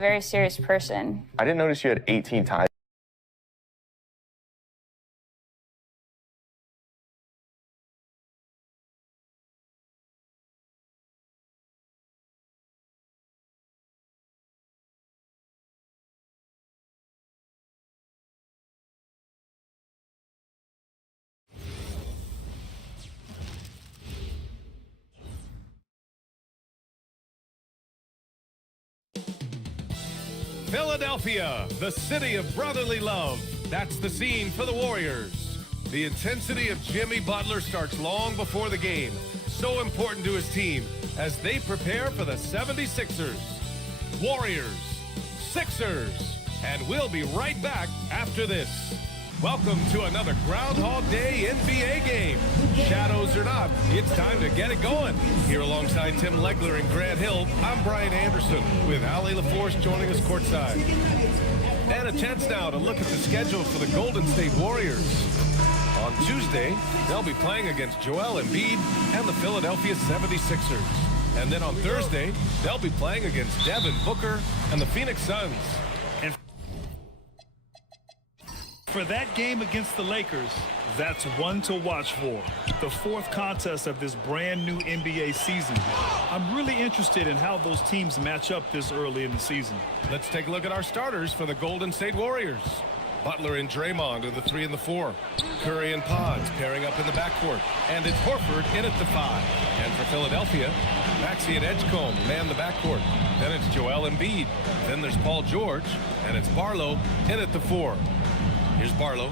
Very serious person. I didn't notice you had 18 ties. Philadelphia, the city of brotherly love. That's the scene for the Warriors. The intensity of Jimmy Butler starts long before the game. So important to his team as they prepare for the 76ers. Warriors, Sixers, and we'll be right back after this. Welcome to another Groundhog Day NBA game. Shadows or not, it's time to get it going. Here alongside Tim Legler and Grant Hill, I'm Brian Anderson with Allie LaForce joining us courtside. And a chance now to look at the schedule for the Golden State Warriors. On Tuesday, they'll be playing against Joel Embiid and the Philadelphia 76ers. And then on Thursday, they'll be playing against Devin Booker and the Phoenix Suns. For that game against the Lakers, that's one to watch for. The fourth contest of this brand new NBA season. I'm really interested in how those teams match up this early in the season. Let's take a look at our starters for the Golden State Warriors. Butler and Draymond are the 3 and the 4. Curry and Pods pairing up in the backcourt. And it's Horford in at the 5. And for Philadelphia, Maxey and Edgecombe man the backcourt. Then it's Joel Embiid. Then there's Paul George. And it's Barlow in at the 4. Here's Barlow.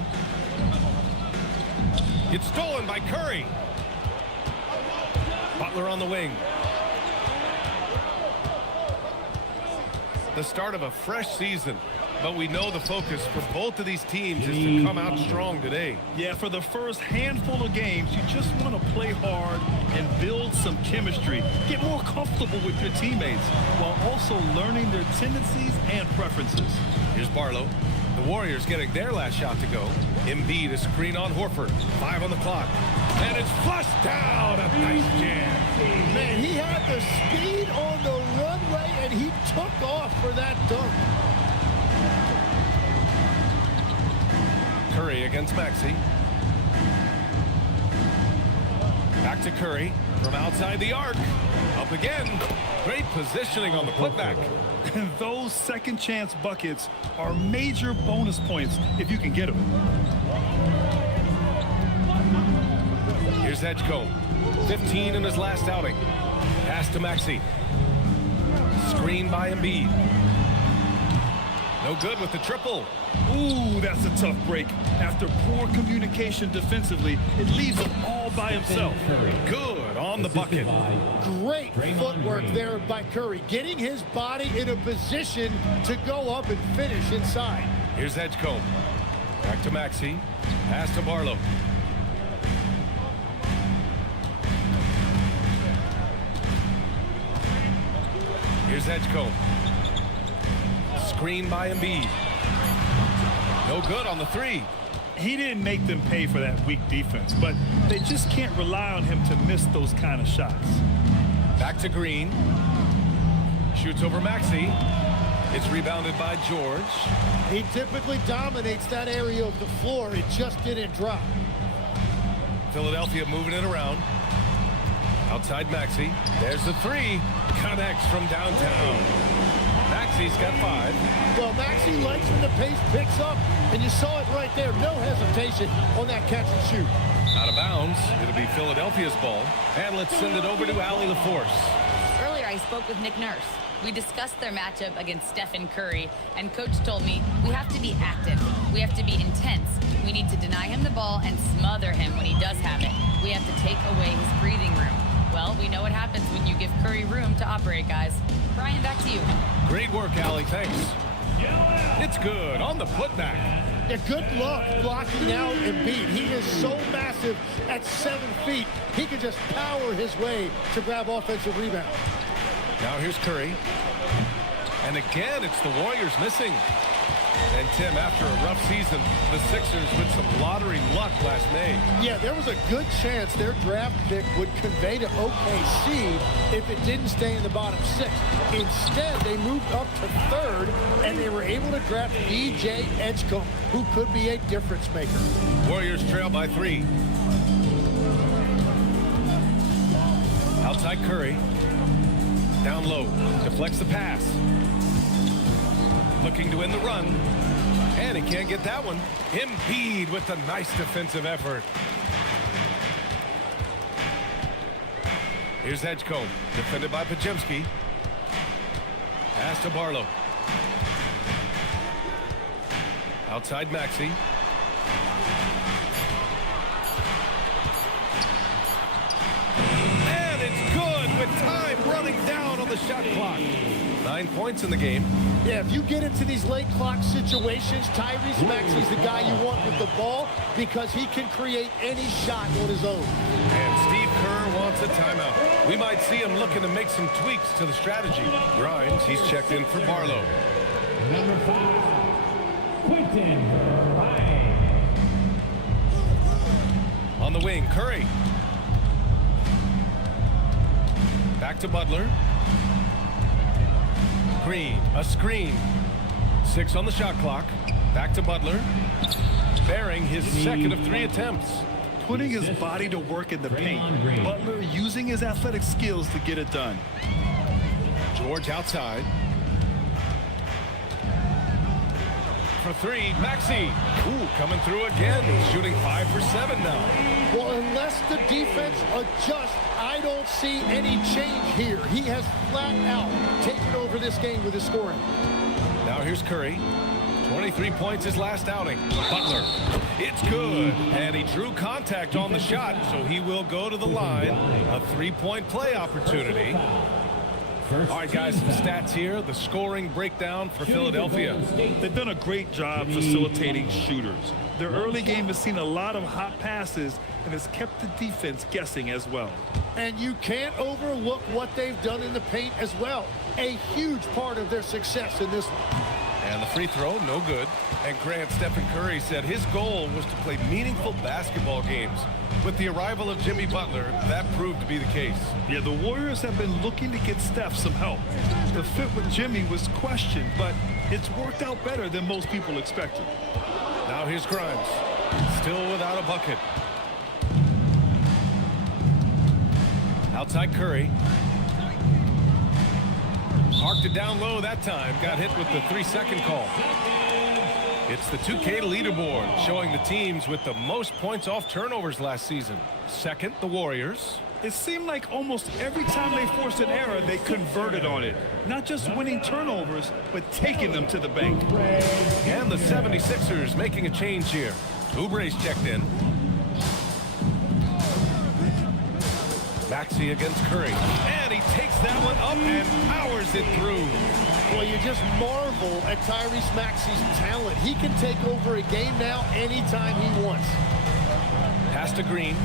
It's stolen by Curry. Butler on the wing. The start of a fresh season, but we know the focus for both of these teams is to come out strong today. Yeah, for the first handful of games, you just want to play hard and build some chemistry. Get more comfortable with your teammates while also learning their tendencies and preferences. Here's Barlow. The Warriors getting their last shot to go. Embiid, a screen on Horford. 5 on the clock. And it's flushed down. A nice jam. Man, he had the speed on the runway, and he took off for that dunk. Curry against Maxey. Back to Curry from outside the arc. Up again. Great positioning on the putback. Those second chance buckets are major bonus points if you can get them. Here's Edgecombe. 15 in his last outing. Pass to Maxey. Screen by Embiid. No good with the triple. Ooh, that's a tough break. After poor communication defensively, it leaves him all by himself. Good on the bucket. Great footwork there by Curry, getting his body in a position to go up and finish inside. Here's Edgecombe. Back to Maxey. Pass to Barlow. Here's Edgecombe. Screen by Embiid. No good on the 3. He didn't make them pay for that weak defense, but they just can't rely on him to miss those kind of shots. Back to Green. Shoots over Maxey. It's rebounded by George. He typically dominates that area of the floor. It just didn't drop. Philadelphia moving it around. Outside Maxey. There's the 3. Connects from downtown. Maxey's got 5. Well, Maxey likes when the pace picks up, and you saw it right there. No hesitation on that catch and shoot. Out of bounds. It'll be Philadelphia's ball. And let's send it over to Allie LaForce. Earlier, I spoke with Nick Nurse. We discussed their matchup against Stephen Curry, and Coach told me we have to be active. We have to be intense. We need to deny him the ball and smother him when he does have it. We have to take away his breathing room. Well, we know what happens when you give Curry room to operate, guys. Brian, back to you. Great work, Allie. Thanks. It's good on the putback. Yeah, good luck blocking out Embiid. He is so massive at 7 feet. He can just power his way to grab offensive rebound. Now here's Curry. And again, it's the Warriors missing. And Tim, after a rough season, the Sixers with some lottery luck last May. Yeah, there was a good chance their draft pick would convey to OKC if it didn't stay in the bottom 6. Instead, they moved up to 3rd, and they were able to draft DJ Edgecombe, who could be a difference maker. Warriors trail by 3. Outside Curry. Down low. Deflects the pass. Looking to win the run. And he can't get that one. Embiid with a nice defensive effort. Here's Edgecombe. Defended by Podziemski. Pass to Barlow. Outside Maxey. And it's good with time running down on the shot clock. 9 points in the game. Yeah, if you get into these late clock situations, Tyrese Maxey's the guy you want with the ball because he can create any shot on his own. And Steve Kerr wants a timeout. We might see him looking to make some tweaks to the strategy. Grimes, he's checked in for Barlow. Number 5, Quentin Grimes. On the wing, Curry. Back to Butler. Green, a screen. 6 on the shot clock. Back to Butler. Bearing his second of 3 attempts. Putting his body to work in the paint. Butler using his athletic skills to get it done. George outside. For 3, Maxey. Ooh, coming through again. Shooting 5 for 7 now. Well, unless the defense adjusts, I don't see any change here. He has flat out taken over this game with his scoring. Now here's Curry. 23 points his last outing. Butler. It's good. And he drew contact on the shot, so he will go to the line. A 3-point play opportunity. All right, guys, some stats here. The scoring breakdown for Philadelphia. They've done a great job facilitating shooters. Their early game has seen a lot of hot passes and has kept the defense guessing as well. And you can't overlook what they've done in the paint as well. A huge part of their success in this one. And the free throw, no good. And Grant, Stephen Curry said his goal was to play meaningful basketball games. With the arrival of Jimmy Butler, that proved to be the case. Yeah, the Warriors have been looking to get Steph some help. The fit with Jimmy was questioned, but it's worked out better than most people expected. Now here's Grimes. Still without a bucket. Outside Curry. Parked it down low that time. Got hit with the 3-second call. It's the 2K leaderboard showing the teams with the most points off turnovers last season. Second, the Warriors. It seemed like almost every time they forced an error, they converted on it. Not just winning turnovers, but taking them to the bank. And the 76ers making a change here. Oubre's checked in. Maxey against Curry. And he takes that one up and powers it through. Well, you just marvel at Tyrese Maxey's talent. He can take over a game now anytime he wants. Pass to Green.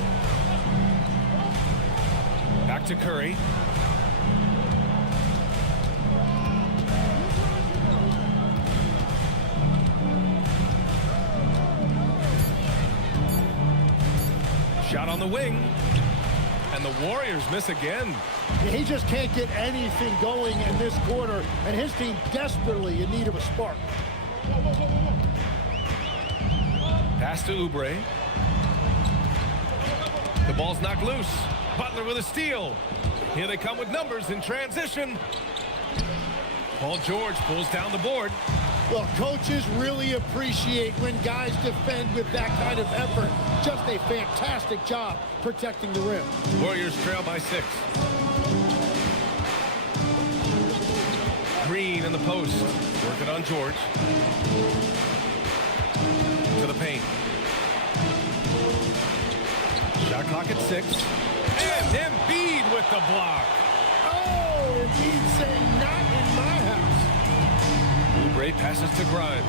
Back to Curry. Shot on the wing. And the Warriors miss again. He just can't get anything going in this quarter, and his team desperately in need of a spark. Pass to Oubre. The ball's knocked loose. Butler with a steal. Here they come with numbers in transition. Paul George pulls down the board. Well, coaches really appreciate when guys defend with that kind of effort. Just a fantastic job protecting the rim. Warriors trail by 6. Green in the post. Working on George. To the paint. Shot clock at 6. And Embiid with the block. Oh, Embiid saying not in my house. Oubre Oubre passes to Grimes.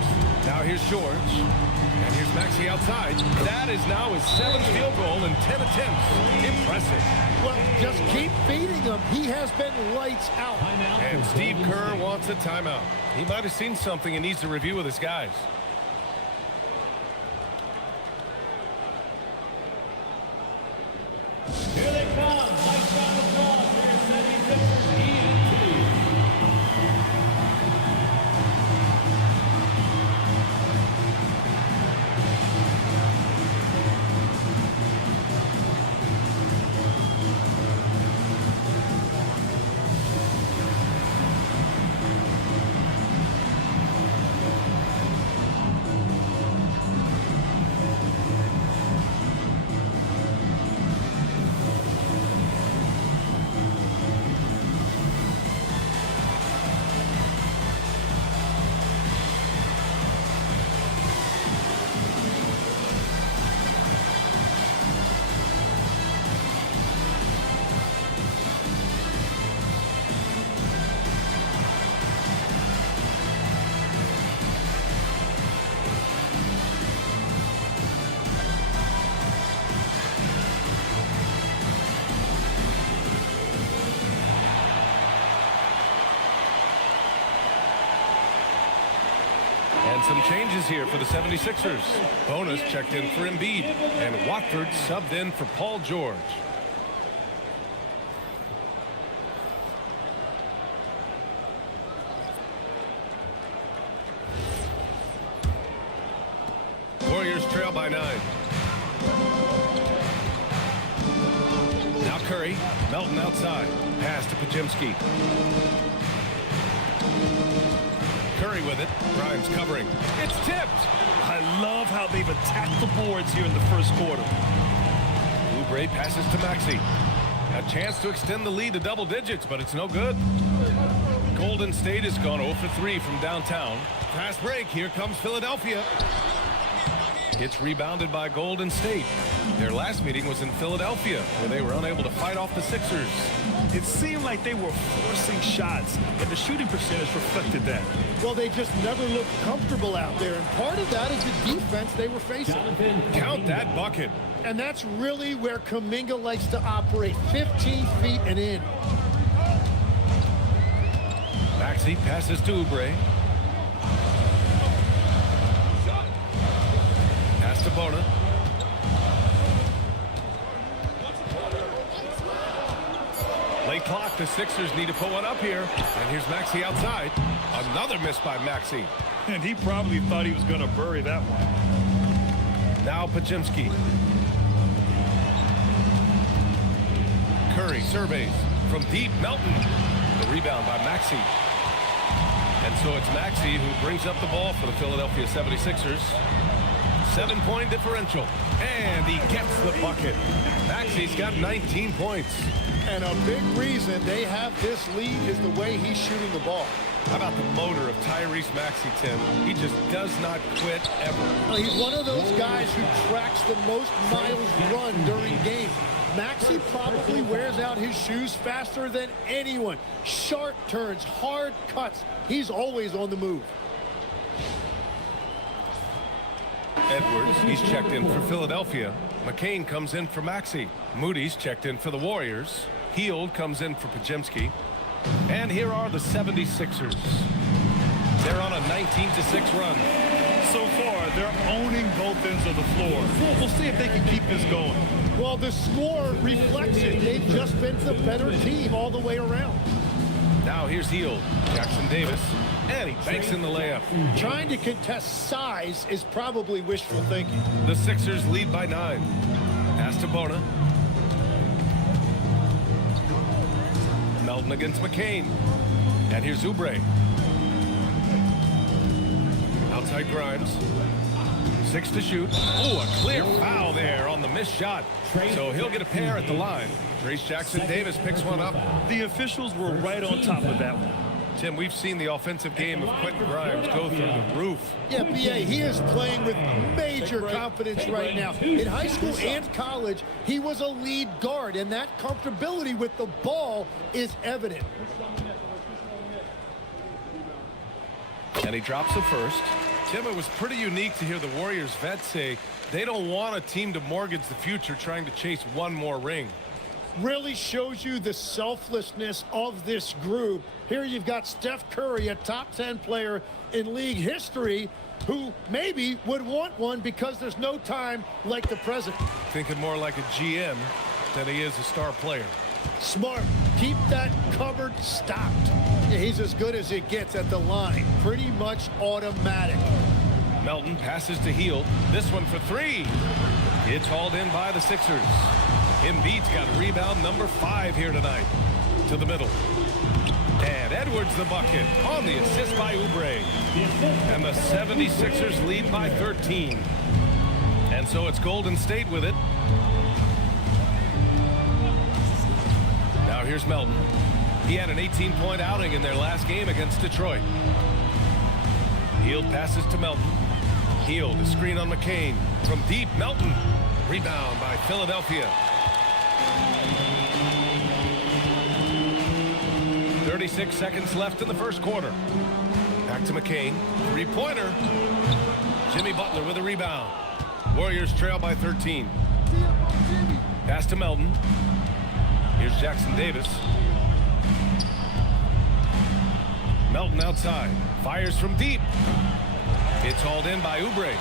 Now here's George. And here's Maxey outside. That is now his 7th field goal in 10 attempts. Impressive. Well, just keep feeding him. He has been lights out. And Steve Kerr wants a timeout. He might have seen something and needs to review with his guys. Here they come. Nice round of applause for your 76ers ENT. And some changes here for the 76ers. Bonus checked in for Embiid. And Watford subbed in for Paul George. Warriors trail by 9. Now Curry. Melton outside. Pass to Podziemski. Curry with it. Grimes covering. It's tipped. I love how they've attacked the boards here in the first quarter. Oubre passes to Maxey. A chance to extend the lead to double digits, but it's no good. Golden State has gone 0 for 3 from downtown. Fast break. Here comes Philadelphia. It's rebounded by Golden State. Their last meeting was in Philadelphia, where they were unable to fight off the Sixers. It seemed like they were forcing shots, and the shooting percentage reflected that. Well, they just never looked comfortable out there, and part of that is the defense they were facing. Count that bucket. And that's really where Kuminga likes to operate, 15 feet and in. Maxey passes to Oubre. Pass to Bona. Late clock, the Sixers need to put one up here. And here's Maxey outside. Another miss by Maxey. And he probably thought he was going to bury that one. Now Podziemski. Curry surveys from deep. Melton. The rebound by Maxey. And so it's Maxey who brings up the ball for the Philadelphia 76ers. 7-point differential. And he gets the bucket. Maxey's got 19 points. And a big reason they have this lead is the way he's shooting the ball. How about the motor of Tyrese Maxey, Tim? He just does not quit ever. Well, he's one of those guys who tracks the most miles run during games. Maxey probably wears out his shoes faster than anyone. Sharp turns, hard cuts. He's always on the move. Edwards, he's checked in for Philadelphia. McCain comes in for Maxey. Moody's checked in for the Warriors. Hield comes in for Podziemski. And here are the 76ers. They're on a 19-6 run. So far, they're owning both ends of the floor. We'll see if they can keep this going. Well, the score reflects it. They've just been the better team all the way around. Now here's Hield. Jackson Davis. And he banks in the layup. Trying to contest size is probably wishful thinking. The Sixers lead by 9. Pass to Bona. Melton against McCain. And here's Oubre. Outside Grimes. 6 to shoot. Oh, a clear foul there on the missed shot. So he'll get a pair at the line. Trace Jackson Davis picks one up. The officials were right on top of that one. Tim, we've seen the offensive game of Quentin Grimes go through the roof. Yeah, B.A., he is playing with major confidence right now. In high school and college, he was a lead guard, and that comfortability with the ball is evident. And he drops the first. Tim, it was pretty unique to hear the Warriors vets say they don't want a team to mortgage the future trying to chase one more ring. Really shows you the selflessness of this group. Here you've got Steph Curry, a top 10 player in league history, who maybe would want one because there's no time like the present. Thinking more like a GM than he is a star player. Smart. Keep that cupboard stocked. Yeah, he's as good as it gets at the line. Pretty much automatic. Melton passes to Hield. This one for three. It's hauled in by the Sixers. Embiid's got rebound number 5 here tonight. To the middle. And Edwards the bucket on the assist by Oubre. And the 76ers lead by 13. And so it's Golden State with it. Now here's Melton. He had an 18-point outing in their last game against Detroit. Hield passes to Melton. Hield, a screen on McCain. From deep, Melton. Rebound by Philadelphia. 36 seconds left in the first quarter. Back to McCain. Three-pointer. Jimmy Butler with a rebound. Warriors trail by 13. Pass to Melton. Here's Jackson Davis. Melton outside. Fires from deep. It's hauled in by Oubre.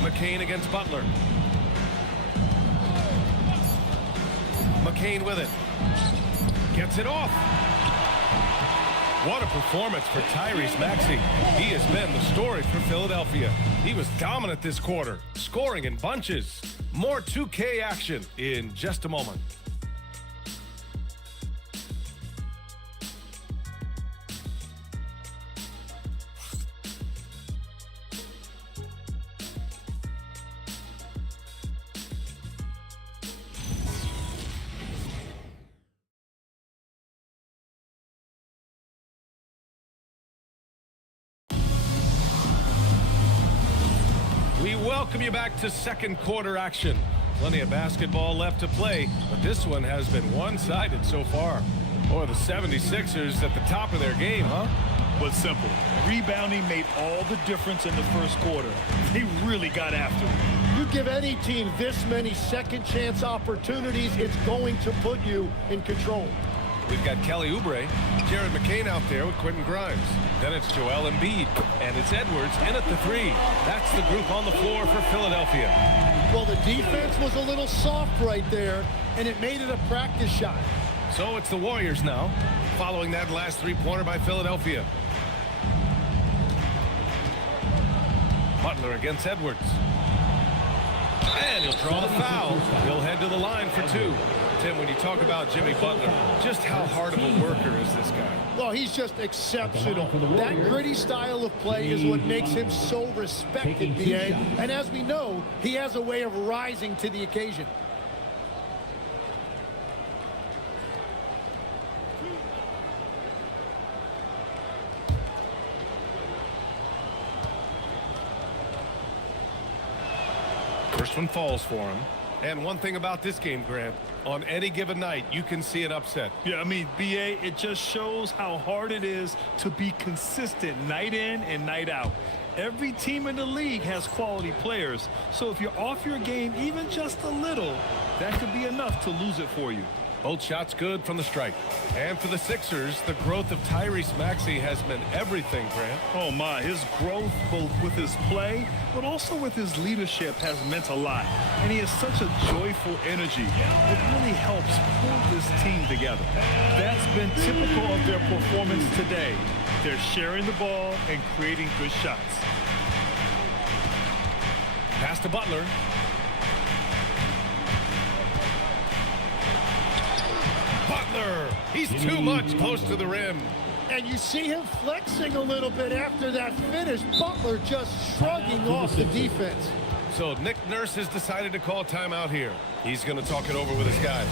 McCain against Butler. McCain with it. Gets it off. What a performance for Tyrese Maxey. He has been the story for Philadelphia. He was dominant this quarter, scoring in bunches. More 2K action in just a moment. We welcome you back to second quarter action. Plenty of basketball left to play, but this one has been one-sided so far. Boy, the 76ers at the top of their game, huh? But simple. Rebounding made all the difference in the first quarter. They really got after it. You give any team this many second chance opportunities, it's going to put you in control. We've got Kelly Oubre, Jared McCain out there with Quentin Grimes. Then it's Joel Embiid, and it's Edwards in at the 3. That's the group on the floor for Philadelphia. Well, the defense was a little soft right there, and it made it a practice shot. So it's the Warriors now, following that last three-pointer by Philadelphia. Butler against Edwards. And he'll draw the foul. He'll head to the line for 2. Tim, when you talk about Jimmy Butler, just how hard of a worker is this guy? Well, he's just exceptional. That gritty style of play is what makes him so respected, B.A. And as we know, he has a way of rising to the occasion. First one falls for him. And one thing about this game, Grant, on any given night, you can see an upset. Yeah, I mean, B.A., it just shows how hard it is to be consistent night in and night out. Every team in the league has quality players, so if you're off your game even just a little, that could be enough to lose it for you. Both shots good from the strike. And for the Sixers, the growth of Tyrese Maxey has been everything, Grant. Oh, my. His growth, both with his play, but also with his leadership, has meant a lot. And he has such a joyful energy. It really helps pull this team together. That's been typical of their performance today. They're sharing the ball and creating good shots. Pass to Butler. Butler, he's too much close to the rim. And you see him flexing a little bit after that finish. Butler just shrugging off the defense. So Nick Nurse has decided to call timeout here. He's going to talk it over with his guys.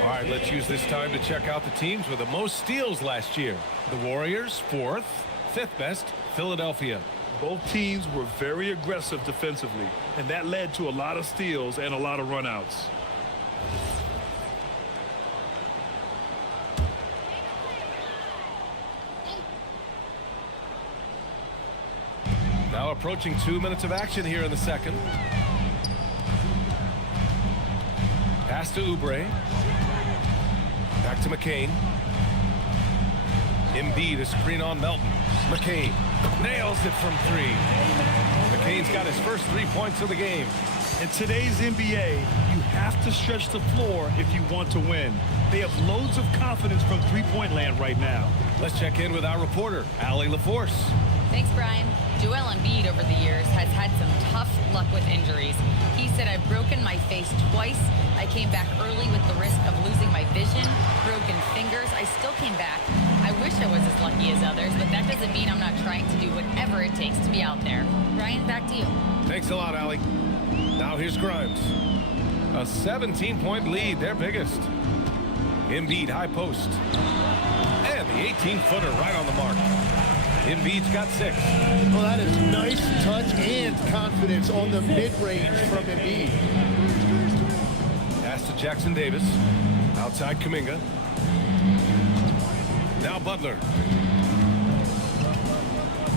All right, let's use this time to check out the teams with the most steals last year. The Warriors, 4th, 5th best, Philadelphia. Both teams were very aggressive defensively, and that led to a lot of steals and a lot of runouts. Now approaching 2 minutes of action here in the second. Pass to Oubre. Back to McCain. Embiid, a screen on Melton. McCain nails it from three. McCain's got his first 3 points of the game. In today's NBA, you have to stretch the floor if you want to win. They have loads of confidence from three-point land right now. Let's check in with our reporter, Allie LaForce. Thanks, Brian. Joel Embiid over the years has had some tough luck with injuries. He said, "I've broken my face twice. I came back early with the risk of losing my vision, broken fingers. I still came back. I wish I was as lucky as others, but that doesn't mean I'm not trying to do whatever it takes to be out there." Brian, back to you. Thanks a lot, Allie. Now here's Grimes. A 17-point lead, their biggest. Embiid, high post. And the 18-footer right on the mark. Embiid's got 6. Well, that is nice touch and confidence on the mid-range from Embiid. Pass to Jackson Davis. Outside Kuminga. Now Butler.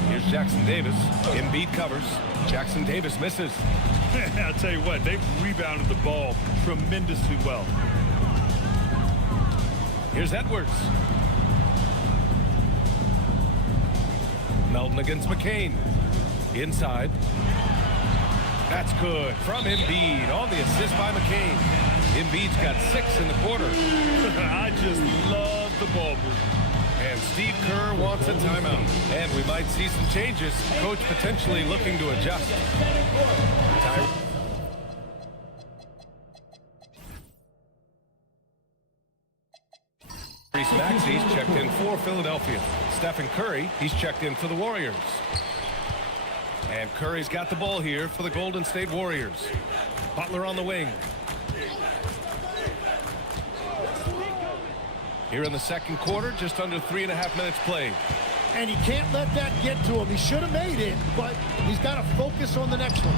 Here's Jackson Davis. Embiid covers. Jackson Davis misses. I'll tell you what, they've rebounded the ball tremendously well. Here's Edwards. Melton against McCain. Inside. That's good from Embiid on the assist by McCain. Embiid's got 6 in the quarter. I just love the ball movement. And Steve Kerr wants a timeout. And we might see some changes. Coach potentially looking to adjust. Tyrese Maxey's checked in for Philadelphia. Stephen Curry, he's checked in for the Warriors. And Curry's got the ball here for the Golden State Warriors. Butler on the wing. Here in the second quarter, just under 3.5 minutes played. And he can't let that get to him. He should have made it, but he's got to focus on the next one.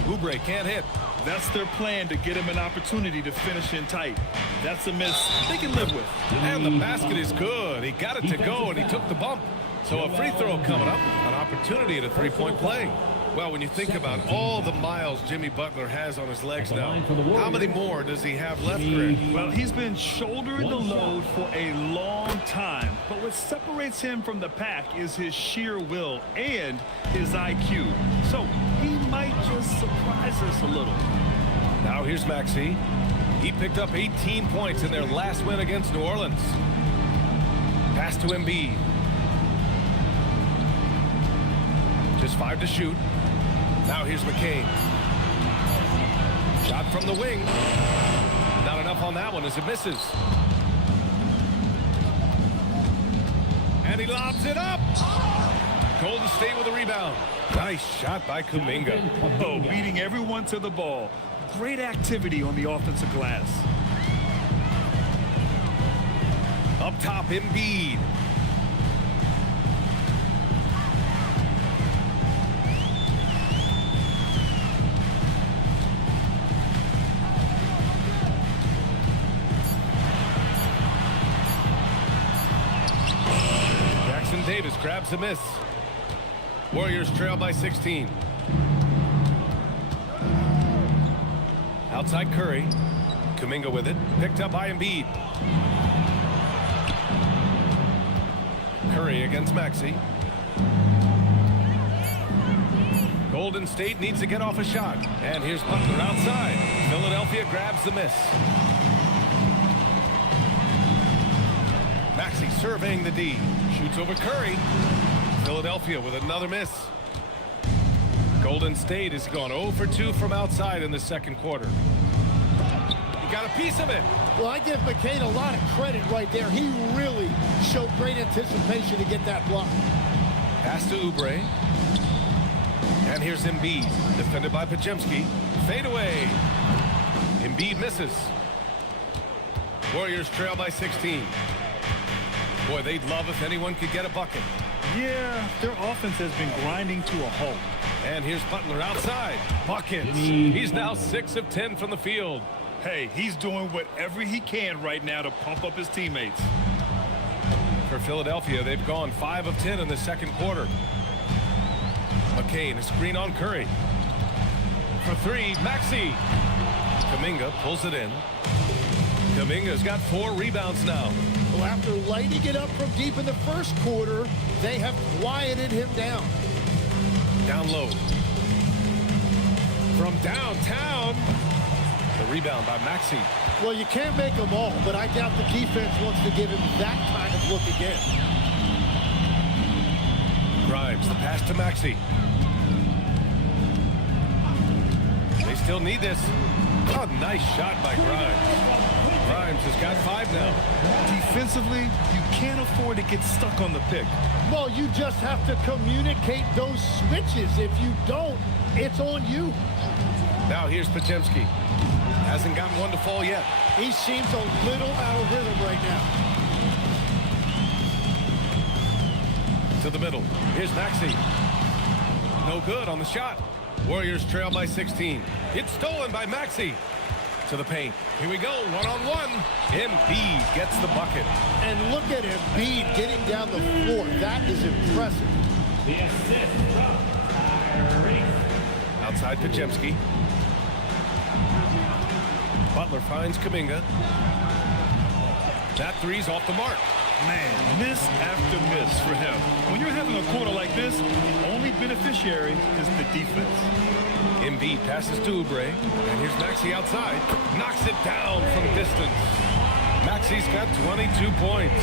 Oubre can't hit. That's their plan, to get him an opportunity to finish in tight. That's a miss they can live with. And the basket is good. He got it to go, and he took the bump. So a free throw coming up, an opportunity at a three-point play. Well, when you think about all the miles Jimmy Butler has on his legs now, how many more does he have left, Greg? Well, he's been shouldering the load for a long time. But what separates him from the pack is his sheer will and his IQ. So he might just surprise us a little. Now here's Maxey. He picked up 18 points in their last win against New Orleans. Pass to Embiid. Just 5 to shoot. Now here's McCain. Shot from the wing. Not enough on that one as it misses. And he lobs it up. Golden State with a rebound. Nice shot by Kuminga. Oh, beating everyone to the ball. Great activity on the offensive glass. Up top, Embiid. Davis grabs a miss. Warriors trail by 16. Outside Curry. Kuminga with it. Picked up by Embiid. Curry against Maxey. Golden State needs to get off a shot. And here's Butler outside. Philadelphia grabs the miss. Maxey surveying the D. Shoots over Curry. Philadelphia with another miss. Golden State has gone 0 for 2 from outside in the second quarter. He got a piece of it. Well, I give McCain a lot of credit right there. He really showed great anticipation to get that block. Pass to Oubre. And here's Embiid. Defended by Podziemski. Fade away. Embiid misses. Warriors trail by 16. Boy, they'd love if anyone could get a bucket. Yeah, their offense has been grinding to a halt. And here's Butler outside. Buckets. He's now 6 of 10 from the field. Hey, he's doing whatever he can right now to pump up his teammates. For Philadelphia, they've gone 5 of 10 in the second quarter. McCain, a screen on Curry. For 3, Maxey. Kuminga pulls it in. Kuminga's got 4 rebounds now. Well, after lighting it up from deep in the first quarter, they have quieted him down. Down low. From downtown. The rebound by Maxey. Well, you can't make them all, but I doubt the defense wants to give him that kind of look again. Grimes, the pass to Maxey. They still need this. Oh, nice shot by Grimes. Grimes has got 5 now. Defensively, you can't afford to get stuck on the pick. Well, you just have to communicate those switches. If you don't, it's on you. Now here's Podziemski. Hasn't gotten one to fall yet. He seems a little out of rhythm right now. To the middle. Here's Maxey. No good on the shot. Warriors trail by 16. It's stolen by Maxey. To the paint. Here we go. One-on-one. Embiid gets the bucket. And look at Embiid getting down the floor. That is impressive. The assist from Kyrie. Outside Podziemski. Butler finds Kuminga. That three's off the mark. Man, miss after miss for him. When you're having a quarter like this, the only beneficiary is the defense. Embiid passes to Oubre, and here's Maxey outside. Knocks it down from distance. Maxey's got 22 points.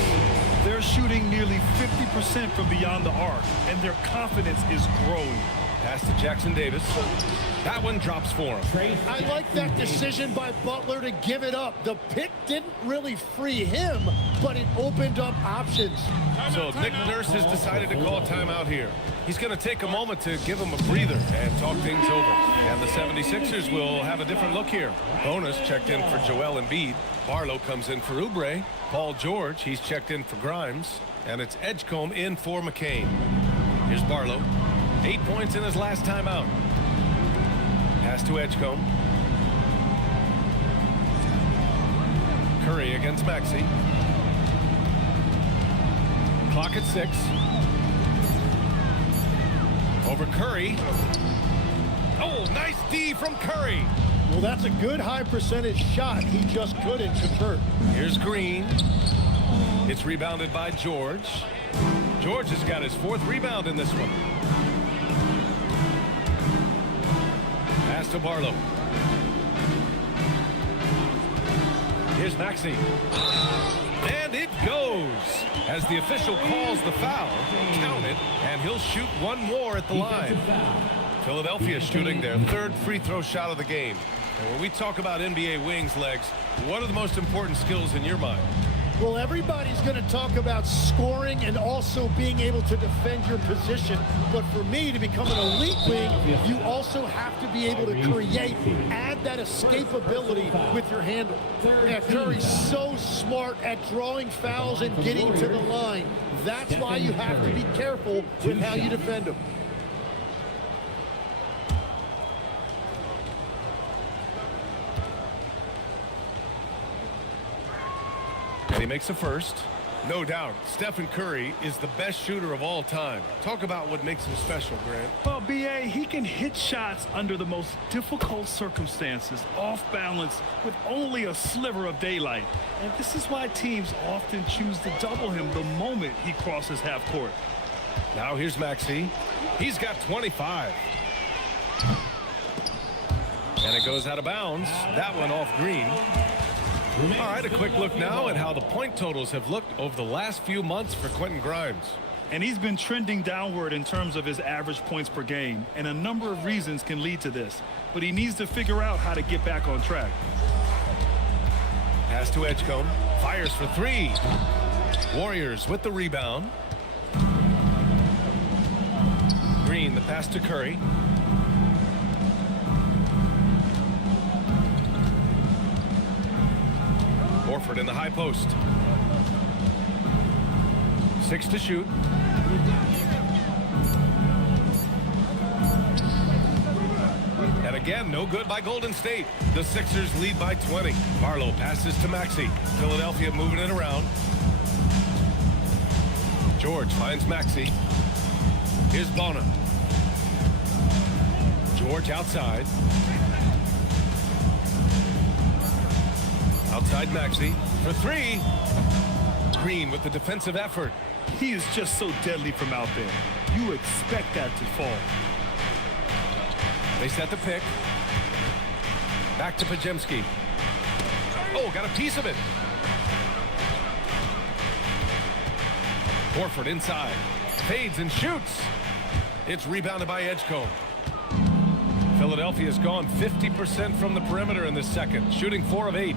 They're shooting nearly 50% from beyond the arc, and their confidence is growing. Pass to Jackson Davis. That one drops for him. I like that decision by Butler to give it up. The pick didn't really free him, but it opened up options. So Nick Nurse has decided to call timeout here. He's going to take a moment to give him a breather and talk things over. And the 76ers will have a different look here. Bonus checked in for Joel Embiid. Barlow comes in for Oubre. Paul George, he's checked in for Grimes. And it's Edgecombe in for McCain. Here's Barlow. 8 points in his last time out. Pass to Edgecombe. Curry against Maxey. Clock at 6. Over Curry. Oh, nice D from Curry. Well, that's a good high percentage shot. He just couldn't convert. Here's Green. It's rebounded by George. George has got his 4th rebound in this one. Pass to Barlow. Here's Maxey. And it goes. As the official calls the foul, count it, and he'll shoot one more at the line. Philadelphia shooting their 3rd free throw shot of the game. And when we talk about NBA wings, Legs, what are the most important skills in your mind? Well, everybody's going to talk about scoring and also being able to defend your position. But for me, to become an elite wing, you also have to be able to create, add that escapability with your handle. Yeah, Curry's so smart at drawing fouls and getting to the line. That's why you have to be careful with how you defend him. And he makes a first. No doubt, Stephen Curry is the best shooter of all time. Talk about what makes him special, Grant. Well, B.A., he can hit shots under the most difficult circumstances, off balance, with only a sliver of daylight. And this is why teams often choose to double him the moment he crosses half court. Now here's Maxey. He's got 25. And it goes out of bounds. That one off Green. All right, a quick look now at how the point totals have looked over the last few months for Quentin Grimes. And he's been trending downward in terms of his average points per game, and a number of reasons can lead to this. But he needs to figure out how to get back on track. Pass to Edgecombe. Fires for 3. Warriors with the rebound. Green, the pass to Curry. Horford in the high post. 6 to shoot. And again, no good by Golden State. The Sixers lead by 20. Barlow passes to Maxey. Philadelphia moving it around. George finds Maxey. Here's Bonham. George outside. Outside Maxey for three. Green with the defensive effort. He is just so deadly from out there. You expect that to fall. They set the pick. Back to Podziemski. Oh, got a piece of it. Horford inside. Fades and shoots. It's rebounded by Edgecombe. Philadelphia's gone 50% from the perimeter in this second, shooting 4 of 8.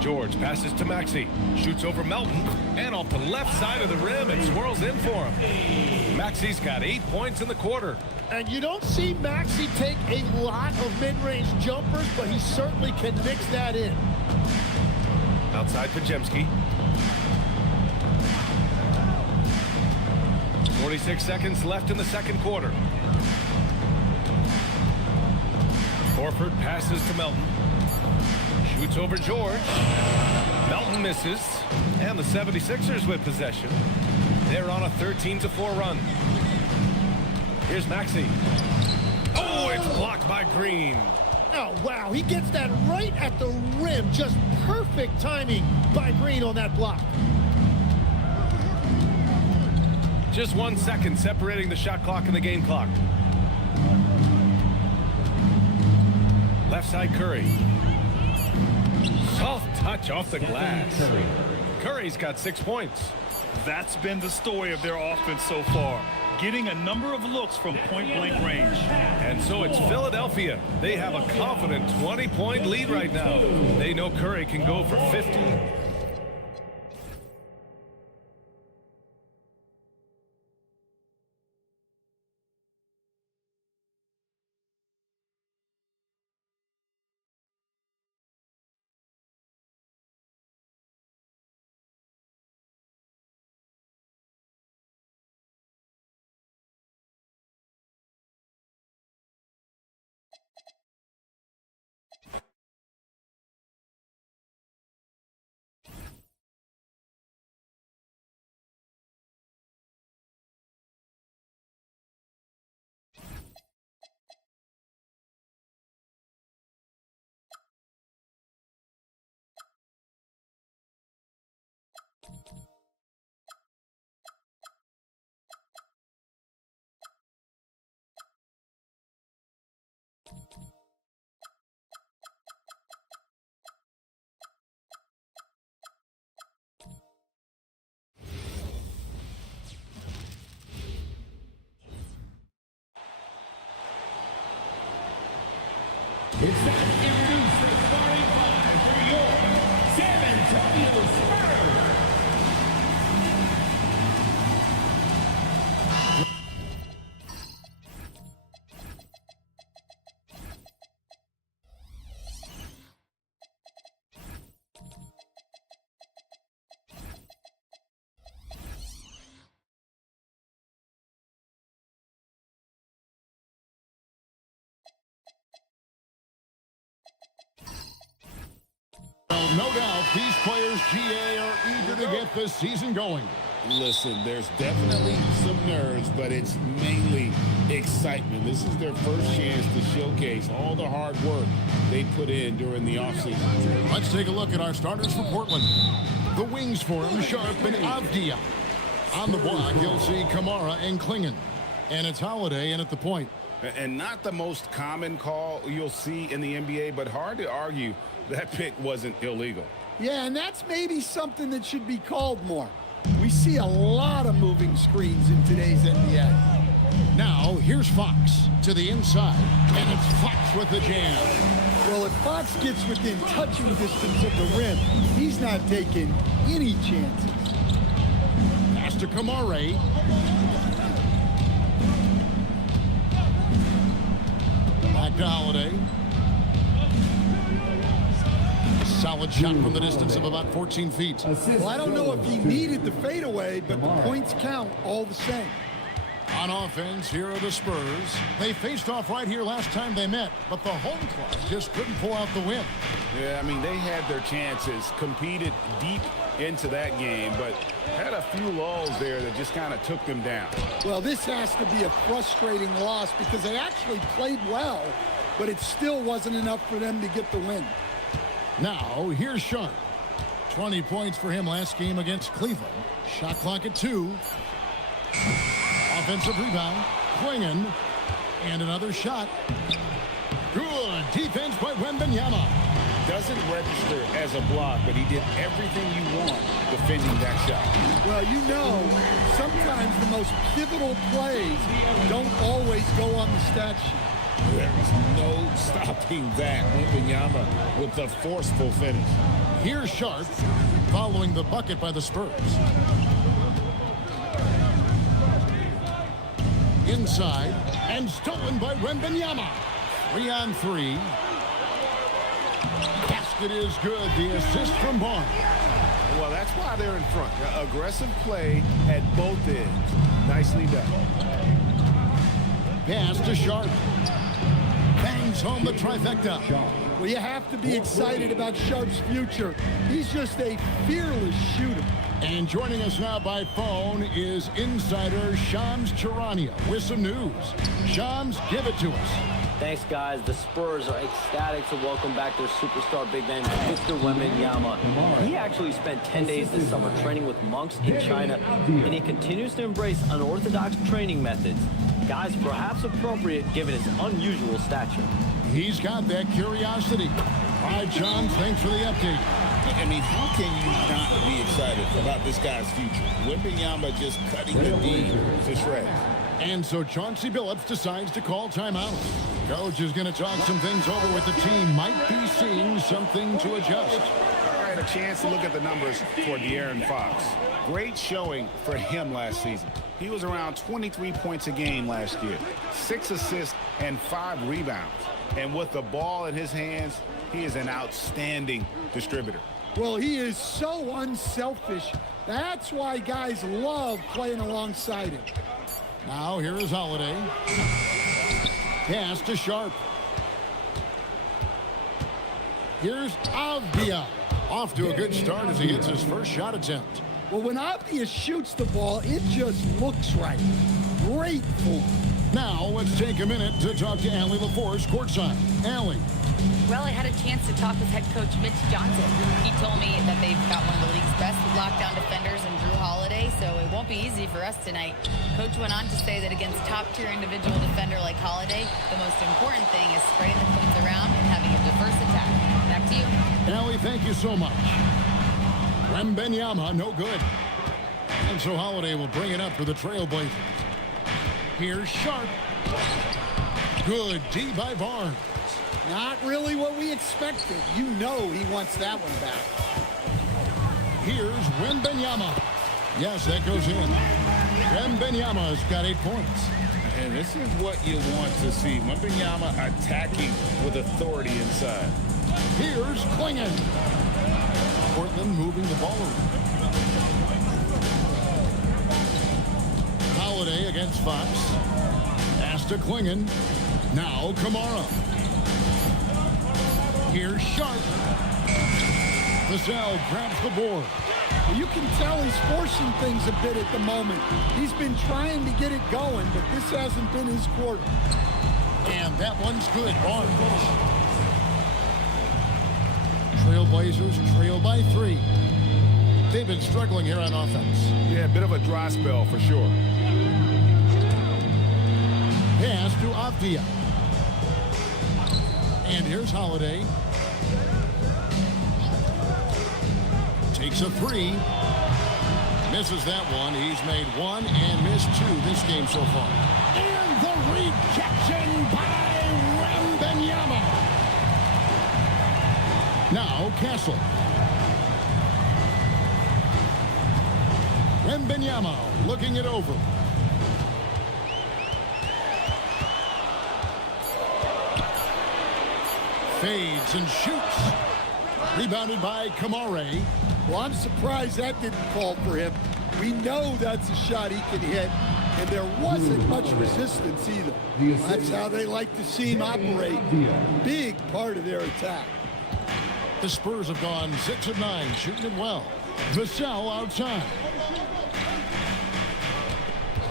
George passes to Maxey. Shoots over Melton. And off the left side of the rim and swirls in for him. Maxey's got 8 points in the quarter. And you don't see Maxey take a lot of mid-range jumpers, but he certainly can mix that in. Outside Podziemski. 46 seconds left in the second quarter. Horford passes to Melton. Shoots over George. Melton misses. And the 76ers with possession. They're on a 13-4 run. Here's Maxey. Oh, it's blocked by Green. Oh, wow. He gets that right at the rim. Just perfect timing by Green on that block. Just 1 second separating the shot clock and the game clock. Left side Curry. Soft touch off the glass. Curry's got 6 points. That's been the story of their offense so far. Getting a number of looks from point-blank range. And so it's Philadelphia. They have a confident 20-point lead right now. They know Curry can go for 50. It's time to introduce the starting five for your San Antonio Spurs. Well, no doubt these players, GA, are eager to get this season going. Listen, there's definitely some nerves, but it's mainly excitement. This is their first chance to showcase all the hard work they put in during the offseason. Let's take a look at our starters for Portland. The wings for him, Sharp and Avdia. On the block, you'll see Kamara and Klingon. And it's Holiday in at the point. And not the most common call you'll see in the NBA, but hard to argue that pick wasn't illegal. Yeah, and that's maybe something that should be called more. We see a lot of moving screens in today's NBA. Now, here's Fox to the inside, and it's Fox with the jam. Well, if Fox gets within touching distance of the rim, he's not taking any chances. Pass to Kamara. Back to Holiday. Solid shot from the distance of about 14 feet. Well, I don't know if he needed the fadeaway, but the points count all the same. On offense, here are the Spurs. They faced off right here last time they met, but the home club just couldn't pull out the win. Yeah, I mean, they had their chances, competed deep into that game, but had a few lulls there that just kind of took them down. Well, this has to be a frustrating loss because they actually played well, but it still wasn't enough for them to get the win. Now, here's Sharp. 20 points for him last game against Cleveland. Shot clock at 2. Offensive rebound. Klingon. And another shot. Good defense by Wembanyama. Doesn't register as a block, but he did everything you want defending that shot. Well, you know, sometimes the most pivotal plays don't always go on the stat sheet. There was no stopping that. Wembanyama with the forceful finish. Here's Sharp following the bucket by the Spurs. Inside and stolen by Wembanyama. 3-on-3. Basket is good. The assist from Barnes. Well, that's why they're in front. Aggressive play at both ends. Nicely done. Pass to Sharp. Bangs home the trifecta. Well, you have to be excited about Sharp's future. He's just a fearless shooter. And joining us now by phone is insider Shams Charania with some news. Shams, give it to us. Thanks, guys. The Spurs are ecstatic to welcome back their superstar big man, Victor Wembanyama. He actually spent 10 days this summer training with monks in China, and he continues to embrace unorthodox training methods. Guys, perhaps appropriate given his unusual stature. He's got that curiosity. All right, John, thanks for the update. I mean, how can you not be excited about this guy's future? Wembanyama just cutting the D to shreds. And so Chauncey Billups decides to call timeout. Coach is going to talk some things over with the team. Might be seeing something to adjust. I had a chance to look at the numbers for De'Aaron Fox. Great showing for him last season. He was around 23 points a game last year, 6 assists and 5 rebounds. And with the ball in his hands, he is an outstanding distributor. Well, he is so unselfish. That's why guys love playing alongside him. Now here is Holiday. Pass to Sharp. Here's Avdia. Off to a good start as he hits his first shot attempt. Well, when Avdia shoots the ball, it just looks right. Great form. Now let's take a minute to talk to Allie LaForce courtside. Allie. Well, I had a chance to talk with head coach Mitch Johnson. He told me that they've got one of the league's best lockdown defenders in Drew Holiday, so it won't be easy for us tonight. Coach went on to say that against top-tier individual defender like Holiday, the most important thing is spreading the points around and having a diverse attack. Back to you. Allie, thank you so much. Wembanyama, no good. And so Holiday will bring it up for the Trailblazers. Here's Sharp. Good D by Barnes. Not really what we expected. You know he wants that one back. Here's Wembanyama. Yes, that goes in. Wembanyama's got 8 points. And this is what you want to see. Wembanyama attacking with authority inside. Here's Klingon. Portland moving the ball around. Holiday against Fox. Pass to Klingon. Now Kamara. Here's Sharp. Vassell grabs the board. You can tell he's forcing things a bit at the moment. He's been trying to get it going, but this hasn't been his quarter. And that one's good. Barnes. Trailblazers trail by 3. They've been struggling here on offense. Yeah, a bit of a dry spell for sure. Pass to Avdia. And here's Holiday. Takes a 3. Misses that one. He's made 1 and missed 2 this game so far. And the rejection by Wembanyama. Now Castle. Wembanyama looking it over. Fades and shoots. Rebounded by Kamara. Well, I'm surprised that didn't fall for him. We know that's a shot he can hit. and there wasn't much resistance either. That's how they like to see him operate. Big part of their attack. The Spurs have gone 6 of 9, shooting it well. Vassell outside.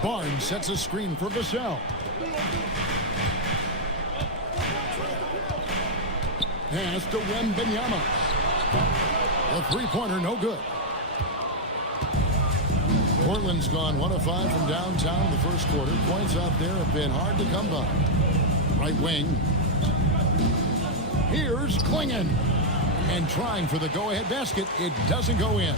Barnes sets a screen for Vassell. Pass to Wembanyama. The three-pointer, no good. Portland's gone 1 of 5 from downtown in the first quarter. Points out there have been hard to come by. Right wing. Here's Klingon. And trying for the go-ahead basket. It doesn't go in.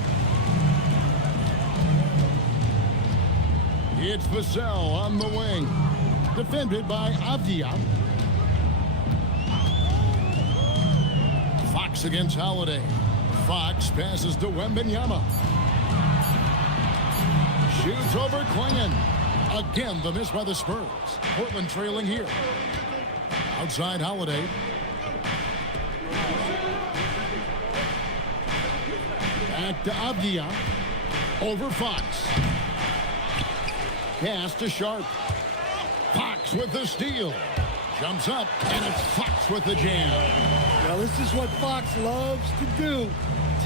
It's Vassell on the wing. Defended by Avdia. Fox against Holiday. Fox passes to Wembanyama. Shoots over Klingon. Again, the miss by the Spurs. Portland trailing here. Outside Holiday. Back to Avdia. Over Fox. Pass to Sharp. Fox with the steal. Jumps up, and it's Fox with the jam. Well, this is what Fox loves to do.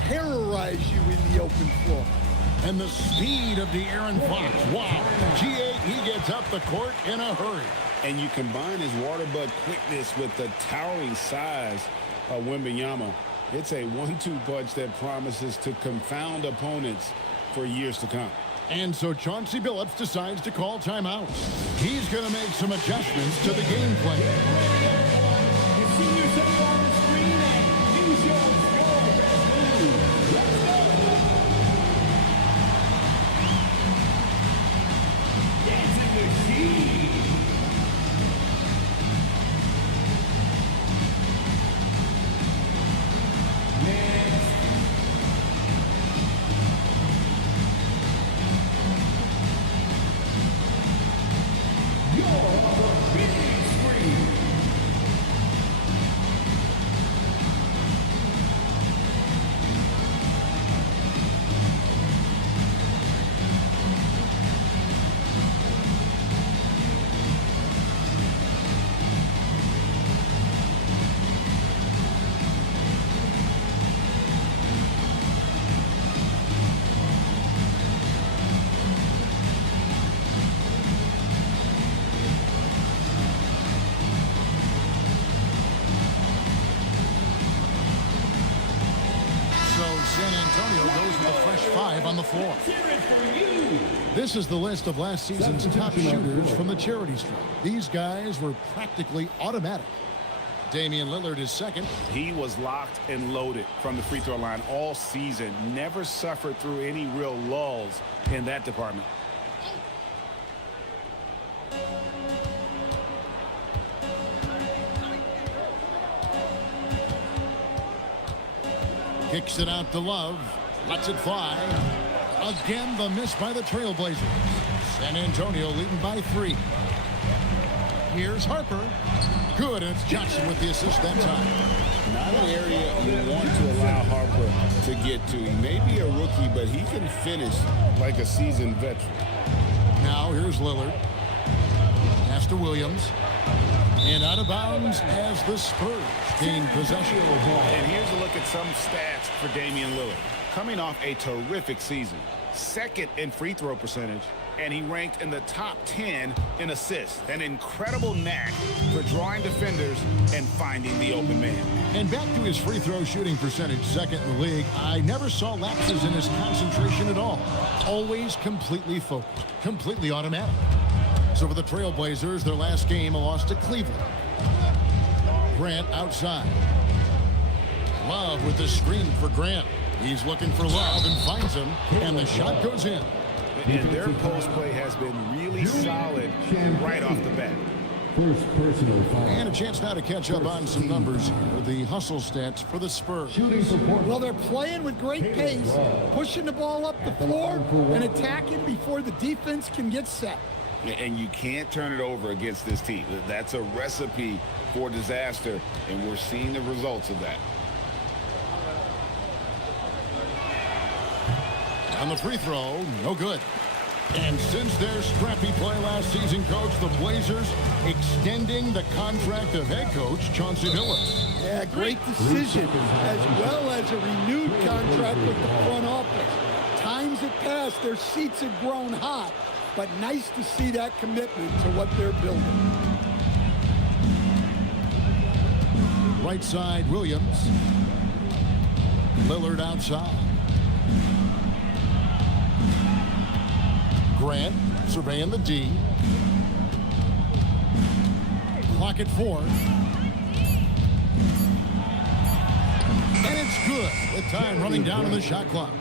Terrorize you in the open floor. And the speed of the Aaron Fox. Wow. G8, he gets up the court in a hurry. And you combine his water bug quickness with the towering size of Wembanyama. It's a 1-2 punch that promises to confound opponents for years to come. And so Chauncey Billups decides to call timeouts. He's going to make some adjustments to the game plan. You see yourself on the screen and use your score. Let's go. Dancing machine. Next. Your big screen. San Antonio goes with a fresh 5 on the floor. This is the list of last season's top shooters from the charity stripe. These guys were practically automatic. Damian Lillard is second. He was locked and loaded from the free throw line all season. Never suffered through any real lulls in that department. Kicks it out to Love. Lets it fly. Again, the miss by the Trailblazers. San Antonio leading by 3. Here's Harper. Good, and it's Johnson with the assist that time. Not an area you want to allow Harper to get to. He may be a rookie, but he can finish like a seasoned veteran. Now here's Lillard. Pass to Williams. And out of bounds as the Spurs gain possession of the ball. And here's a look at some stats for Damian Lillard. Coming off a terrific season. Second in free throw percentage. And he ranked in the top 10 in assists. An incredible knack for drawing defenders and finding the open man. And back to his free throw shooting percentage, second in the league. I never saw lapses in his concentration at all. Always completely focused, completely automatic. So for the Trailblazers, their last game, a loss to Cleveland. Grant outside. Love with the screen for Grant. He's looking for Love and finds him, and the shot goes in. And their post play has been really solid right off the bat. First personal foul. And a chance now to catch up on some numbers here. The hustle stats for the Spurs. Shooting for Portland. Well, they're playing with great pace, pushing the ball up the floor and attacking before the defense can get set. And you can't turn it over against this team. That's a recipe for disaster, and we're seeing the results of that. On the free throw, no good. And since their scrappy play last season, Coach, the Blazers extending the contract of head coach Chauncey Billups. Yeah, great decision, as well as a renewed contract with the front office. Times have passed, their seats have grown hot, but nice to see that commitment to what they're building. Right side, Williams. Lillard outside. Grant surveying the D. Clock at 4. And it's good with time running down on the shot clock.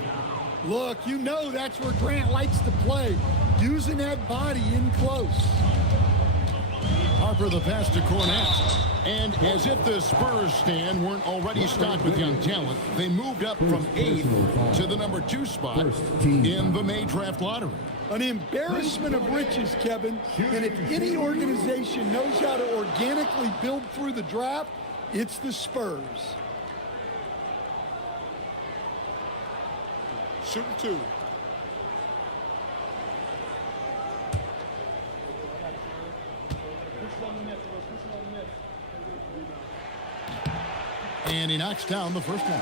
Look, you know that's where Grant likes to play, using that body in close. Harper the pass to Cornette. And as if the Spurs stand weren't already stocked with young talent, they moved up from 8th to the number 2 spot in the May draft lottery. An embarrassment of riches, Kevin. And if any organization knows how to organically build through the draft, it's the Spurs. Shooting 2. And he knocks down the first one.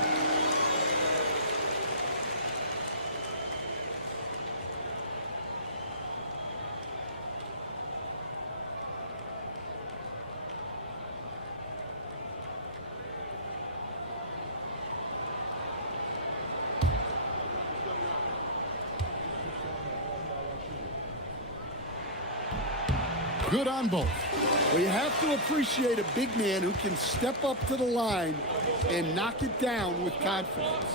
Good on both. Well, you have to appreciate a big man who can step up to the line and knock it down with confidence.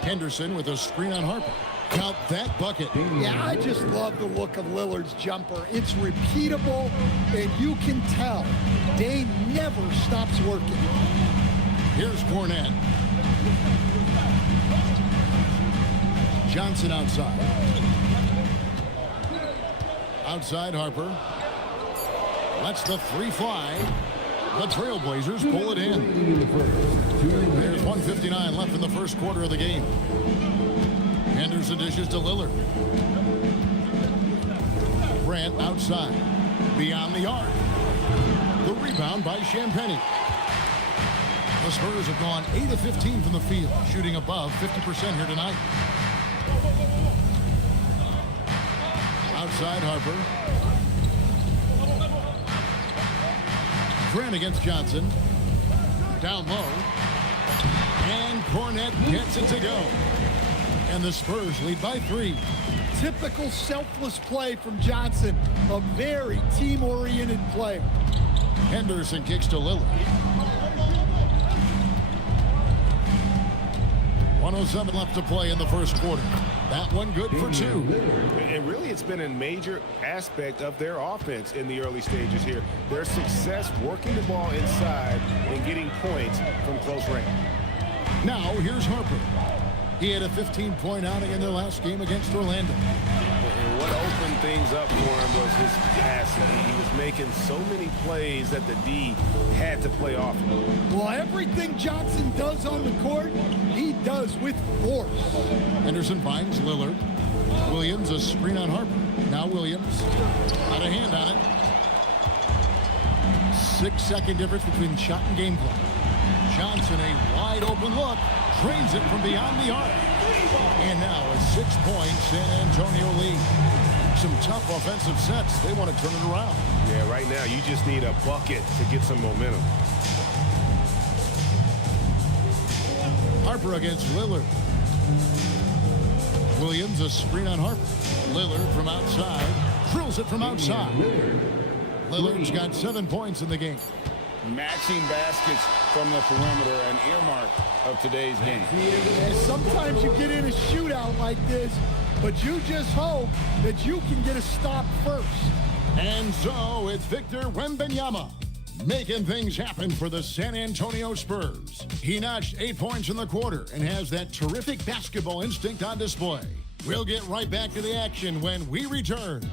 Henderson with a screen on Harper. Count that bucket. Yeah, I just love the look of Lillard's jumper. It's repeatable, and you can tell Dane never stops working. Here's Cornette. Johnson outside. Outside Harper. Lets the 3 fly. The Trailblazers pull it in. There's 1:59 left in the first quarter of the game. Henderson dishes to Lillard. Grant outside. Beyond the arc. The rebound by Champagnie. The Spurs have gone 8 of 15 from the field, shooting above 50% here tonight. Outside Harper. Grant against Johnson. Down low. And Cornette gets it to go. And the Spurs lead by 3. Typical selfless play from Johnson. A very team-oriented play. Henderson kicks to Lillard. 1:07 left to play in the first quarter. That one good for 2. And really, it's been a major aspect of their offense in the early stages here. Their success working the ball inside and getting points from close range. Now, here's Harper. He had a 15-point outing in their last game against Orlando. And what opened things up for him was his passing. He was making so many plays that the D had to play off him. Well, everything Johnson does on the court, he does with force. Henderson finds Lillard. Williams, a screen on Harper. Now Williams. Got a hand on it. 6-second difference between shot and game clock. Johnson, a wide open look. Drains it from beyond the arc. And now a 6-point San Antonio lead. Some tough offensive sets. They want to turn it around. Yeah, right now you just need a bucket to get some momentum. Harper against Lillard. Williams, a screen on Harper. Lillard from outside. Drills it from outside. Lillard's got 7 points in the game. Matching baskets from the perimeter, an earmark of today's game. And sometimes you get in a shootout like this, but you just hope that you can get a stop first. And so it's Victor Wembanyama making things happen for the San Antonio Spurs. He notched 8 points in the quarter and has that terrific basketball instinct on display. We'll get right back to the action when we return.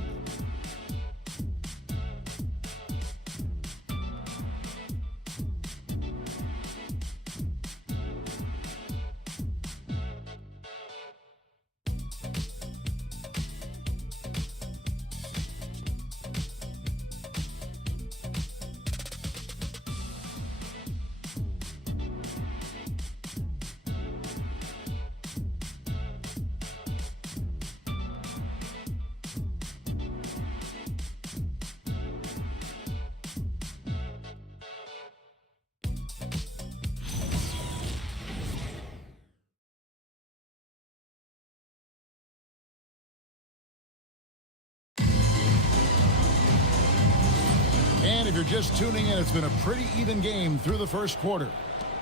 you're just tuning in, it's been a pretty even game through the first quarter.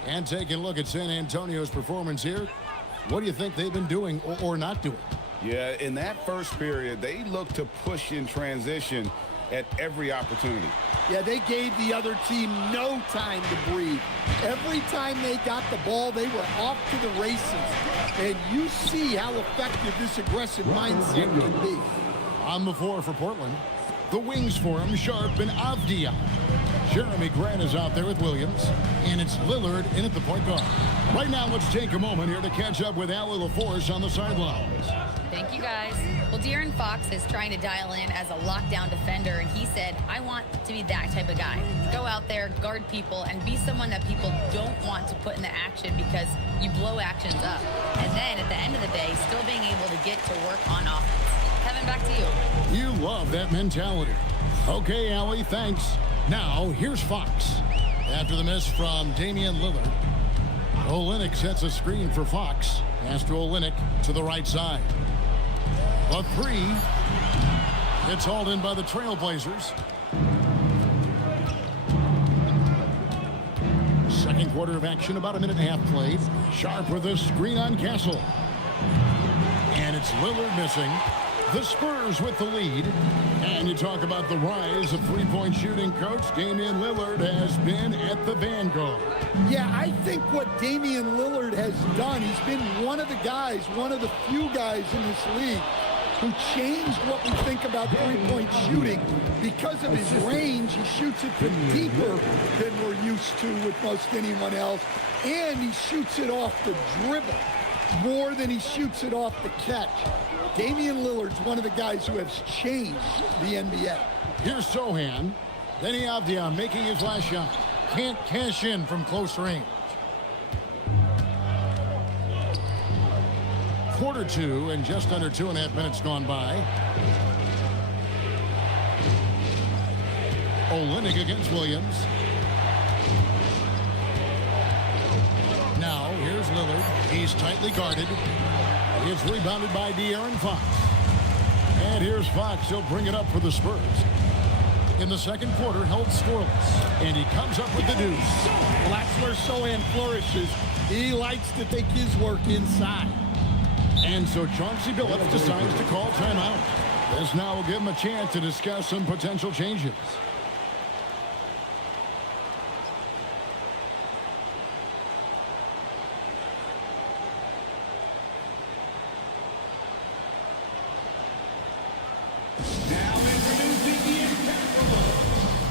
And taking a look at San Antonio's performance here, what do you think they've been doing or not doing? Yeah, in that first period, they looked to push in transition at every opportunity. Yeah, they gave the other team no time to breathe. Every time they got the ball, they were off to the races. And you see how effective this aggressive mindset can be. On the floor for Portland, the wings for him, Sharp and Avdia. Jeremy Grant is out there with Williams, and it's Lillard in at the point guard. Right now, let's take a moment here to catch up with Allie LaForce on the sidelines. Thank you, guys. Well, De'Aaron Fox is trying to dial in as a lockdown defender, and he said, I want to be that type of guy. Go out there, guard people, and be someone that people don't want to put in the action because you blow actions up. And then, at the end of the day, still being able to get to work on offense. Kevin, back to you. You love that mentality. Okay, Allie, thanks. Now, here's Fox. After the miss from Damian Lillard, Olynyk sets a screen for Fox. Pass to Olynyk to the right side. A three. It's hauled in by the Trailblazers. Second quarter of action, about a minute and a half played. Sharp with a screen on Castle. And it's Lillard missing. The Spurs with the lead. And you talk about the rise of three-point shooting, Coach. Damian Lillard has been at the vanguard. Yeah, I think what Damian Lillard has done, he's been one of the guys, one of the few guys in this league who changed what we think about three-point shooting. Because of his range, he shoots it from deeper than we're used to with most anyone else. And he shoots it off the dribble more than he shoots it off the catch. Damian Lillard's one of the guys who has changed the NBA. Here's Sohan. Then Avdia making his last shot. Can't cash in from close range. Quarter two and just under 2.5 minutes gone by. Olynyk against Williams. Now here's Lillard. He's tightly guarded. It's rebounded by De'Aaron Fox. And here's Fox. He'll bring it up for the Spurs. In the second quarter, held scoreless. And he comes up with the deuce. Well, that's where Sohan flourishes. He likes to take his work inside. And so Chauncey Billups decides to call timeout. This now will give him a chance to discuss some potential changes. Now introducing the incomparable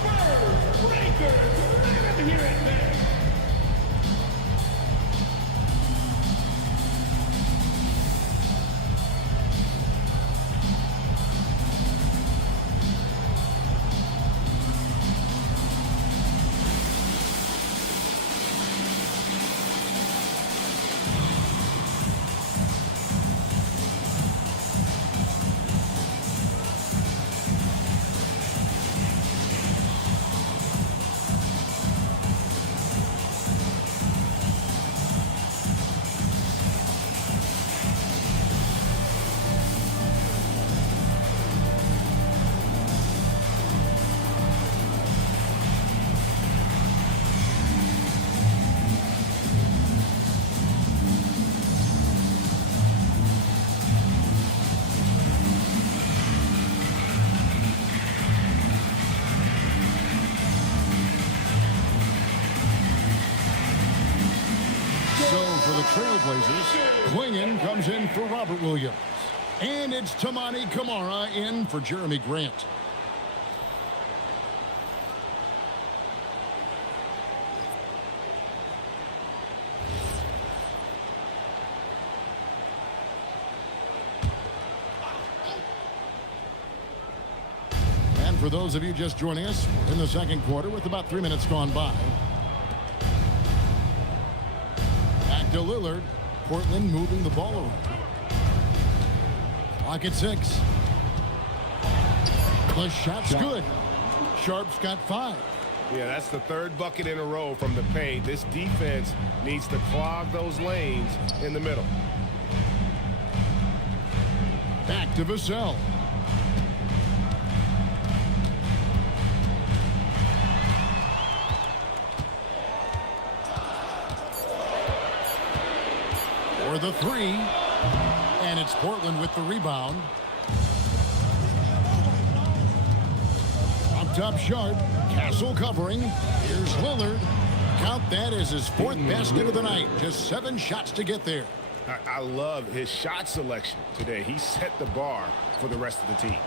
Spurs Breakers right here at Bay. For the Trailblazers, Klingon comes in for Robert Williams. And it's Toumani Camara in for Jeremy Grant. And for those of you just joining us, in the second quarter with about 3 minutes gone by. To Lillard. Portland moving the ball around. Clock at 6. The shot's good. Sharp's got 5. Yeah, that's the third bucket in a row from the paint. This defense needs to clog those lanes in the middle. Back to Vassell. for the three. And it's Portland with the rebound. Up top, Sharp. Castle covering. Here's Lillard. Count that as his fourth basket of the night. Just 7 shots to get there. I love his shot selection today. He set the bar for the rest of the team.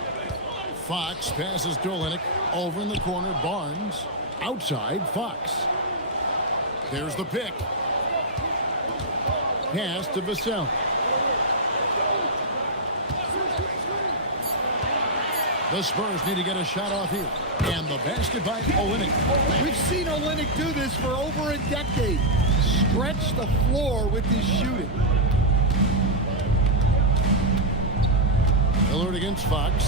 Fox passes to Olynyk. Over in the corner, Barnes. Outside, Fox. There's the pick. Pass to Vassell. The Spurs need to get a shot off here. And the basket by Olynyk. We've seen Olynyk do this for over a decade. Stretch the floor with his shooting. Lillard against Fox.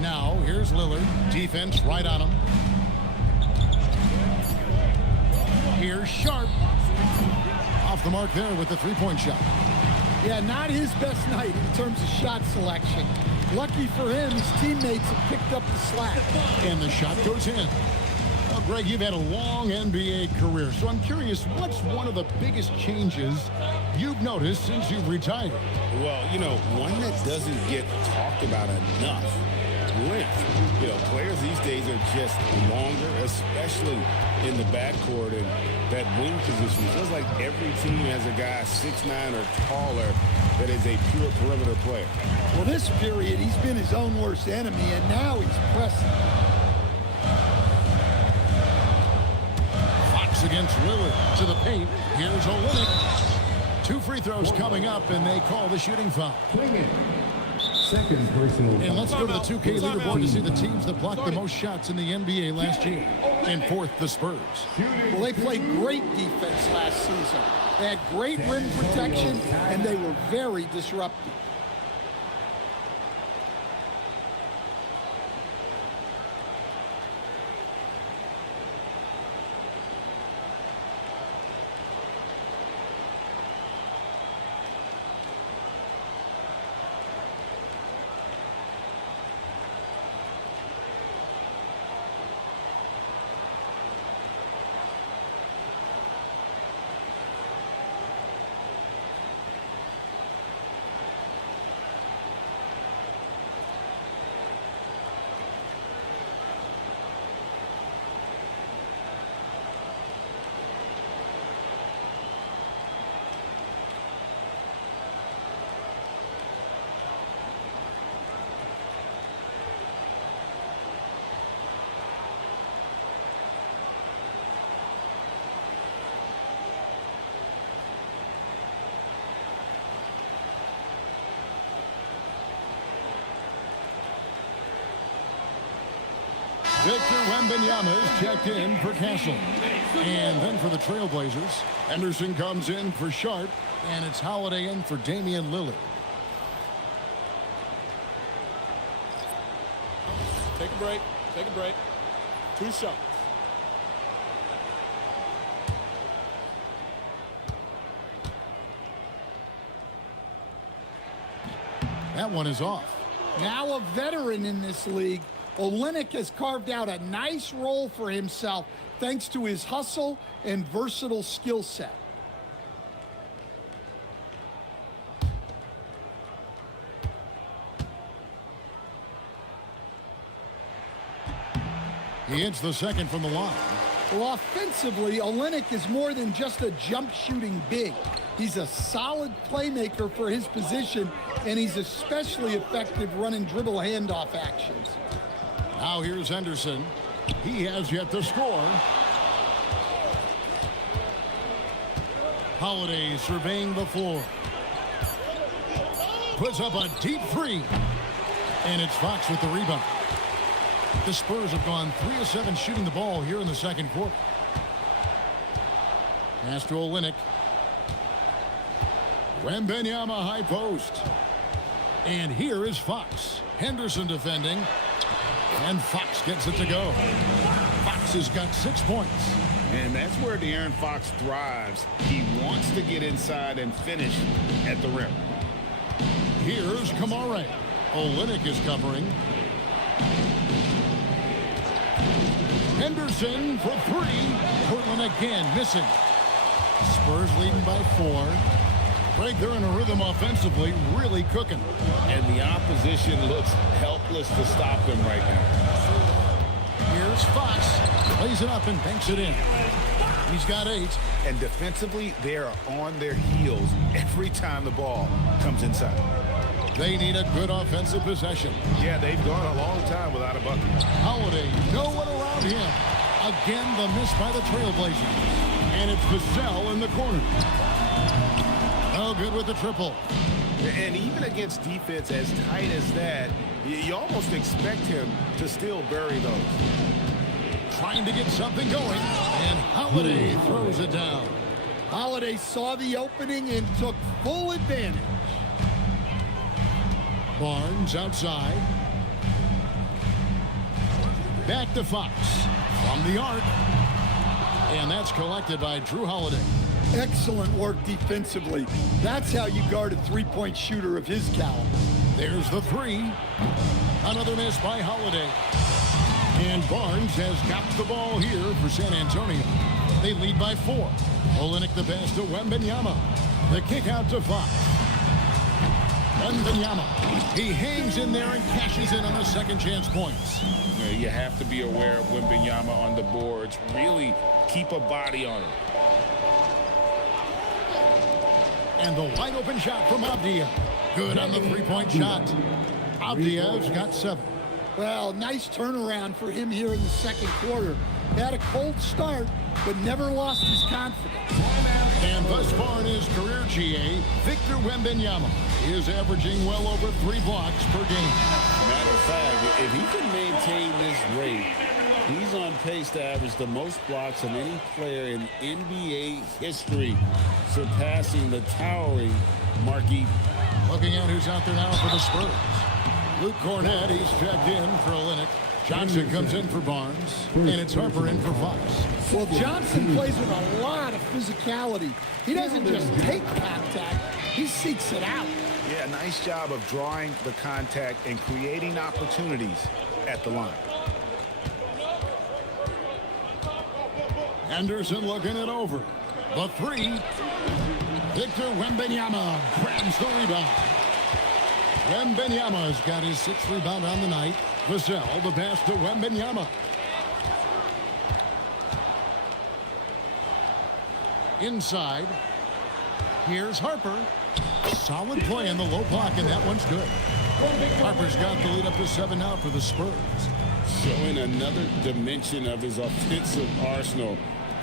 Now, here's Lillard. Defense right on him. Here's Sharp. Off the mark there with the three-point shot. Yeah, not his best night in terms of shot selection. Lucky for him, his teammates have picked up the slack. And the shot goes in. Well, Greg, you've had a long NBA career, so I'm curious, what's one of the biggest changes you've noticed since you've retired? Well, you know, one that doesn't get talked about enough. Length. You know, players these days are just longer, especially in the backcourt, and that wing position. Feels like every team has a guy 6'9" or taller that is a pure perimeter player. Well, this period, he's been his own worst enemy, and now he's pressing. Fox against Lillard to the paint. Here's Olynyk. 2 free throws coming up, and they call the shooting foul. Second personal And foul. let's go to the 2K leaderboard to see the teams that blocked the most shots in the NBA last year. In fourth, the Spurs. Well, they played great defense last season. They had great rim protection, and they were very disruptive. Victor Wembanyama is checked in for Castle. And then for the Trailblazers, Henderson comes in for Sharp, and it's Holiday in for Damian Lillard. Take a break. Take a break. 2 shots. That one is off. Now a veteran in this league, Olynyk has carved out a nice role for himself thanks to his hustle and versatile skill set. He hits the second from the line. Well, offensively, Olynyk is more than just a jump shooting big. He's a solid playmaker for his position, and he's especially effective running dribble handoff actions. Now here's Henderson. He has yet to score. Holiday surveying the floor. Puts up a deep three. And it's Fox with the rebound. The Spurs have gone 3 of 7 shooting the ball here in the second quarter. Pass to Olynyk. Wembanyama high post. And here is Fox. Henderson defending. And Fox gets it to go. Fox has got 6 points. And that's where De'Aaron Fox thrives. He wants to get inside and finish at the rim. Here's Kamare. Olynyk is covering. Henderson for 3. Portland again missing. Spurs leading by 4. Greg, they're in a rhythm offensively, really cooking. And the opposition looks helpless to stop them right now. Here's Fox. Plays it up and banks it in. He's got 8. And defensively, they are on their heels every time the ball comes inside. They need a good offensive possession. Yeah, they've gone a long time without a bucket. Holiday, no one around him. Again, the miss by the Trailblazers. And it's Vassell in the corner. No good with the triple. And even against defense as tight as that, you almost expect him to still bury those. Trying to get something going, and Holiday throws it down. Holiday saw the opening and took full advantage. Barnes outside. Back to Fox from the arc. And that's collected by Drew Holiday. Excellent work defensively. That's how you guard a three-point shooter of his caliber. There's the 3. Another miss by Holiday. And Barnes has got the ball here for San Antonio. They lead by 4. Olynyk the pass to Wembanyama. The kick out to Fox. Wembanyama. He hangs in there and cashes in on the second chance points. You have to be aware of Wembanyama on the boards. Really keep a body on him. And the wide open shot from Avdija. Good on the 3-point shot. Avdija's got 7. Well, nice turnaround for him here in the second quarter. Had a cold start, but never lost his confidence. And thus far in his career, GA, Victor Wembanyama is averaging well over 3 blocks per game. Matter of fact, if he can maintain this rate, he's on pace to average the most blocks of any player in NBA history, surpassing the towering Mark Eaton. Looking at who's out there now for the Spurs. Luke Cornett, he's checked in for Olynyk. Johnson comes in for Barnes, and it's Harper in for Fox. Well, Johnson plays with a lot of physicality. He doesn't just take contact, he seeks it out. Yeah, nice job of drawing the contact and creating opportunities at the line. Anderson looking it over. The 3. Victor Wembanyama grabs the rebound. Wembanyama's got his 6th rebound on the night. Vassell, the pass to Wembanyama. Inside. Here's Harper. Solid play in the low block, and that one's good. Harper's got the lead up to 7 now for the Spurs. Showing another dimension of his offensive arsenal.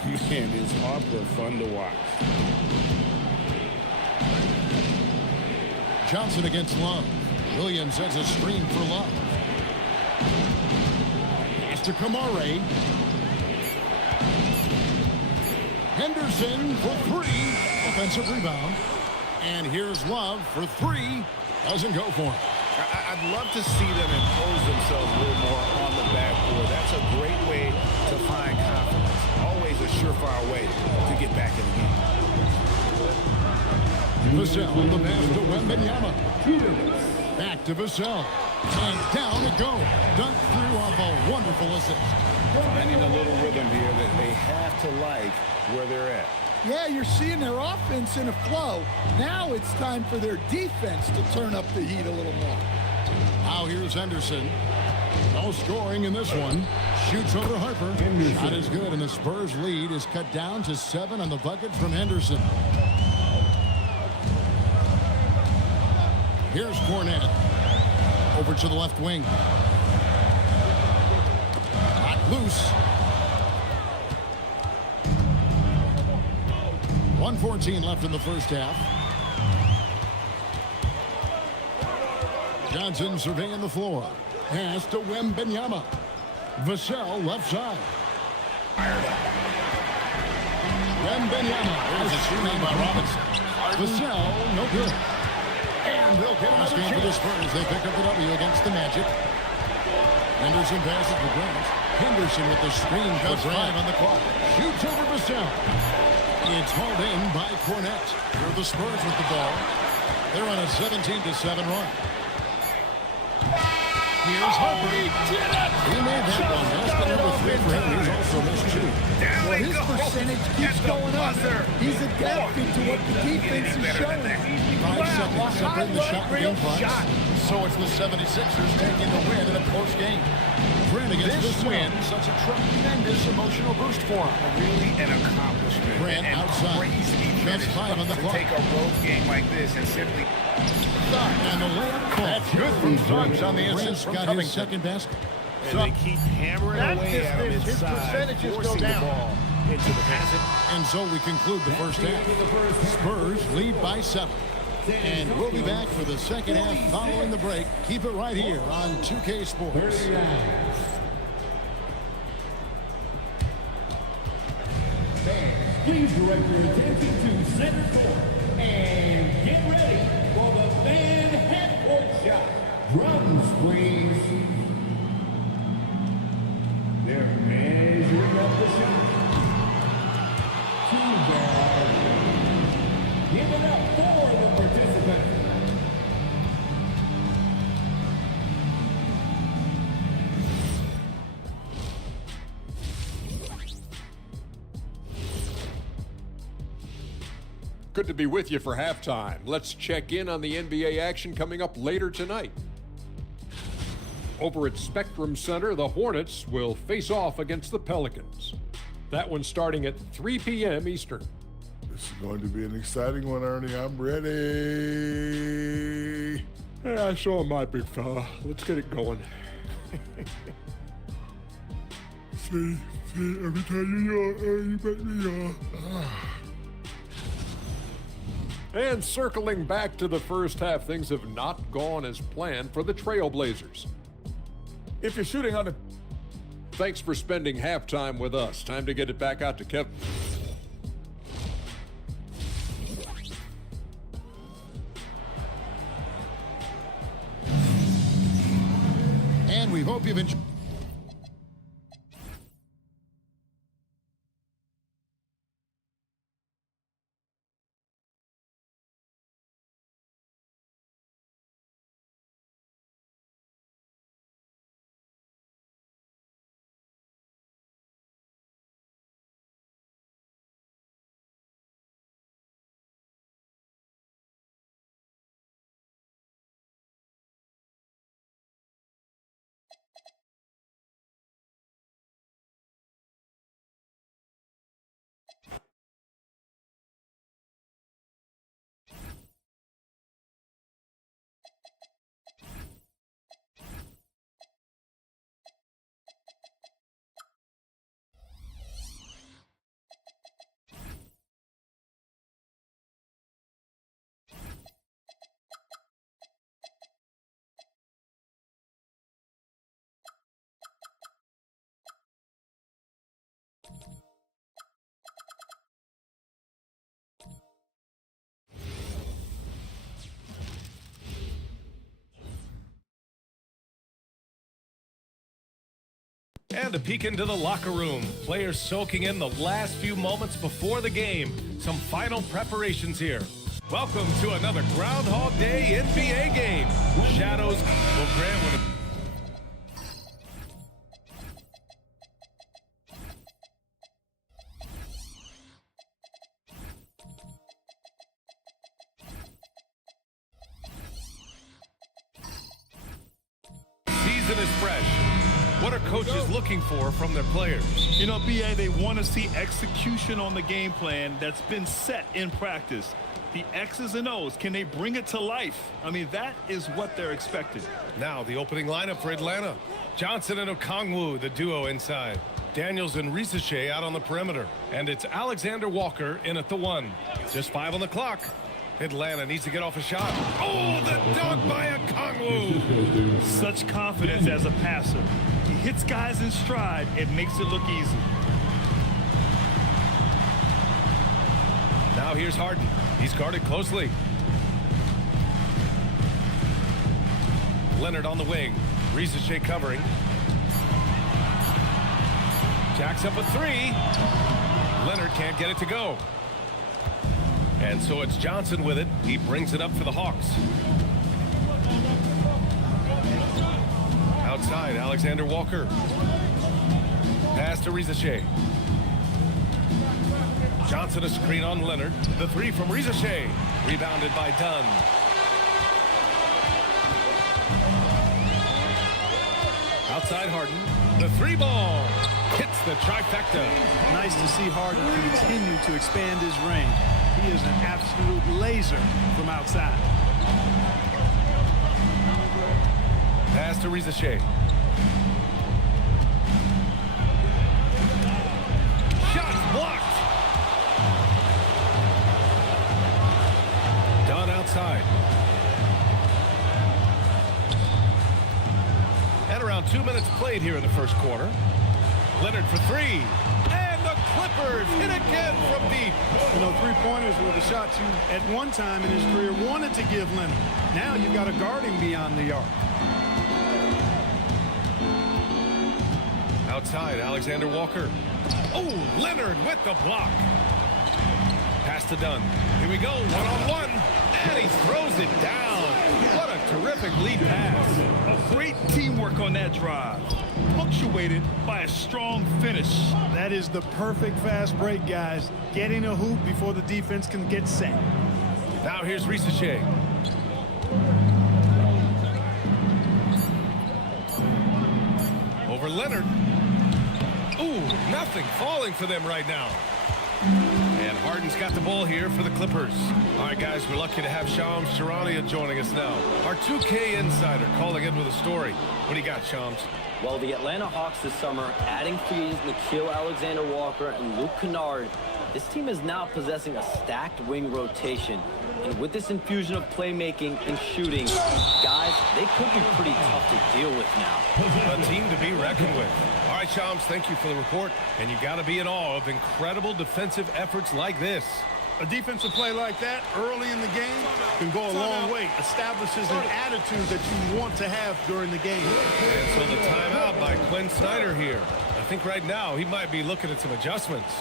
Man, is Harper fun to watch. Johnson against Love. Williams has a screen for Love. Pass to Kamare. Henderson for 3. Offensive rebound. And here's Love for 3. Doesn't go for him. I'd love to see them impose themselves a little more on the backboard. That's a great way to find confidence. Always a surefire way to get back in the game. Vassell, the pass to Wembanyama. Back to Vassell. And down it goes. Dunked through off a wonderful assist. Finding a little rhythm here that they have to like where they're at. Yeah, you're seeing their offense in a flow. Now it's time for their defense to turn up the heat a little more. Now here's Henderson. No scoring in this one. Shoots over Harper. Shot is good, and the Spurs lead is cut down to 7 on the bucket from Henderson. Here's Cornett. Over to the left wing. Not loose. 1:14 left in the first half. Johnson surveying the floor. Pass to Wembanyama. Vassell left side. Wembanyama. There's a screen by Robinson. Vassell, no good. And they'll get another game for the Spurs. They pick up the W against the Magic. Henderson passes for Grant. Henderson with the screen for 5 on the clock. Shoots over Vassell. It's hauled in by Cornett. Here are the Spurs with the ball. They're on a 17-7 run. Here's Harper. He did it! He made that one. That's the number 3 for him. He's also missed 2. Well, his percentage keeps going up. He's adapting to what the defense is showing. 5 seconds separating the shot and game clocks. So it's the 76ers taking the win in a close game. Brent against this win, such a tremendous emotional boost for him. Really an accomplishment. Brent and outside. Crazy Just 5 on the to clock. take a road game like this and simply... And the layup call. That's good from Suggs on the assist from Covington. His second basket. And they keep hammering away at him His inside, percentages go forcing the down. ball into the basket. And so we conclude the first half. Spurs lead by 7. And we'll be back for the second half following the break. Keep it right here on 2K Sports. Please direct your attention to center court and get ready for the fan half-court shot. Drums, please. They're measuring up the shot. 2 guard. Give it up for the participant. Good to be with you for halftime. Let's check in on the NBA action coming up later tonight. Over at Spectrum Center, the Hornets will face off against the Pelicans. That one's starting at 3 p.m. Eastern. This is going to be an exciting one, Ernie. I'm ready. Yeah, so am I, big fella. Let's get it going. See, every time you yawn, you make me yawn. And circling back to the first half, things have not gone as planned for the Trailblazers. If you're shooting on the... Thanks for spending halftime with us. Time to get it back out to Kevin. And we hope you've enjoyed. And a peek into the locker room. Players soaking in the last few moments before the game. Some final preparations here. Welcome to another Groundhog Day NBA game. Shadows will grant one. Season is fresh. What are coaches looking for from their players? You know, BA, they want to see execution on the game plan that's been set in practice. The X's and O's, can they bring it to life? I mean, that is what they're expecting. Now the opening lineup for Atlanta. Johnson and Okongwu, the duo inside. Daniels and Risache out on the perimeter. And it's Alexander Walker in at the 1. Just 5 on the clock. Atlanta needs to get off a shot. Oh, the dunk by Okongwu. Such confidence as a passer. He hits guys in stride. It makes it look easy. Now here's Harden. He's guarded closely. Leonard on the wing. Risache covering. Jacks up a 3. Leonard can't get it to go. And so it's Johnson with it. He brings it up for the Hawks. Outside, Alexander Walker. Pass to Rizachet. Johnson a screen on Leonard. The three from Rizachet. Rebounded by Dunn. Outside Harden. The three ball. Hits the trifecta. Nice to see Harden continue to expand his range. He is an absolute laser from outside. Pass to Rizachet. Shot blocked. Dunn outside. And around 2 minutes played here in the first quarter. Leonard for three. And the Clippers hit again from deep. You know, three-pointers were the shots you, at one time in his career, wanted to give Leonard. Now you've got to guard him beyond the arc. Outside, Alexander Walker. Oh, Leonard with the block. Pass to Dunn. Here we go, one-on-one. And he throws it down. What a terrific lead pass. A great teamwork on that drive, punctuated by a strong finish. That is the perfect fast break, guys. Getting a hoop before the defense can get set. Now here's Rizachet. Over Leonard. Ooh, nothing falling for them right now. And Harden's got the ball here for the Clippers. All right, guys, we're lucky to have Shams Charania joining us now. Our 2K insider calling in with a story. What do you got, Shams? Well, the Atlanta Hawks this summer, adding free agents Nickeil Alexander-Walker and Luke Kennard, this team is now possessing a stacked wing rotation. And with this infusion of playmaking and shooting, guys, they could be pretty tough to deal with now. A team to be reckoned with. All right, Shams, thank you for the report. And you got to be in awe of incredible defensive efforts like this. A defensive play like that early in the game can go a long way. Establishes an attitude that you want to have during the game. And so the timeout by Quinn Snyder here. I think right now he might be looking at some adjustments.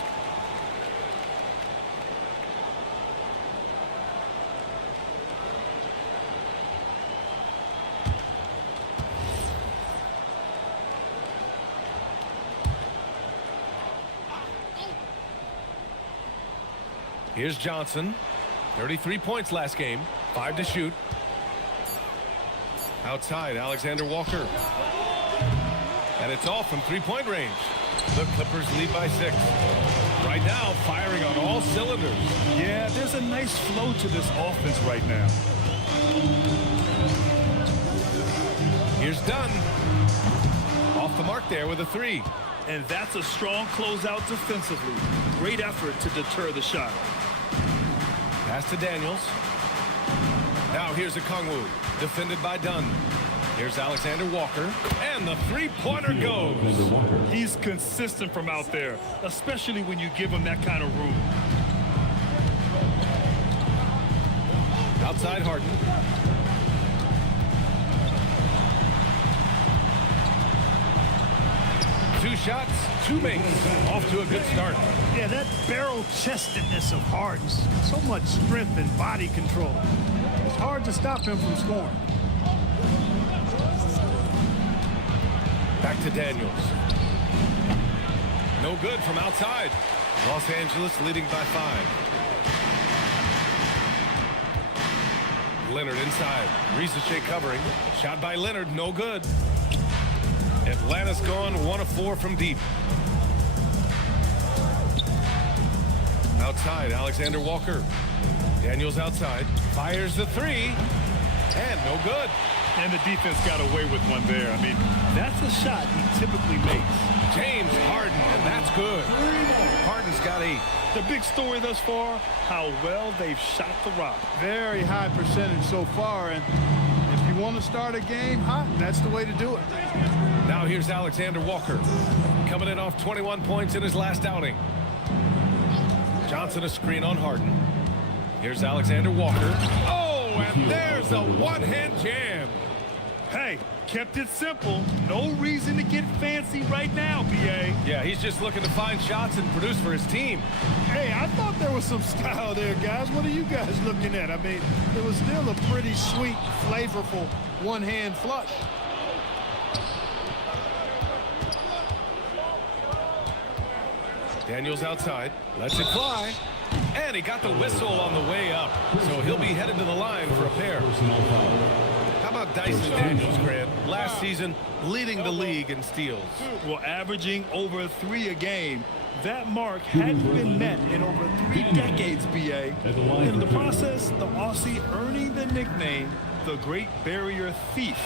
Here's Johnson. 33 points last game. 5 to shoot. Outside, Alexander Walker. And it's off from three-point range. The Clippers lead by 6. Right now, firing on all cylinders. Yeah, there's a nice flow to this offense right now. Here's Dunn. Off the mark there with a three. And that's a strong closeout defensively. Great effort to deter the shot. Pass to Daniels. Now here's Okongwu, defended by Dunn. Here's Alexander Walker, and the three-pointer goes. He's consistent from out there, especially when you give him that kind of room. Outside Harden. Two shots, two makes. Off to a good start. Yeah, that barrel-chestedness of Harden. So much strength and body control. It's hard to stop him from scoring. Back to Daniels. No good from outside. Los Angeles leading by 5. Leonard inside. Rizachet covering. Shot by Leonard, no good. Atlanta's gone 1 of 4 from deep. Outside, Alexander Walker. Daniels outside. Fires the three. And no good. And the defense got away with one there. I mean, that's a shot he typically makes. James Harden, and that's good. Harden's got 8. The big story thus far, how well they've shot the rock. Very high percentage so far, and if you want to start a game hot, that's the way to do it. Now here's Alexander Walker, coming in off 21 points in his last outing. Johnson a screen on Harden. Here's Alexander Walker. Oh, and there's a one-hand jam. Hey, kept it simple. No reason to get fancy right now, B.A. Yeah, he's just looking to find shots and produce for his team. Hey, I thought there was some style there, guys. What are you guys looking at? I mean, it was still a pretty sweet, flavorful one-hand flush. Daniels outside, lets it fly, and he got the whistle on the way up, so he'll be headed to the line for a pair. How about Dyson Daniels, Grant? Last season, leading the league in steals. Well, averaging over 3 a game. That mark hadn't been met in over 3 decades, BA. In the process, the Aussie earning the nickname, the Great Barrier Thief.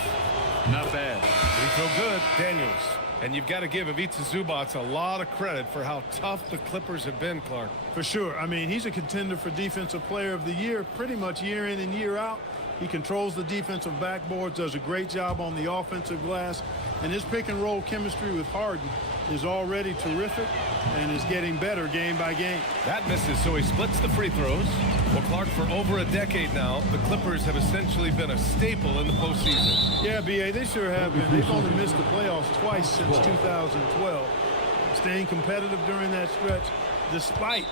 Not bad. We feel good, Daniels. And you've got to give Ivica Zubac a lot of credit for how tough the Clippers have been, Clark. For sure. I mean, he's a contender for Defensive Player of the Year pretty much year in and year out. He controls the defensive backboards, does a great job on the offensive glass, and his pick and roll chemistry with Harden is already terrific and is getting better game by game. That misses, so he splits the free throws. Well, Clark, for over a decade now, the Clippers have essentially been a staple in the postseason. Yeah, B.A., they sure have been. They've only missed the playoffs twice since 2012. Staying competitive during that stretch, despite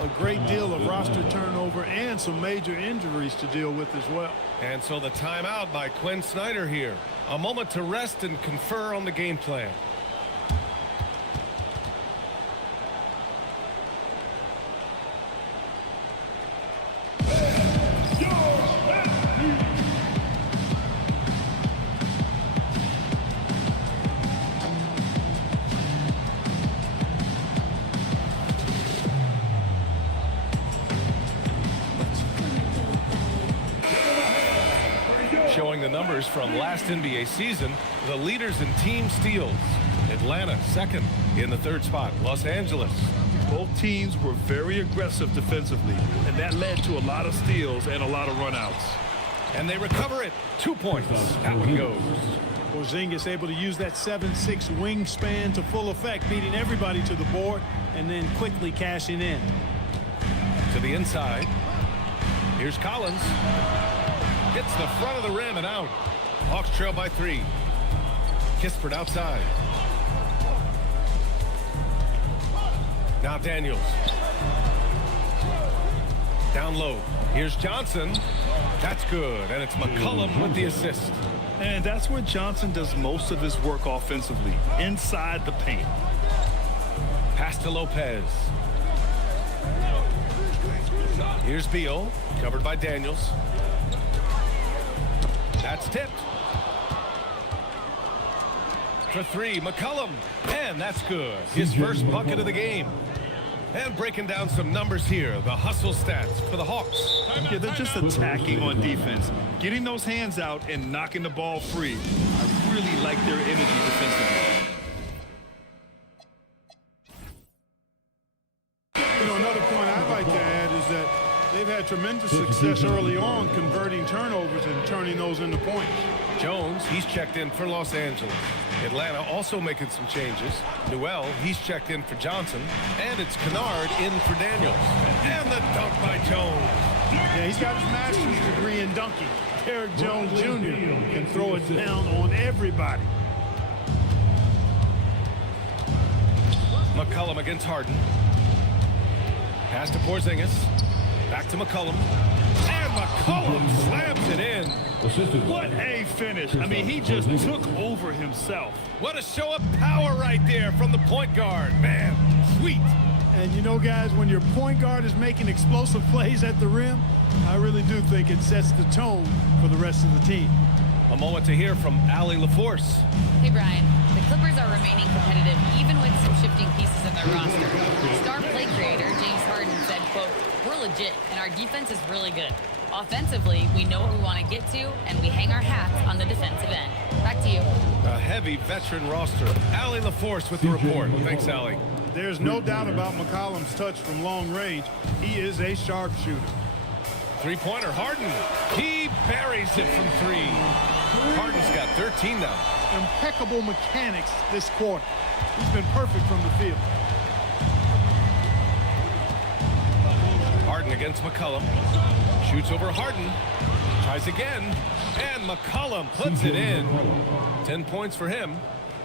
a great deal of roster turnover and some major injuries to deal with as well. And so the timeout by Quinn Snyder here. A moment to rest and confer on the game plan. Showing the numbers from last NBA season, the leaders in team steals. Atlanta second in the 3rd spot. Los Angeles. Both teams were very aggressive defensively, and that led to a lot of steals and a lot of runouts. And they recover it. 2 points. That one goes. Porzingis able to use that 7'6" wingspan to full effect, beating everybody to the board and then quickly cashing in. To the inside. Here's Collins. Hits the front of the rim and out. Hawks trail by 3. Kispert outside. Now Daniels. Down low. Here's Johnson. That's good. And it's McCollum with the assist. And that's where Johnson does most of his work offensively, inside the paint. Pass to Lopez. Here's Beal, covered by Daniels. That's tipped. For 3, McCollum. And that's good. His first bucket of the game. And breaking down some numbers here, the hustle stats for the Hawks. Yeah, they're just attacking on defense, getting those hands out and knocking the ball free. I really like their energy defensively. You know, another point I'd like to add is that they've had tremendous success early on converting turnovers and turning those into points. Jones, he's checked in for Los Angeles. Atlanta also making some changes. Newell, he's checked in for Johnson. And it's Kennard in for Daniels. And the dunk by Jones. Yeah, he's got his master's degree in dunking. Derrick Jones Jr. can throw it down on everybody. McCollum against Harden. Pass to Porzingis. Back to McCollum. And McCollum slams it in. What a finish. I mean, he just took over himself. What a show of power right there from the point guard. Man, sweet. And you know, guys, when your point guard is making explosive plays at the rim, I really do think it sets the tone for the rest of the team. A moment to hear from Allie LaForce. Hey, Brian. The Clippers are remaining competitive even with some shifting pieces in their roster. Star play creator James Harden said, quote, "We're legit and our defense is really good. Offensively, we know what we want to get to, and we hang our hats on the defensive end." Back to you. A heavy veteran roster. Allie LaForce with the report. Thanks, Allie. There's no doubt about McCollum's touch from long range. He is a sharpshooter. Three-pointer, Harden. He buries it from 3. Harden's got 13 now. Impeccable mechanics this quarter. He's been perfect from the field. Harden against McCollum. Shoots over Harden. Tries again. And McCollum puts it in. 10 points for him.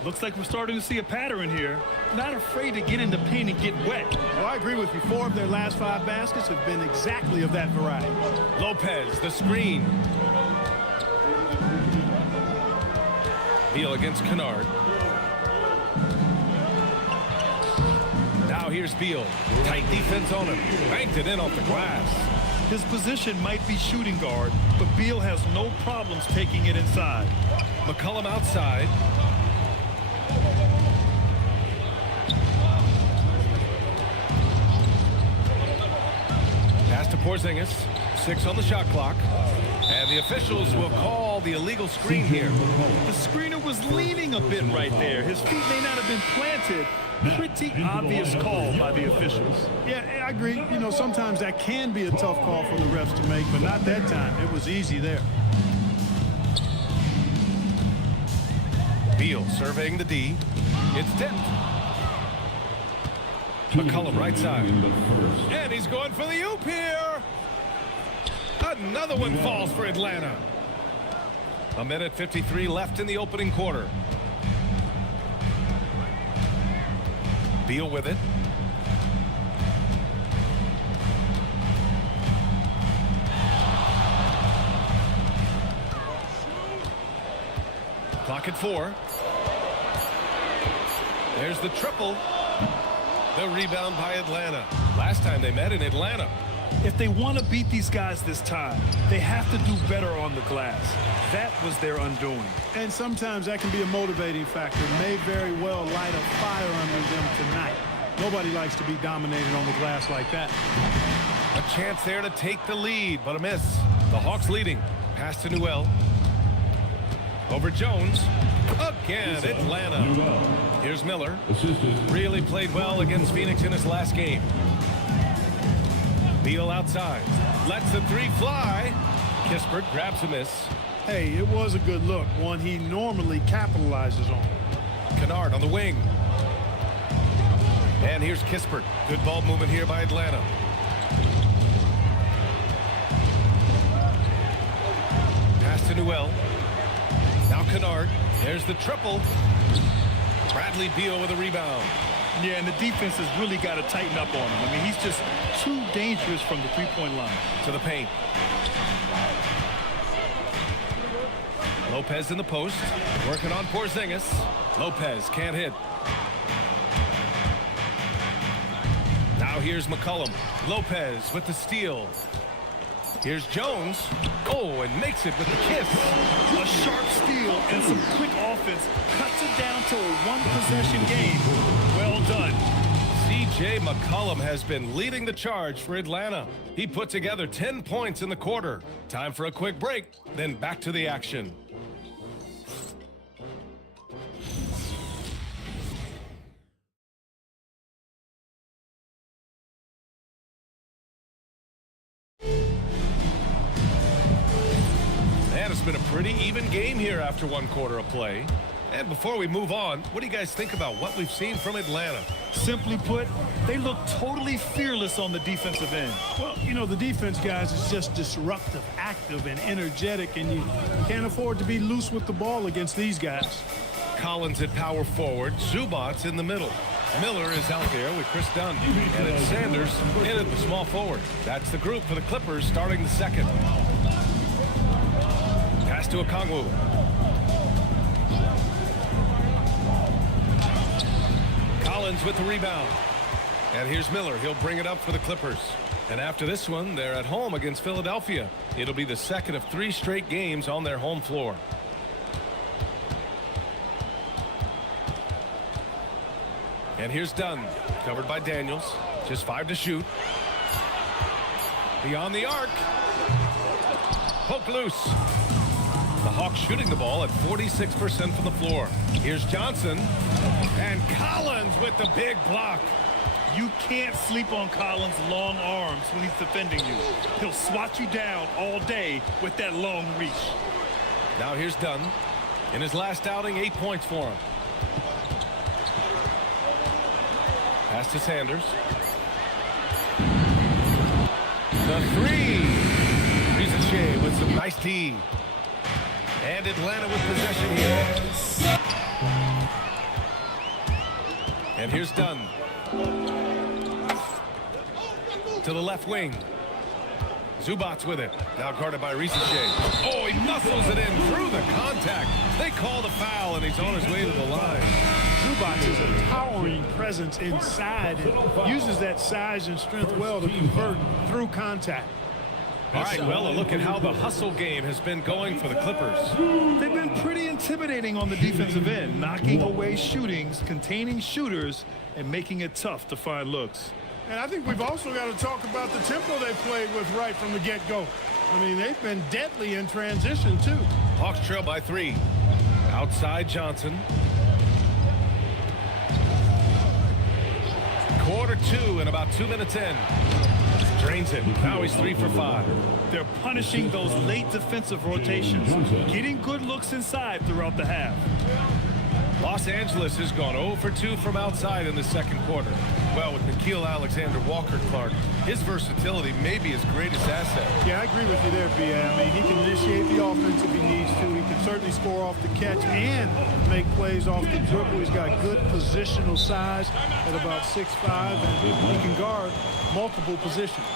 Looks like we're starting to see a pattern here. Not afraid to get in the paint and get wet. Well, I agree with you. 4 of their last 5 baskets have been exactly of that variety. Lopez, the screen. Beal against Kennard. Now here's Beal. Tight defense on him. Banked it in off the glass. His position might be shooting guard, but Beal has no problems taking it inside. McCollum outside. Pass to Porzingis. 6 on the shot clock. And the officials will call the illegal screen here. The screener was leaning a bit right there. His feet may not have been planted. Pretty obvious call by the officials. Yeah, I agree. You know, sometimes that can be a tough call for the refs to make, but not that time. It was easy there. Beal surveying the D. It's tipped. McCollum right side. And he's going for the oop here. Another one falls for Atlanta. 1:53 left in the opening quarter. Beal with it. Clock at 4. There's the triple. The rebound by Atlanta. Last time they met in Atlanta. If they want to beat these guys this time, they have to do better on the glass. That was their undoing. And sometimes that can be a motivating factor. May very well light a fire under them tonight. Nobody likes to be dominated on the glass like that. A chance there to take the lead, but a miss. The Hawks leading. Pass to Newell. Over Jones. Again, Atlanta. Here's Miller. Really played well against Phoenix in his last game. Beal outside. Lets the 3 fly. Kispert grabs a miss. Hey, it was a good look. One he normally capitalizes on. Kennard on the wing. And here's Kispert. Good ball movement here by Atlanta. Pass to Newell. Now Kennard. There's the triple. Bradley Beal with a rebound. Yeah, and the defense has really got to tighten up on him. I mean, he's just too dangerous from the three-point line. To the paint. Lopez in the post. Working on Porzingis. Lopez can't hit. Now here's McCollum. Lopez with the steal. Here's Jones. Oh, and makes it with the kiss. A sharp steal and some quick offense cuts it down to a one-possession game. Well done. C.J. McCollum has been leading the charge for Atlanta. He put together 10 points in the quarter. Time for a quick break, then back to the action. And it's been a pretty even game here after one quarter of play. And before we move on, what do you guys think about what we've seen from Atlanta? Simply put, they look totally fearless on the defensive end. Well, you know, the defense, guys, is just disruptive, active, and energetic, and you can't afford to be loose with the ball against these guys. Collins at power forward, Zubats in the middle. Miller is out there with Chris Dunn. And it's Sanders in at the small forward. That's the group for the Clippers starting the second. Pass to Okongwu. Collins with the rebound. And here's Miller. He'll bring it up for the Clippers. And after this one, they're at home against Philadelphia. It'll be the second of 3 straight games on their home floor. And here's Dunn, covered by Daniels. Just 5 to shoot. Beyond the arc. Poke loose. The Hawks shooting the ball at 46% from the floor. Here's Johnson. And Collins with the big block. You can't sleep on Collins' long arms when he's defending you. He'll swat you down all day with that long reach. Now here's Dunn. In his last outing, 8 points for him. Pass to Sanders. The 3. Risache with some nice D. And Atlanta with possession here. And here's Dunn. To the left wing. Zubats with it. Now guarded by Risache. Oh, he muscles it in through the contact. They call the foul, and he's on his way to the line. Zubac is a towering presence inside and uses that size and strength well to convert through contact. All right, well, a look at how the hustle game has been going for the Clippers. They've been pretty intimidating on the defensive end, knocking away shootings, containing shooters, and making it tough to find looks. And I think we've also got to talk about the tempo they played with right from the get-go. I mean, they've been deadly in transition, too. Hawks trail by 3. Outside Johnson. Quarter 2 and about 2 minutes in. Drains it. Now he's 3 for 5. They're punishing those late defensive rotations, getting good looks inside throughout the half. Los Angeles has gone 0 for 2 from outside in the second quarter. Well, with Nickeil Alexander-Walker, Clark, his versatility may be his greatest asset. Yeah, I agree with you there, B.A. I mean, he can initiate the offense if he needs to. He can certainly score off the catch and make plays off the dribble. He's got good positional size at about 6'5", and he can guard multiple positions.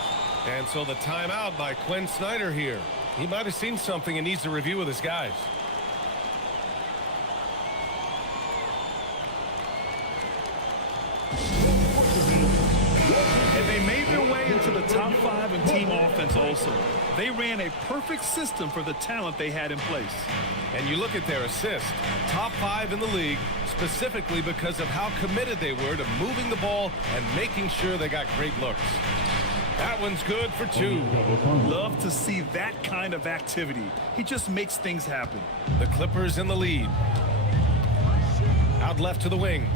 And so the timeout by Quinn Snyder here. He might have seen something and needs to review with his guys. And they made their way into the top 5 in team offense also. They ran a perfect system for the talent they had in place. And you look at their assists, top 5 in the league, specifically because of how committed they were to moving the ball and making sure they got great looks. That one's good for 2. Love to see that kind of activity. He just makes things happen. The Clippers in the lead. Out left to the wing.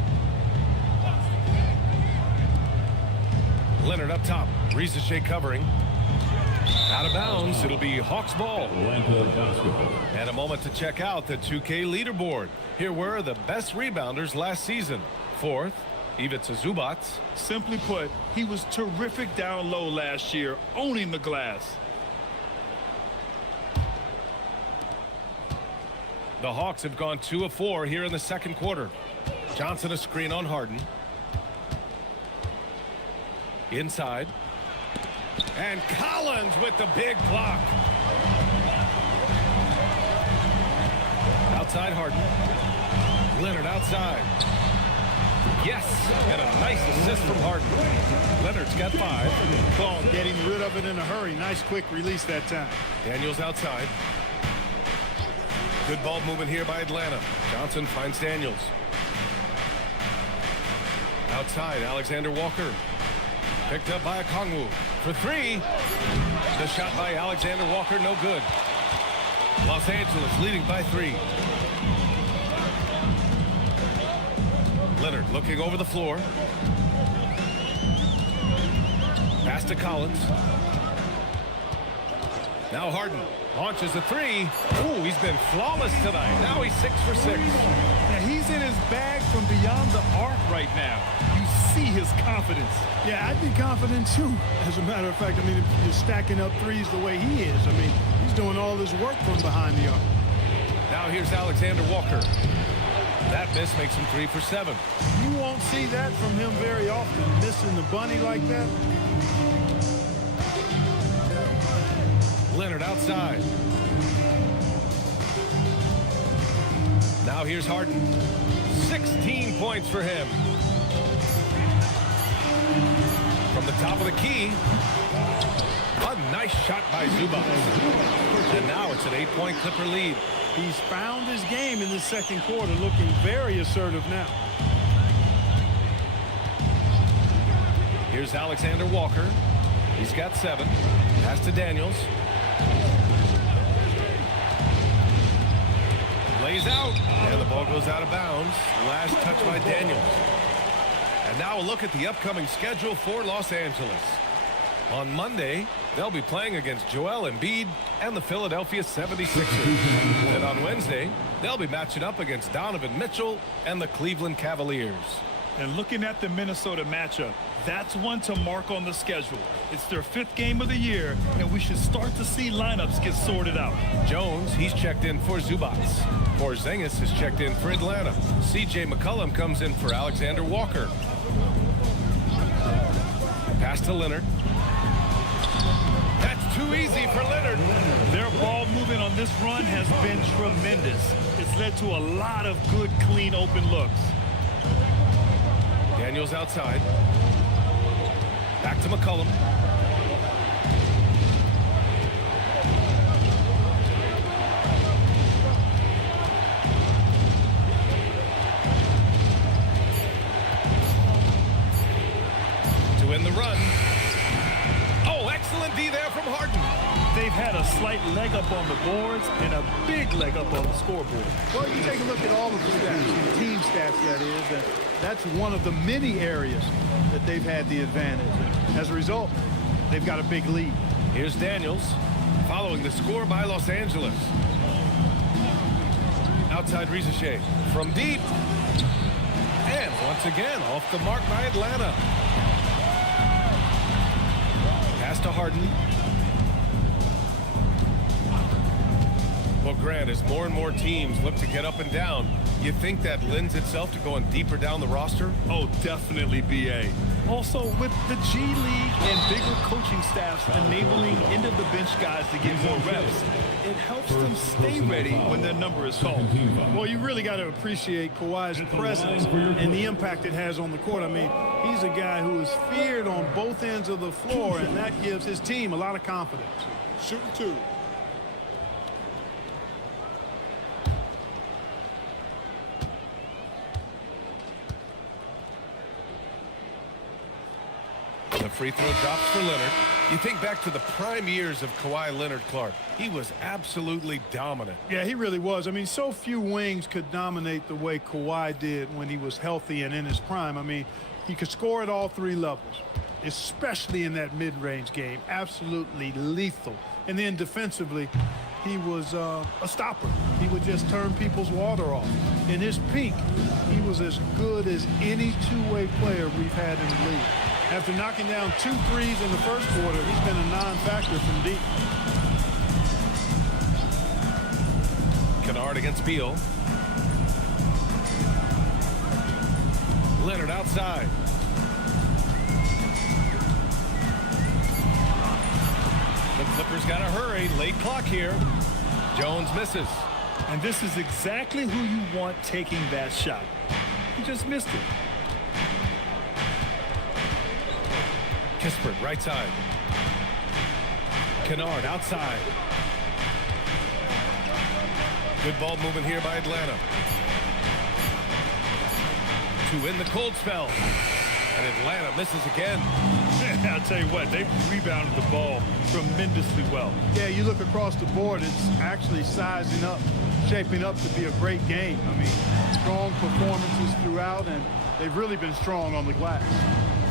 Leonard up top. Risache covering. Out of bounds. It'll be Hawks ball. And a moment to check out the 2K leaderboard. Here were the best rebounders last season. 4th, Ivica Zubac. Simply put, he was terrific down low last year, owning the glass. The Hawks have gone 2 of 4 here in the second quarter. Johnson a screen on Harden. Inside. And Collins with the big block. Outside Harden. Leonard outside. Yes, and a nice assist from Harden. Leonard's got 5. Ball getting rid of it in a hurry. Nice quick release that time. Daniels outside. Good ball movement here by Atlanta. Johnson finds Daniels. Outside, Alexander Walker. Picked up by Okongwu for 3. The shot by Alexander Walker, no good. Los Angeles leading by 3. Leonard looking over the floor. Pass to Collins. Now Harden launches a 3. Ooh, he's been flawless tonight. Now he's 6 for 6. Now he's in his bag from beyond the arc right now. You see his confidence. Yeah, I'd be confident too. As a matter of fact, I mean, if you're stacking up threes the way he is, I mean, he's doing all this work from behind the arc. Now here's Alexander Walker. That miss makes him 3 for 7. You won't see that from him very often, missing the bunny like that. Leonard outside. Now here's Harden. 16 points for him. From the top of the key. A nice shot by Zubac. And now it's an 8-point Clipper lead. He's found his game in the second quarter, looking very assertive now. Here's Alexander Walker. He's got 7. Pass to Daniels. Lays out. And the ball goes out of bounds. Last touch by Daniels. And now a look at the upcoming schedule for Los Angeles. On Monday, they'll be playing against Joel Embiid and the Philadelphia 76ers. And on Wednesday, they'll be matching up against Donovan Mitchell and the Cleveland Cavaliers. And looking at the Minnesota matchup, that's one to mark on the schedule. It's their 5th game of the year, and we should start to see lineups get sorted out. Jones, he's checked in for Zubac. Porzingis is checked in for Atlanta. C.J. McCollum comes in for Alexander Walker. Pass to Leonard. That's too easy for Leonard. Their ball movement on this run has been tremendous. It's led to a lot of good, clean, open looks. Daniels outside. Back to McCollum. To win the run. Oh, excellent D there from Harden. They've had a slight leg up on the boards and a big leg up on the scoreboard. Well, you take a look at all of the stats, the team stats that is, and that's one of the many areas that they've had the advantage. And as a result, they've got a big lead. Here's Daniels following the score by Los Angeles. Outside Rizachet from deep. And once again off the mark by Atlanta. Pass to Harden. Well, Grant, as more and more teams look to get up and down, you think that lends itself to going deeper down the roster? Oh, definitely, B.A. Also, with the G League and bigger coaching staffs enabling end-of-the-bench guys to get more reps, it helps them stay ready when their number is called. Well, you really got to appreciate Kawhi's presence and the impact it has on the court. I mean, he's a guy who is feared on both ends of the floor, and that gives his team a lot of confidence. Shooting 2. The free throw drops for Leonard. You think back to the prime years of Kawhi Leonard, Clark. He was absolutely dominant. Yeah, he really was. I mean, so few wings could dominate the way Kawhi did when he was healthy and in his prime. I mean, he could score at all three levels, especially in that mid-range game. Absolutely lethal. And then defensively, he was a stopper. He would just turn people's water off. In his peak, he was as good as any two-way player we've had in the league. After knocking down 2 threes in the first quarter, he's been a non-factor from deep. Kennard against Beal. Leonard outside. The Clippers got to hurry. Late clock here. Jones misses. And this is exactly who you want taking that shot. He just missed it. Kispert right side. Kennard outside. Good ball movement here by Atlanta. To win the cold spell. And Atlanta misses again. I'll tell you what, they rebounded the ball tremendously well. Yeah, you look across the board, it's actually sizing up, shaping up to be a great game. I mean, strong performances throughout, and they've really been strong on the glass.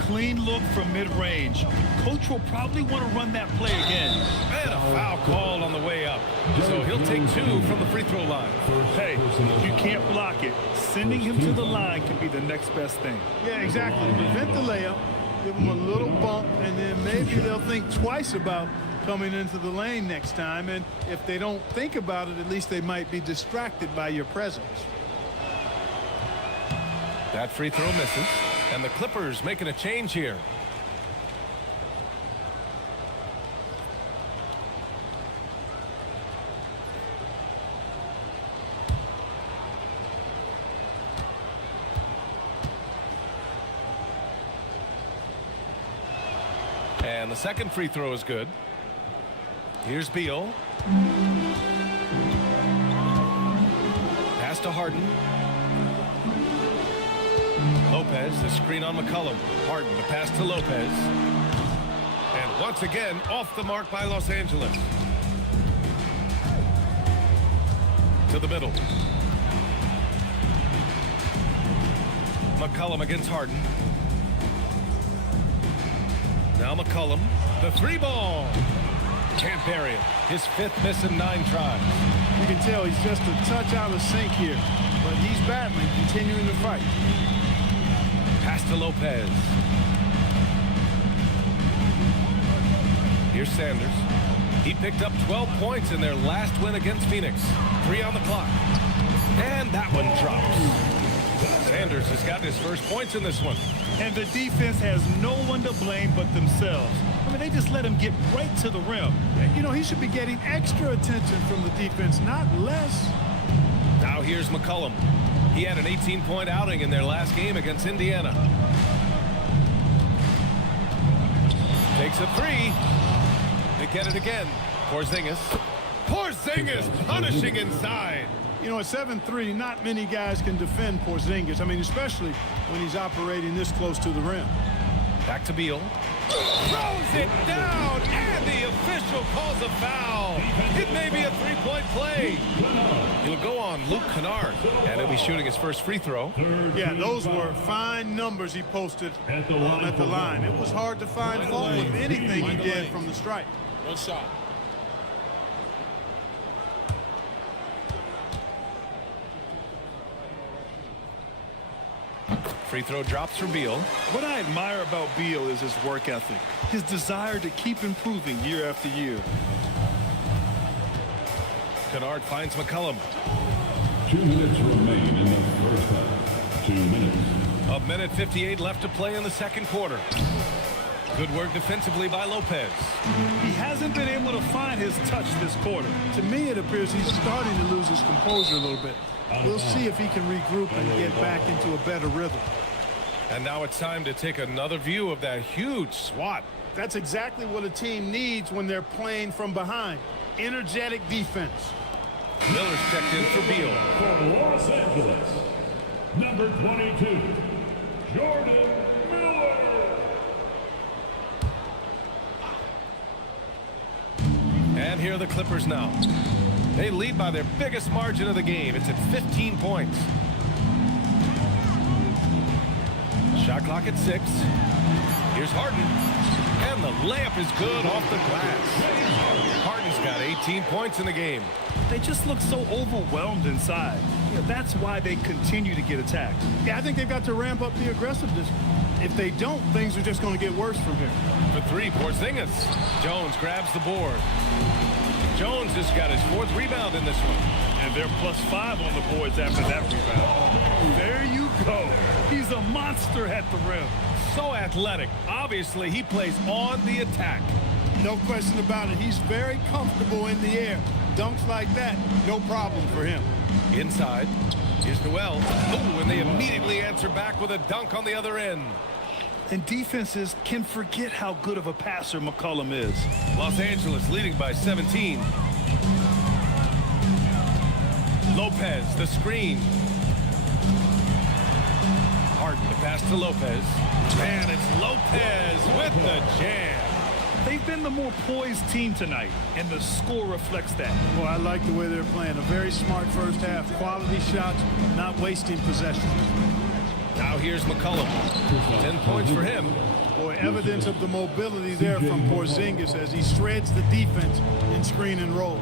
Clean look from mid-range. Coach will probably want to run that play again. And a foul called on the way up. So he'll take 2 from the free throw line. Hey, if you can't block it, sending him to the line can be the next best thing. Yeah, exactly. Prevent the layup, give them a little bump, and then maybe they'll think twice about coming into the lane next time. And if they don't think about it, at least they might be distracted by your presence. That free throw misses. And the Clippers making a change here. And the second free throw is good. Here's Beal. Pass to Harden. Lopez, the screen on McCollum. Harden, the pass to Lopez. And once again, off the mark by Los Angeles. To the middle. McCollum against Harden. Now McCollum, the 3-ball. Can't bury it. His 5th miss in 9 tries. You can tell he's just a touch out of sync here, but he's battling, continuing to fight. Pass to Lopez. Here's Sanders. He picked up 12 points in their last win against Phoenix. 3 on the clock. And that one drops. Sanders has got his first points in this one. And the defense has no one to blame but themselves. I mean, they just let him get right to the rim. You know, he should be getting extra attention from the defense, not less. Now here's McCollum. He had an 18-point outing in their last game against Indiana. Takes a three. They get it again. Porzingis. Porzingis punishing inside. You know, at 7'3", not many guys can defend Porzingis. I mean, especially when he's operating this close to the rim. Back to Beal. Throws it down, and the official calls a foul. It may be a three-point play. He'll go on Luke Kennard, and he'll be shooting his first free throw. Yeah, those were fine numbers he posted at the line. It was hard to find fault with anything he did from the stripe. One shot. Free throw drops for Beal. What I admire about Beal is his work ethic, his desire to keep improving year after year. Kennard finds McCollum. 2 minutes remain in the first half. 2 minutes. A minute 58 left to play in the second quarter. Good work defensively by Lopez. He hasn't been able to find his touch this quarter. To me, it appears he's starting to lose his composure a little bit. We'll see if he can regroup and get back into a better rhythm. And now it's time to take another view of that huge swat. That's exactly what a team needs when they're playing from behind. Energetic defense. Miller's checked in for Beal. From Los Angeles, number 22, Jordan Miller. And here are the Clippers now. They lead by their biggest margin of the game. It's at 15 points. Shot clock at 6. Here's Harden. And the layup is good off the glass. Harden's got 18 points in the game. They just look so overwhelmed inside. That's why they continue to get attacked. Yeah, I think they've got to ramp up the aggressiveness. If they don't, things are just going to get worse from here. For three, Porzingis. Jones grabs the board. Jones has got his 4th rebound in this one. And they're +5 on the boards after that rebound. There you go. He's a monster at the rim. So athletic. Obviously, he plays on the attack. No question about it. He's very comfortable in the air. Dunks like that, no problem for him. Inside is Noel. Oh, and they immediately answer back with a dunk on the other end. And defenses can forget how good of a passer McCollum is. Los Angeles leading by 17. Lopez, the screen. Harden, the pass to Lopez. And it's Lopez with the jam. They've been the more poised team tonight, and the score reflects that. Well, I like the way they're playing. A very smart first half. Quality shots, not wasting possessions. Now here's McCollum. 10 points for him. Boy, evidence of the mobility there from Porzingis as he shreds the defense in screen and rolls.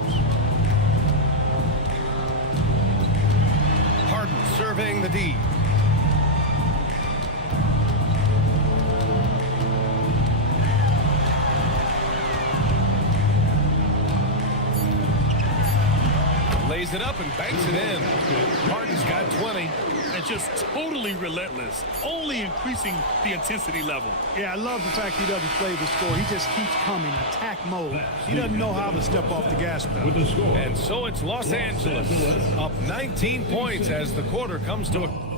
Harden surveying the D. Lays it up and banks it in. Harden's got 20. And just totally relentless, only increasing the intensity level. Yeah, I love the fact he doesn't play the score. He just keeps coming, attack mode. He doesn't know how to step off the gas pedal. And so it's Los Angeles up 19 points as the quarter comes to a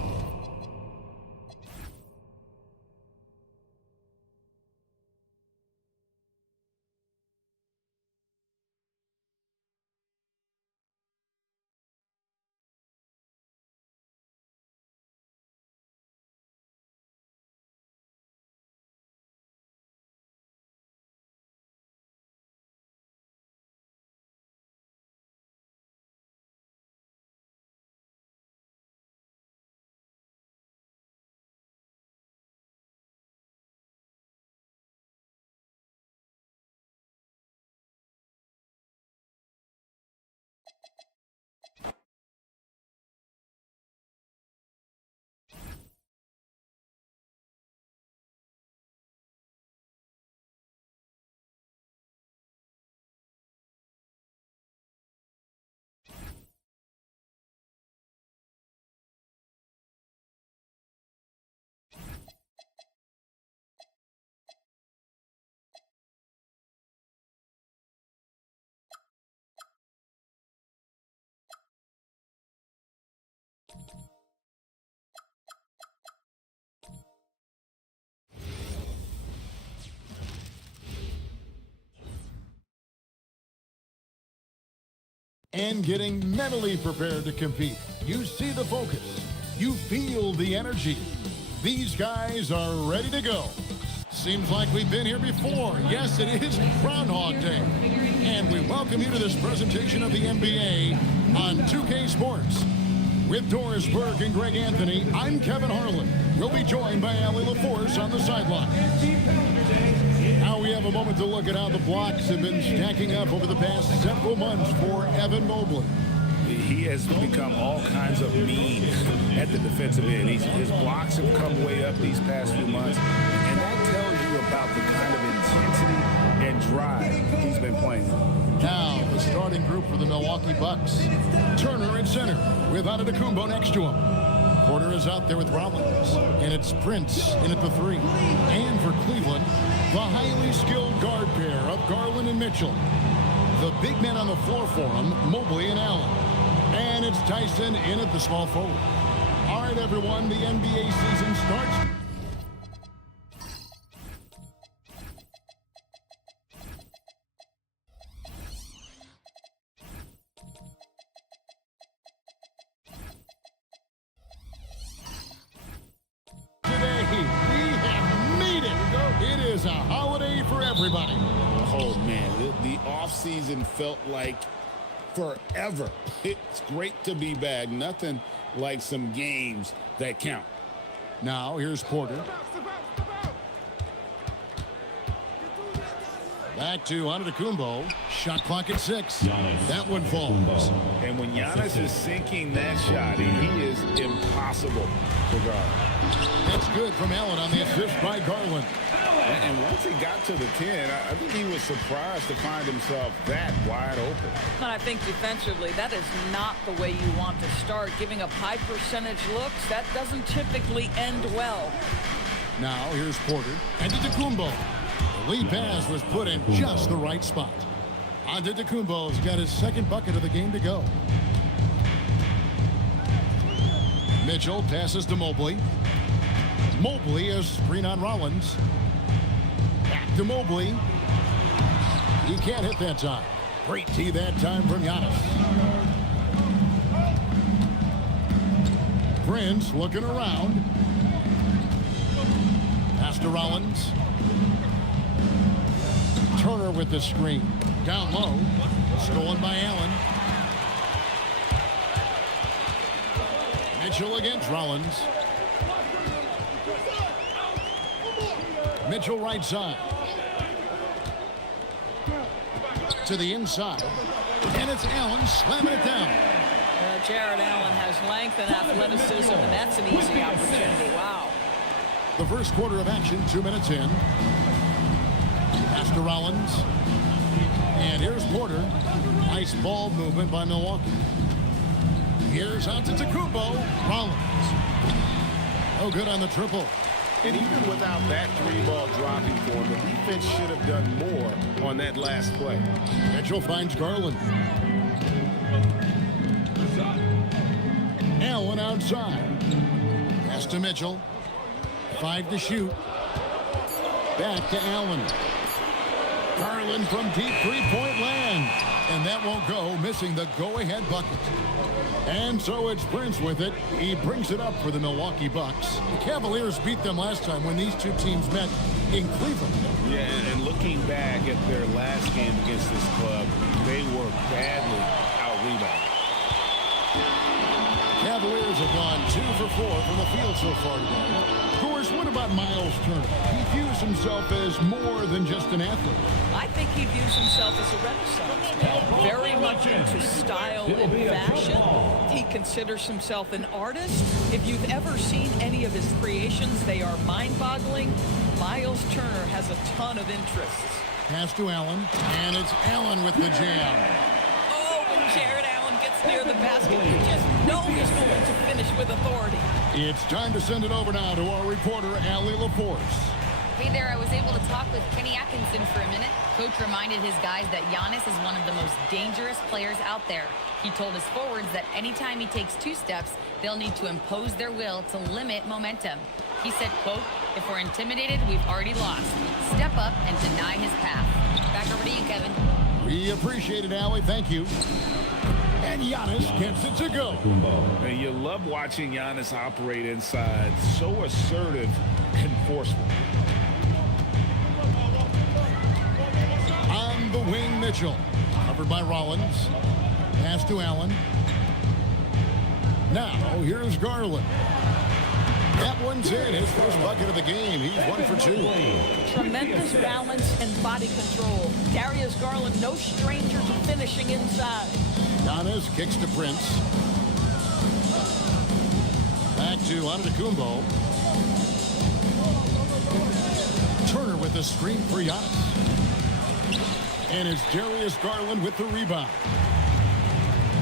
and getting mentally prepared to compete. You see the focus. You feel the energy. These guys are ready to go. Seems like we've been here before. Yes, it is Groundhog Day. And we welcome you to this presentation of the NBA on 2K Sports. With Doris Burke and Greg Anthony, I'm Kevin Harlan. We'll be joined by Allie LaForce on the sideline. Now we have a moment to look at how the blocks have been stacking up over the past several months for Evan Mobley. He has become all kinds of mean at the defensive end. His blocks have come way up these past few months, and that tells you about the kind of intensity and drive he's been playing. Now, the starting group for the Milwaukee Bucks. Turner at center with Antetokounmpo next to him. Porter is out there with Rollins, and it's Prince in at the 3. And for Cleveland, the highly skilled guard pair of Garland and Mitchell. The big men on the floor for him, Mobley and Allen. And it's Tyson in at the small forward. All right, everyone, the NBA season starts. Today, we have made it. It is a holiday for everybody. Oh, man, the offseason felt like forever. It's great to be back. Nothing like some games that count. Now, here's Porter. Back to Antetokounmpo. Shot clock at 6. That one falls. And when Giannis is sinking that shot, he is impossible to guard. That's good from Allen on the assist by Garland. And once he got to the 10, I think he was surprised to find himself that wide open. And I think defensively, that is not the way you want to start. Giving up high percentage looks, that doesn't typically end well. Now, here's Porter. Antetokounmpo. The lead pass was put in just the right spot. Antetokounmpo's got his second bucket of the game to go. Mitchell passes to Mobley. Mobley is screen on Rollins. Back to Mobley. He can't hit that time. Great tee that time from Giannis. Prince looking around. Pass to Rollins. Turner with the screen. Down low. Stolen by Allen. Mitchell against Rollins. Mitchell right side. To the inside. And it's Allen slamming it down. Jared Allen has length and athleticism, and that's an easy opportunity. Wow. The first quarter of action, 2 minutes in. Pass to Rollins. And here's Porter. Nice ball movement by Milwaukee. Here's Antetokounmpo. Rollins. No good on the triple. And even without that 3-ball dropping for him, the defense should have done more on that last play. Mitchell finds Garland. Allen outside. Pass to Mitchell. 5 to shoot. Back to Allen. Garland from deep three-point land. And that won't go, missing the go-ahead bucket. And so it's Prince with it. He brings it up for the Milwaukee Bucks. The Cavaliers beat them last time when these two teams met in Cleveland. Yeah, and looking back at their last game against this club, they were badly out-rebounded. Cavaliers have gone 2 for 4 from the field so far today. Of course, what about Miles Turner? He views himself as more than just an athlete. I think he views himself as a renaissance man, very much into style and fashion. He considers himself an artist. If you've ever seen any of his creations, they are mind-boggling. Miles Turner has a ton of interests. Pass to Allen, and it's Allen with the jam. Oh, when Jared Allen gets near the basket, you just know he's going to finish with authority. It's time to send it over now to our reporter, Allie LaForce. Hey there, I was able to talk with Kenny Atkinson for a minute. Coach reminded his guys that Giannis is one of the most dangerous players out there. He told his forwards that anytime he takes 2 steps, they'll need to impose their will to limit momentum. He said, quote, "If we're intimidated, we've already lost. Step up and deny his path." Back over to you, Kevin. We appreciate it, Allie. Thank you. And Giannis gets it to go. And you love watching Giannis operate inside. So assertive and forceful. On the wing, Mitchell. Covered by Rollins. Pass to Allen. Now, here's Garland. That one's in. His first bucket of the game. He's 1 for 2. Tremendous balance and body control. Darius Garland, no stranger to finishing inside. Giannis kicks to Prince. Back to Antetokounmpo. Turner with the screen for Giannis. And it's Darius Garland with the rebound.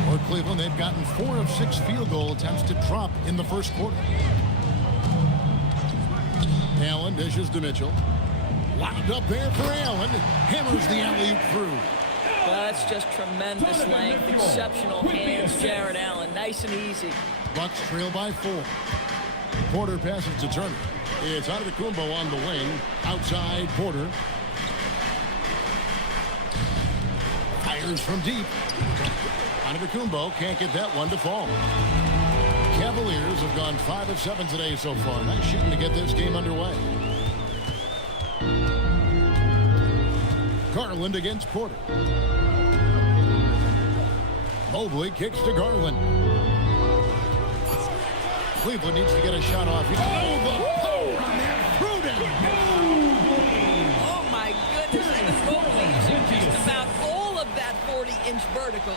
For Cleveland, they've gotten 4 of 6 field goal attempts to drop in the first quarter. Allen dishes to Mitchell. Locked up there for Allen. Hammers the alley-oop through. Well, that's just tremendous length, exceptional hands, Jared Allen. Nice and easy. Bucks trail by 4. Porter passes to Turner. It's Antetokounmpo on the wing. Outside, Porter. Fires from deep. Antetokounmpo can't get that one to fall. Cavaliers have gone 5 of 7 today so far. Nice shooting to get this game underway. Garland against Porter. Mobley kicks to Garland. Cleveland needs to get a shot off. Oh, my goodness. And Mobley using just about all of that 40-inch vertical.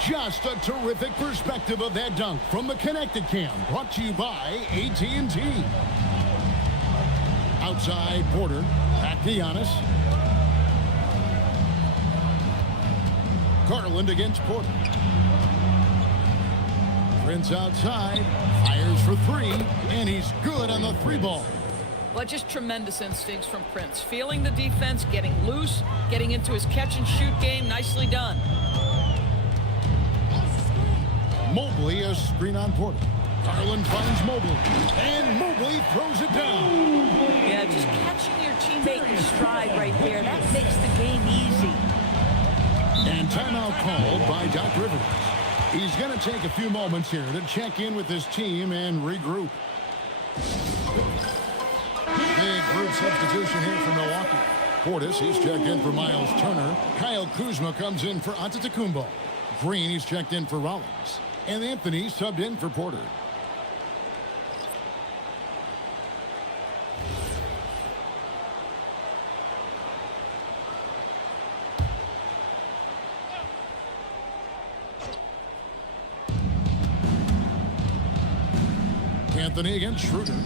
Just a terrific perspective of that dunk from the Connected Cam. Brought to you by AT&T. Outside, Porter. Back to Giannis. Garland against Porter. Prince outside. Fires for 3. And he's good on the 3 ball. Well, just tremendous instincts from Prince. Feeling the defense, getting loose, getting into his catch-and-shoot game. Nicely done. Mobley, a screen on Porter. Garland finds Mobley. And Mobley throws it down. Yeah, just catching your teammate in stride right there. That makes the game easy. And timeout called by Doc Rivers. He's going to take a few moments here to check in with his team and regroup. Big group substitution here for Milwaukee. Portis, he's checked in for Miles Turner. Kyle Kuzma comes in for Antetokounmpo. Green, he's checked in for Rollins. And Anthony subbed in for Porter. Anthony against Schroeder.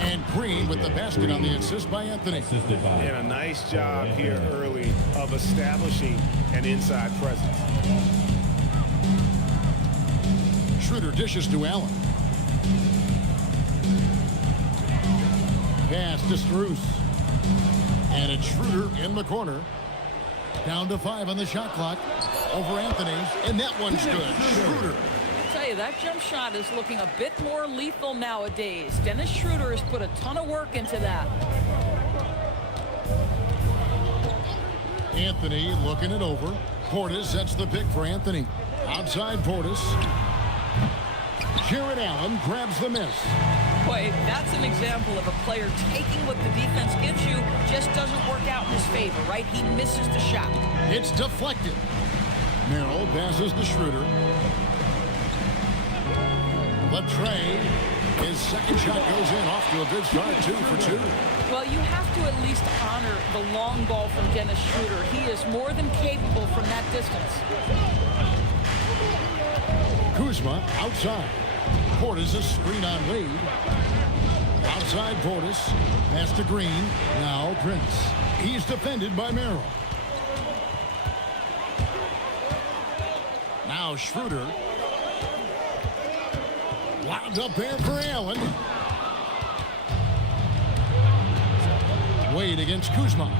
And Green with the basket on the assist by Anthony. And a nice job here early of establishing an inside presence. Schroeder dishes to Allen. Pass to Strus. And it's Schroeder in the corner. Down to 5 on the shot clock. Over Anthony. And that one's good. Schroeder. I tell you, that jump shot is looking a bit more lethal nowadays. Dennis Schroeder has put a ton of work into that. Anthony looking it over. Portis sets the pick for Anthony. Outside Portis. Jared Allen grabs the miss. Boy, that's an example of a player taking what the defense gives you, just doesn't work out in his favor, right? He misses the shot. It's deflected. Merrill passes to Schroeder. Latrey, his second shot goes in, off to a good start, 2 for 2. Well, you have to at least honor the long ball from Dennis Schroeder. He is more than capable from that distance. Kuzma outside. Portis a screen on Wade. Outside Portis. Pass to Green. Now Prince. He's defended by Merrill. Now Schroeder. Wound up there for Allen. Wade against Kuzma.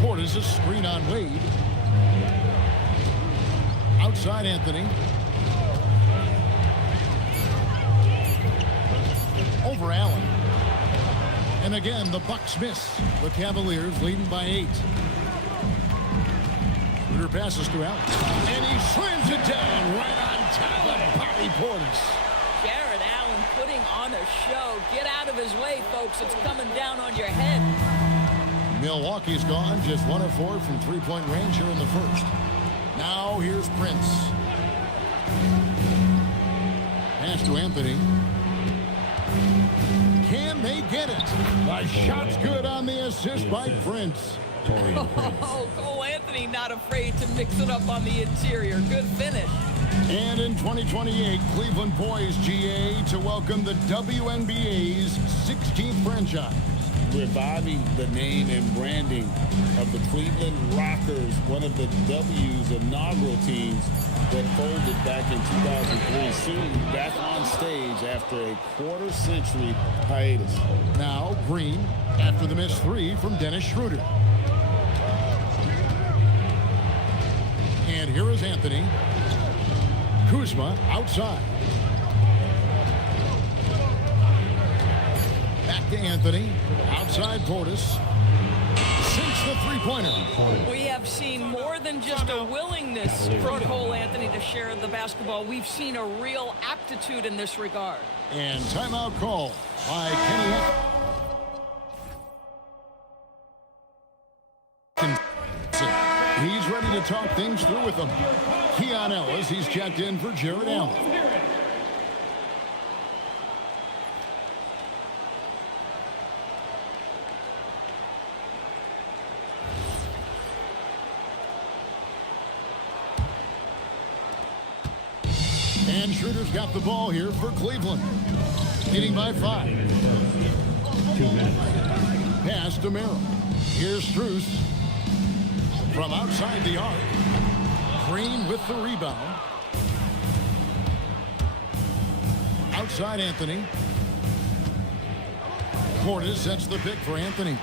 Portis a screen on Wade. Outside Anthony. Over Allen. And again, the Bucks miss. The Cavaliers leading by 8. Schroeder passes to Allen. And he slams it down right on top of Bobby Portis. Jared Allen putting on a show. Get out of his way, folks. It's coming down on your head. Milwaukee's gone, just 1 of 4 from three-point range here in the first. Now here's Prince. Pass to Anthony. Can they get it? The shot's good on the assist by Prince. Oh, Cole Anthony not afraid to mix it up on the interior. Good finish. And in 2028, Cleveland poised, GA, to welcome the WNBA's 16th franchise. Reviving the name and branding of the Cleveland Rockers, one of the W's inaugural teams that folded back in 2003, soon back on stage after a quarter-century hiatus. Now Green after the missed 3 from Dennis Schroeder. And here is Anthony. Kuzma outside. Back to Anthony. Outside Portis. Sinks the three-pointer. We have seen more than just a willingness from Cole Anthony to share the basketball. We've seen a real aptitude in this regard. And timeout call by Kenny. He's ready to talk things through with them. Keon Ellis, he's checked in for Jared Allen. And Schroeder's got the ball here for Cleveland. Leading by 5. 2 minutes. Pass to Merrill. Here's Strus. From outside the arc. Green with the rebound. Outside Anthony. Portis sets the pick for Anthony.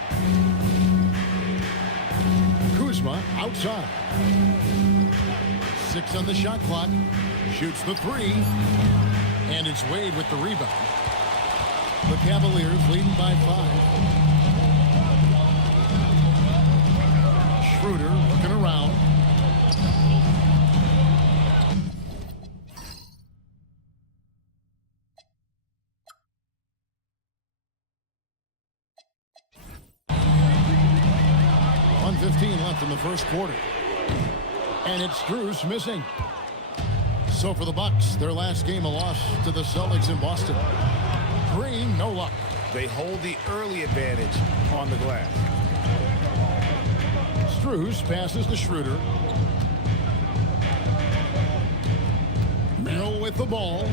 Kuzma outside. 6 on the shot clock. Shoots the 3. And it's Wade with the rebound. The Cavaliers leading by 5. Schroeder looking around. .115 left in the first quarter. And it's Strus missing. So for the Bucks, their last game a loss to the Celtics in Boston. Green, no luck. They hold the early advantage on the glass. Strus passes to Schroeder. Merrill with the ball.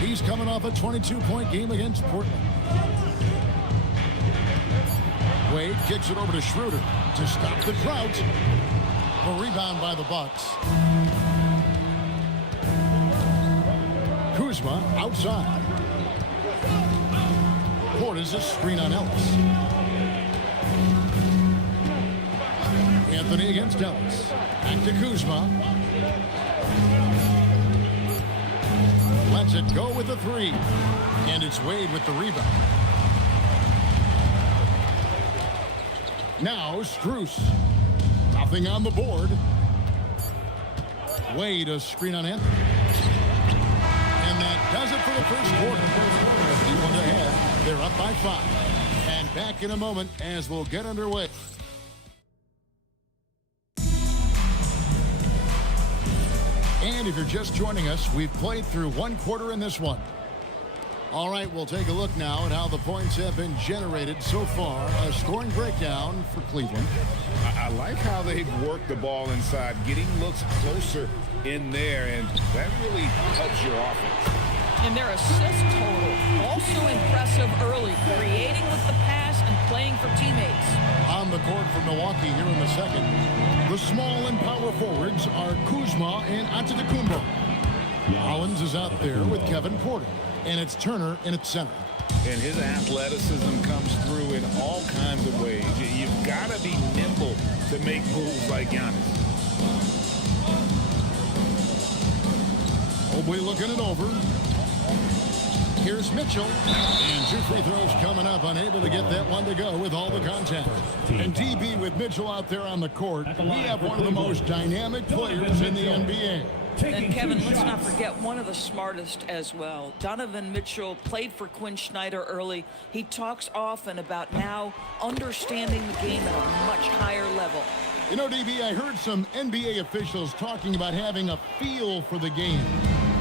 He's coming off a 22-point game against Portland. Wade kicks it over to Schroeder to stop the drought. A rebound by the Bucks. Kuzma outside. Portis a screen on Ellis. Anthony against Ellis. Back to Kuzma. Lets it go with the 3. And it's Wade with the rebound. Now Strus. Nothing on the board. Wade a screen on Anthony. And that does it for the first quarter. Cleveland ahead. They're up by 5. And back in a moment as we'll get underway. And if you're just joining us, we've played through 1 quarter in this one. All right, we'll take a look now at how the points have been generated so far. A scoring breakdown for Cleveland. I like how they've worked the ball inside, getting looks closer in there, and that really helps your offense. And their assist total, also impressive early, creating with the pass and playing for teammates. On the court for Milwaukee here in the second, the small and power forwards are Kuzma and Antetokounmpo. Collins is out there with Kevin Porter, and it's Turner in its center. And his athleticism comes through in all kinds of ways. You've got to be nimble to make moves like Giannis. Mobley looking it over. Here's Mitchell. And 2 free throws coming up. Unable to get that one to go with all the contact. And DB with Mitchell out there on the court. We have one of the most dynamic players in the NBA. And Kevin, let's not forget one of the smartest as well. Donovan Mitchell played for Quinn Snyder early. He talks often about now understanding the game at a much higher level. You know, DB, I heard some NBA officials talking about having a feel for the game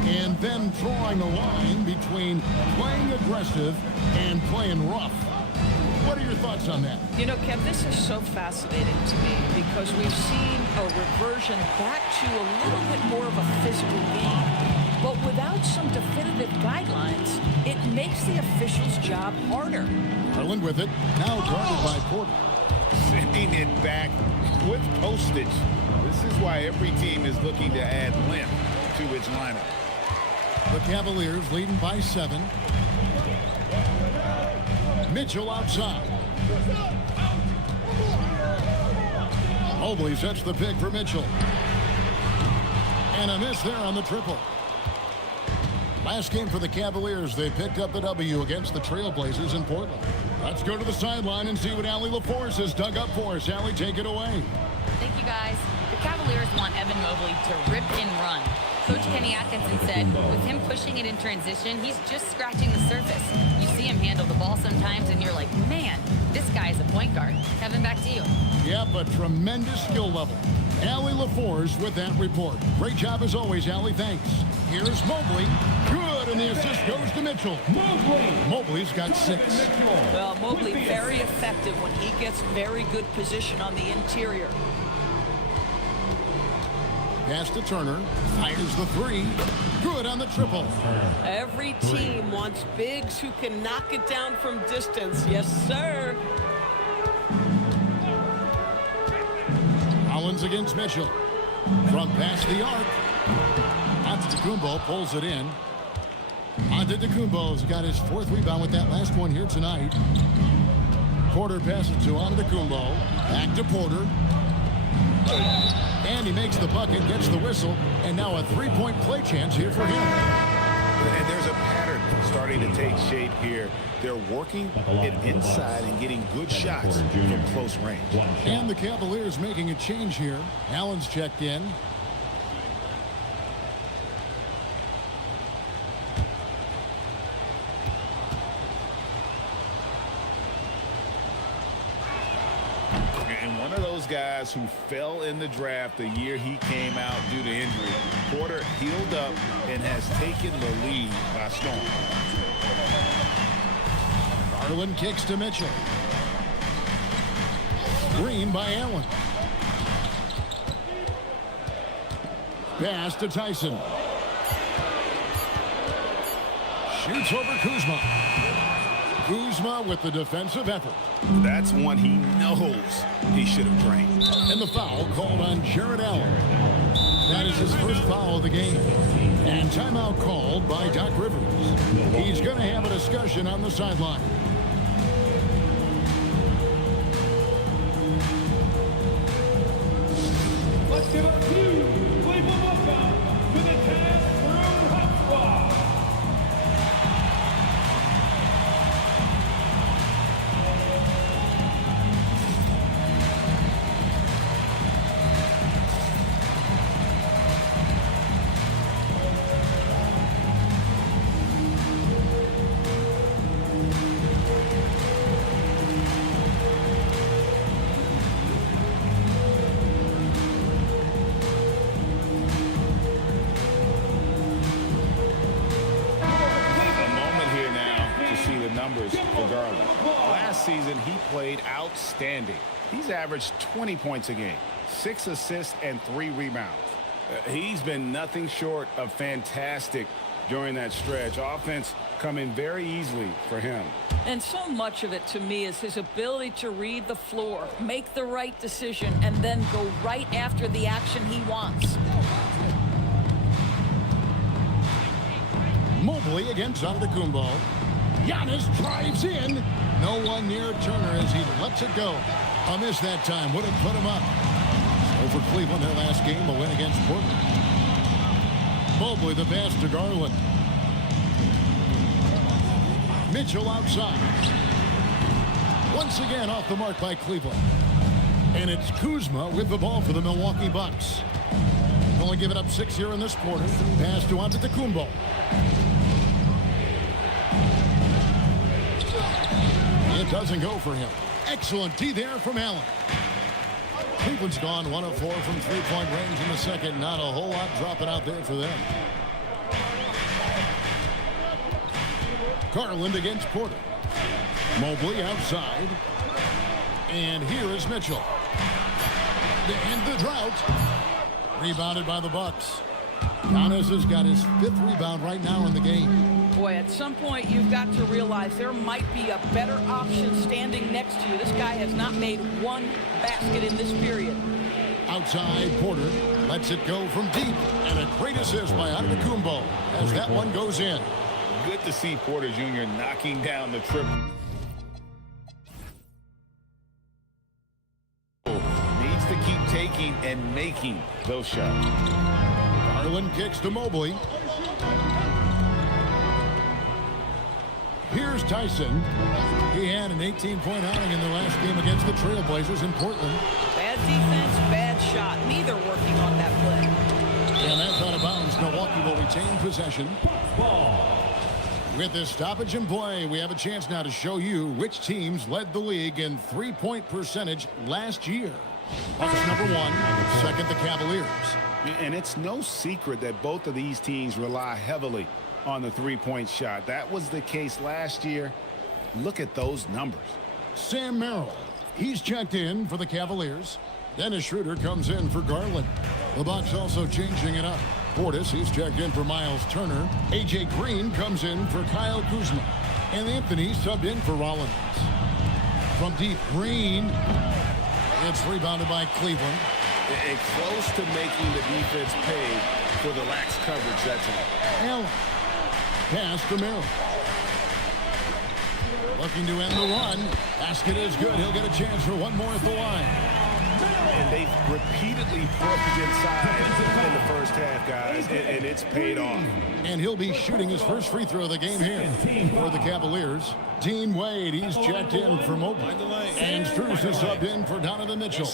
and then drawing a line between playing aggressive and playing rough. What are your thoughts on that? You know, Kev, this is so fascinating to me because we've seen a reversion back to a little bit more of a physical game. But without some definitive guidelines, it makes the officials' job harder. Garland with it, now guarded by Porter. Sending it back with postage. This is why every team is looking to add length to its lineup. The Cavaliers leading by 7. Mitchell outside. Mobley sets the pick for Mitchell. And a miss there on the triple. Last game for the Cavaliers, they picked up the W against the Trailblazers in Portland. Let's go to the sideline and see what Allie LaForce has dug up for us. Allie, take it away. Thank you, guys. The Cavaliers want Evan Mobley to rip and run. Coach Kenny Atkinson said with him pushing it in transition, he's just scratching the surface. You see him handle the ball sometimes, and you're like, man, this guy is a point guard. Kevin, back to you. Yep, a tremendous skill level. Allie LaForce with that report. Great job as always, Allie. Thanks. Here's Mobley. Good, and the assist goes to Mitchell. Mobley's got 6. Well, Mobley very effective when he gets very good position on the interior. Pass to Turner. Fires the 3. Good on the triple. Every team wants bigs who can knock it down from distance. Yes, sir. Collins against Mitchell. From past the arc. Antetokounmpo pulls it in. Antetokounmpo's got his 4th rebound with that last one here tonight. Porter passes to Antetokounmpo. Back to Porter. And he makes the bucket, gets the whistle, and now a 3-point play chance here for him. And there's a pattern starting to take shape here. They're working it inside and getting good shots from close range. And the Cavaliers making a change here. Allen's checked in. And one of those guys who fell in the draft the year he came out due to injury. Porter healed up and has taken the lead by storm. Garland kicks to Mitchell. Green by Allen. Pass to Tyson. Shoots over Kuzma. Kuzma with the defensive effort. That's one he knows he should have drained. And the foul called on Jarrett Allen. That is his first foul of the game. And timeout called by Doc Rivers. He's going to have a discussion on the sideline. Let's give it to Cleveland welcome to the Cavs Room Hot Squad. For Garland. Last season, he played outstanding. He's averaged 20 points a game, 6 assists, and 3 rebounds. He's been nothing short of fantastic during that stretch. Offense coming very easily for him. And so much of it to me is his ability to read the floor, make the right decision, and then go right after the action he wants. Mobley against Antetokounmpo. Giannis drives in. No one near Turner as he lets it go. A miss that time would have put him up. So for Cleveland, their last game, a win against Portland. Mobley the pass to Garland. Mitchell outside. Once again off the mark by Cleveland. And it's Kuzma with the ball for the Milwaukee Bucks. Only giving up 6 here in this quarter. Pass to Antetokounmpo. It doesn't go for him. Excellent D there from Allen. Cleveland's gone 1 of 4 from three-point range in the second. Not a whole lot dropping out there for them. Garland against Porter. Mobley outside. And here is Mitchell. To end the drought. Rebounded by the Bucks. Giannis has got his 5th rebound right now in the game. Boy, at some point you've got to realize there might be a better option standing next to you. This guy has not made one basket in this period. Outside, Porter lets it go from deep. And a great assist by Antetokounmpo as that one goes in. Good to see Porter Jr. knocking down the triple. Needs to keep taking and making those shots. Garland kicks to Mobley. Here's Tyson. He had an 18-point outing in the last game against the Trailblazers in Portland. Bad defense, bad shot. Neither working on that play. And that's out of bounds. Milwaukee will retain possession. With this stoppage in play, we have a chance now to show you which teams led the league in three-point percentage last year. Bucks number 1, second the Cavaliers. And it's no secret that both of these teams rely heavily on the three-point shot. That was the case last year. Look at those numbers. Sam Merrill, he's checked in for the Cavaliers. Dennis Schroeder comes in for Garland. The Bucks also changing it up. Portis, he's checked in for Miles Turner. A.J. Green comes in for Kyle Kuzma. And Anthony subbed in for Rollins. From deep, Green. It's rebounded by Cleveland. And close to making the defense pay for the lax coverage that time. Allen. Pass to Merrill. Looking to end the run. Basket is good. He'll get a chance for one more at the line. And they've repeatedly pushed inside in the first half, guys, and it's paid off. And he'll be shooting his first free throw of the game here for the Cavaliers. Dean Wade, he's checked in for Mobley. And Strus is subbed in for Donovan Mitchell.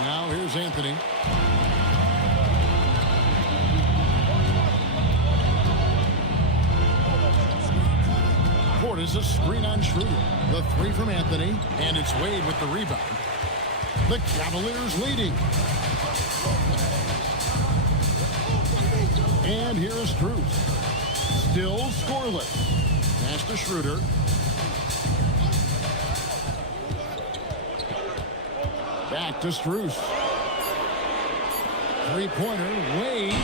Now here's Anthony. Portis a screen on Schroeder. The 3 from Anthony, and it's Wade with the rebound. The Cavaliers leading. And here is Strus. Still scoreless. Pass to Schroeder. Back to Strus. Three-pointer, Wade.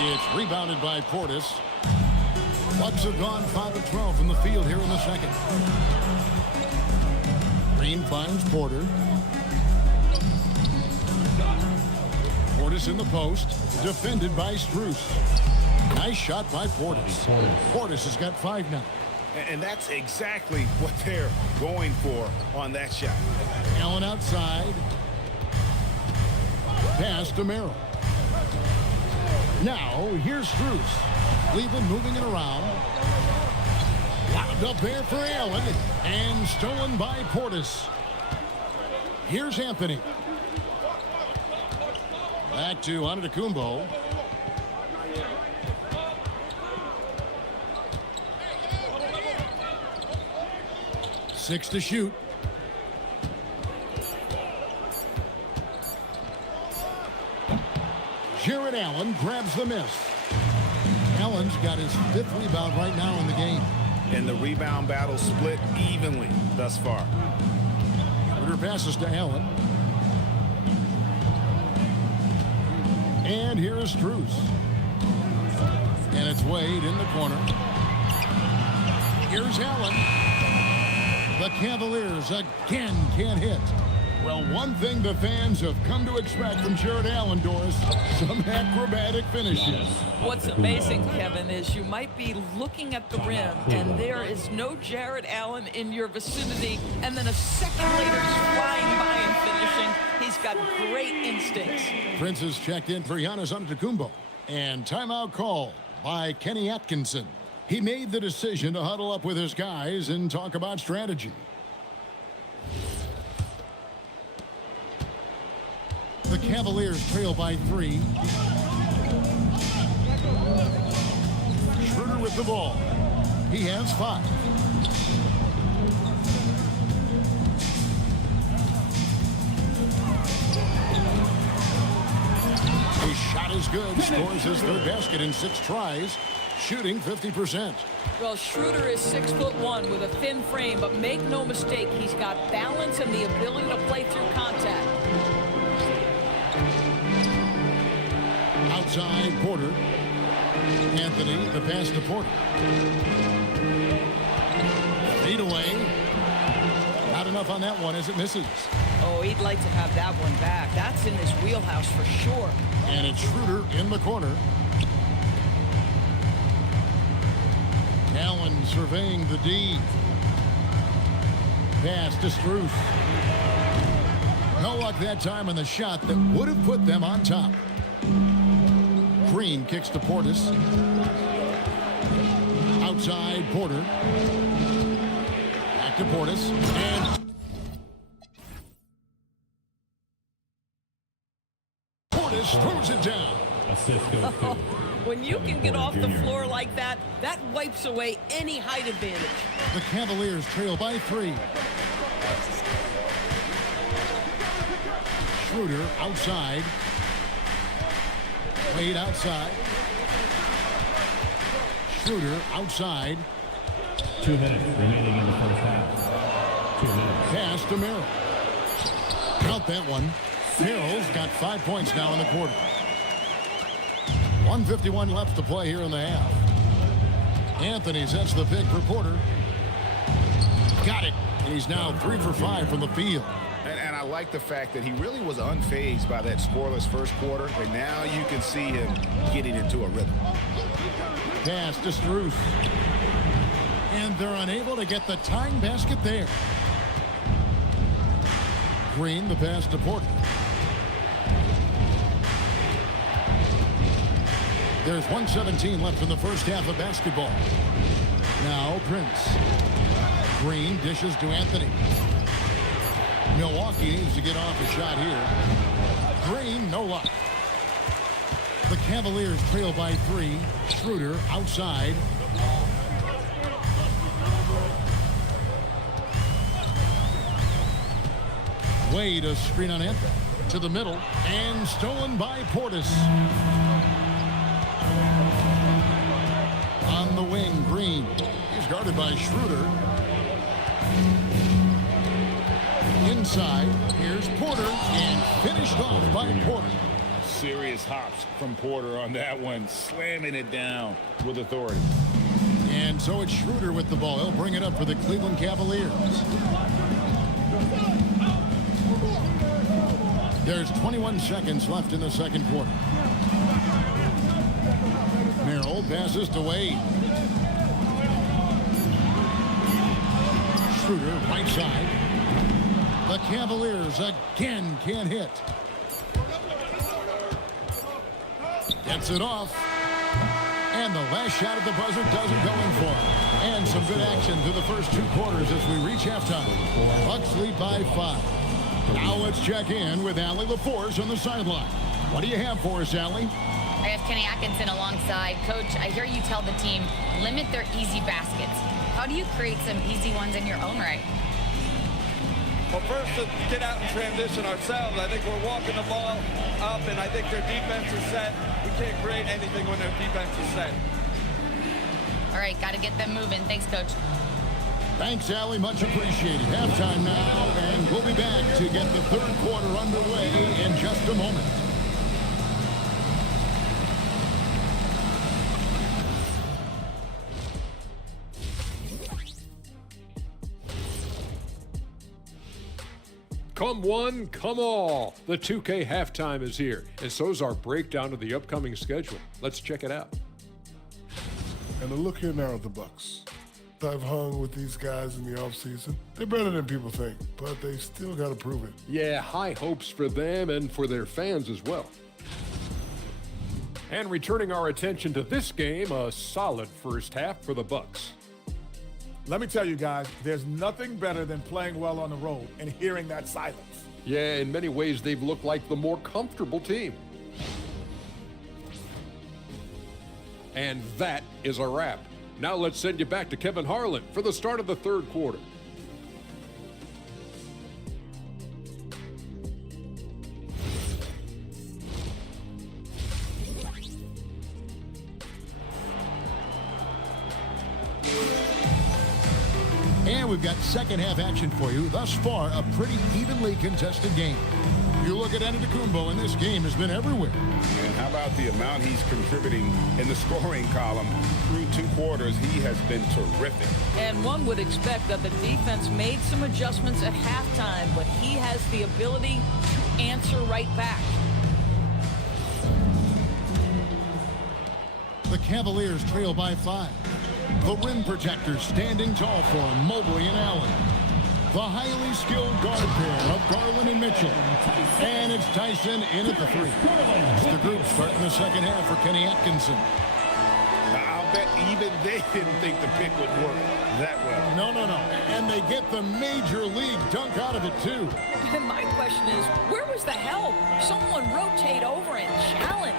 It's rebounded by Portis. Bucks have gone 5 of 12 from the field here in the second. Green finds Porter. Portis in the post. Defended by Strus. Nice shot by Portis. Portis has got 5 now. And that's exactly what they're going for on that shot. Allen outside. Pass to Merrill. Now, here's Strus. Cleveland moving it around. Wound up there for Allen. And stolen by Portis. Here's Anthony. Back to Antetokounmpo. Six to shoot. Jared Allen grabs the miss. Allen's got his 5th rebound right now in the game. And the rebound battle split evenly thus far. Schroeder passes to Allen. And here is Strus. And it's Wade in the corner. Here's Allen. The Cavaliers again can't hit. Well, one thing the fans have come to expect from Jared Allen, Doris, some acrobatic finishes. What's amazing, Kevin, is you might be looking at the rim, and there is no Jared Allen in your vicinity, and then a second later he's flying by and finishing. He's got great instincts. Prince has checked in for Giannis Antetokounmpo, and timeout called by Kenny Atkinson. He made the decision to huddle up with his guys and talk about strategy. The Cavaliers trail by 3. Schroeder with the ball. He has 5. His shot is good. Scores his third basket in 6 tries. Shooting 50%. Well, Schroeder is 6'1" with a thin frame, but make no mistake, he's got balance and the ability to play through contact. Outside Porter. Anthony, the pass to Porter. Feed away. Not enough on that one as it misses. Oh, he'd like to have that one back. That's in his wheelhouse for sure. And it's Schroeder in the corner. Allen surveying the D. Pass to Strus. No luck that time on the shot that would have put them on top. Green kicks to Portis. Outside Porter. Back to Portis. And Portis throws it down. When you can get off the floor like that, that wipes away any height advantage. The Cavaliers trail by 3. Schroeder outside. Wade outside. Schroeder outside. 2 minutes remaining in the first half. 2 minutes. Pass to Merrill. Count that one. Merrill's got 5 points now in the quarter. 1:51 left to play here in the half. Anthony sets the pick for Porter. Got it. And he's now 3 for 5 from the field. And I like the fact that he really was unfazed by that scoreless first quarter. And now you can see him getting into a rhythm. Pass to Strus. And they're unable to get the tying basket there. Green, the pass to Porter. There's 1:17 left in the first half of basketball. Now Prince. Green dishes to Anthony. Milwaukee needs to get off a shot here. Green, no luck. The Cavaliers trail by 3. Schroeder outside. Wade a screen on Anthony. To the middle. And stolen by Portis. On the wing, Green. He's guarded by Schroeder. Inside, here's Porter, and finished off by Porter. Serious hops from Porter on that one, slamming it down with authority. And so it's Schroeder with the ball. He'll bring it up for the Cleveland Cavaliers. There's 21 seconds left in the second quarter. Merrill passes to Wade. Schroeder, right side. The Cavaliers again can't hit. Gets it off. And the last shot at the buzzer doesn't go in for him. And some good action through the first 2 quarters as we reach halftime. Bucks lead by 5. Now let's check in with Allie LaForce on the sideline. What do you have for us, Allie? I have Kenny Atkinson alongside. Coach, I hear you tell the team, limit their easy baskets. How do you create some easy ones in your own right? Well, first, to get out and transition ourselves. I think we're walking the ball up, and I think their defense is set. We can't create anything when their defense is set. All right, got to get them moving. Thanks, Coach. Thanks, Allie. Much appreciated. Halftime now, and we'll be back to get the third quarter underway in just a moment. Come one, come all. The 2K halftime is here, and so's our breakdown of the upcoming schedule. Let's check it out. And a look here now at the Bucks. I've hung with these guys in the offseason. They're better than people think, but they still got to prove it. Yeah, high hopes for them and for their fans as well. And returning our attention to this game, a solid first half for the Bucks. Let me tell you guys, there's nothing better than playing well on the road and hearing that silence. Yeah, in many ways, they've looked like the more comfortable team. And that is a wrap. Now let's send you back to Kevin Harlan for the start of the third quarter. And we've got second half action for you. Thus far, a pretty evenly contested game. You look at Antetokounmpo, and this game has been everywhere. And how about the amount he's contributing in the scoring column through 2 quarters? He has been terrific. And one would expect that the defense made some adjustments at halftime, but he has the ability to answer right back. The Cavaliers trail by 5. The rim protectors standing tall for him, Mobley and Allen. The highly skilled guard pair of Garland and Mitchell. And it's Tyson in at the 3. It's the group starting the second half for Kenny Atkinson. I'll bet even they didn't think the pick would work that well. No. And they get the major league dunk out of it, too. And my question is, where was the help? Someone rotate over and challenge.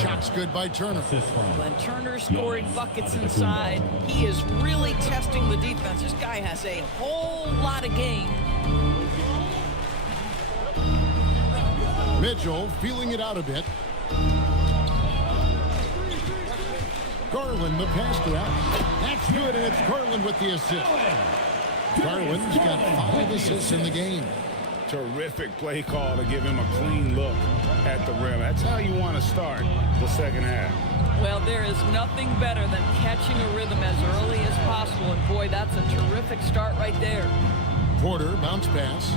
Shots good by Turner. When Turner's scoring buckets inside, he is really testing the defense. This guy has a whole lot of game. Mitchell feeling it out a bit. Garland, the pass to out. That's good, and it's Garland with the assist. Garland's got 5 assists in the game. Terrific play call to give him a clean look at the rim. That's how you want to start the second half. Well, there is nothing better than catching a rhythm as early as possible. And boy, that's a terrific start right there. Porter, bounce pass.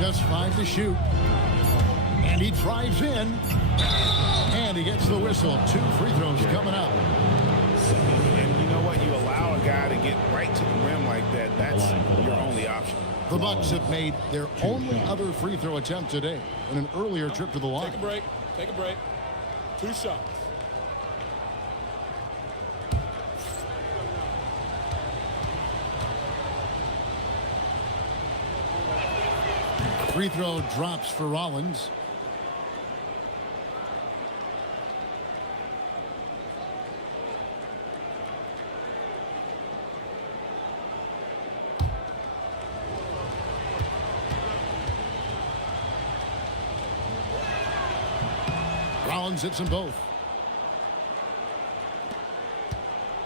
Just 5 to shoot. And he drives in. And he gets the whistle. 2 free throws coming up. And you know what? You allow a guy to get right to the rim like that. That's your only option. The Bucks have made their only other free throw attempt today in an earlier trip to the line. Take a break. Take a break. 2 shots. Free throw drops for Rollins. Rollins hits them both.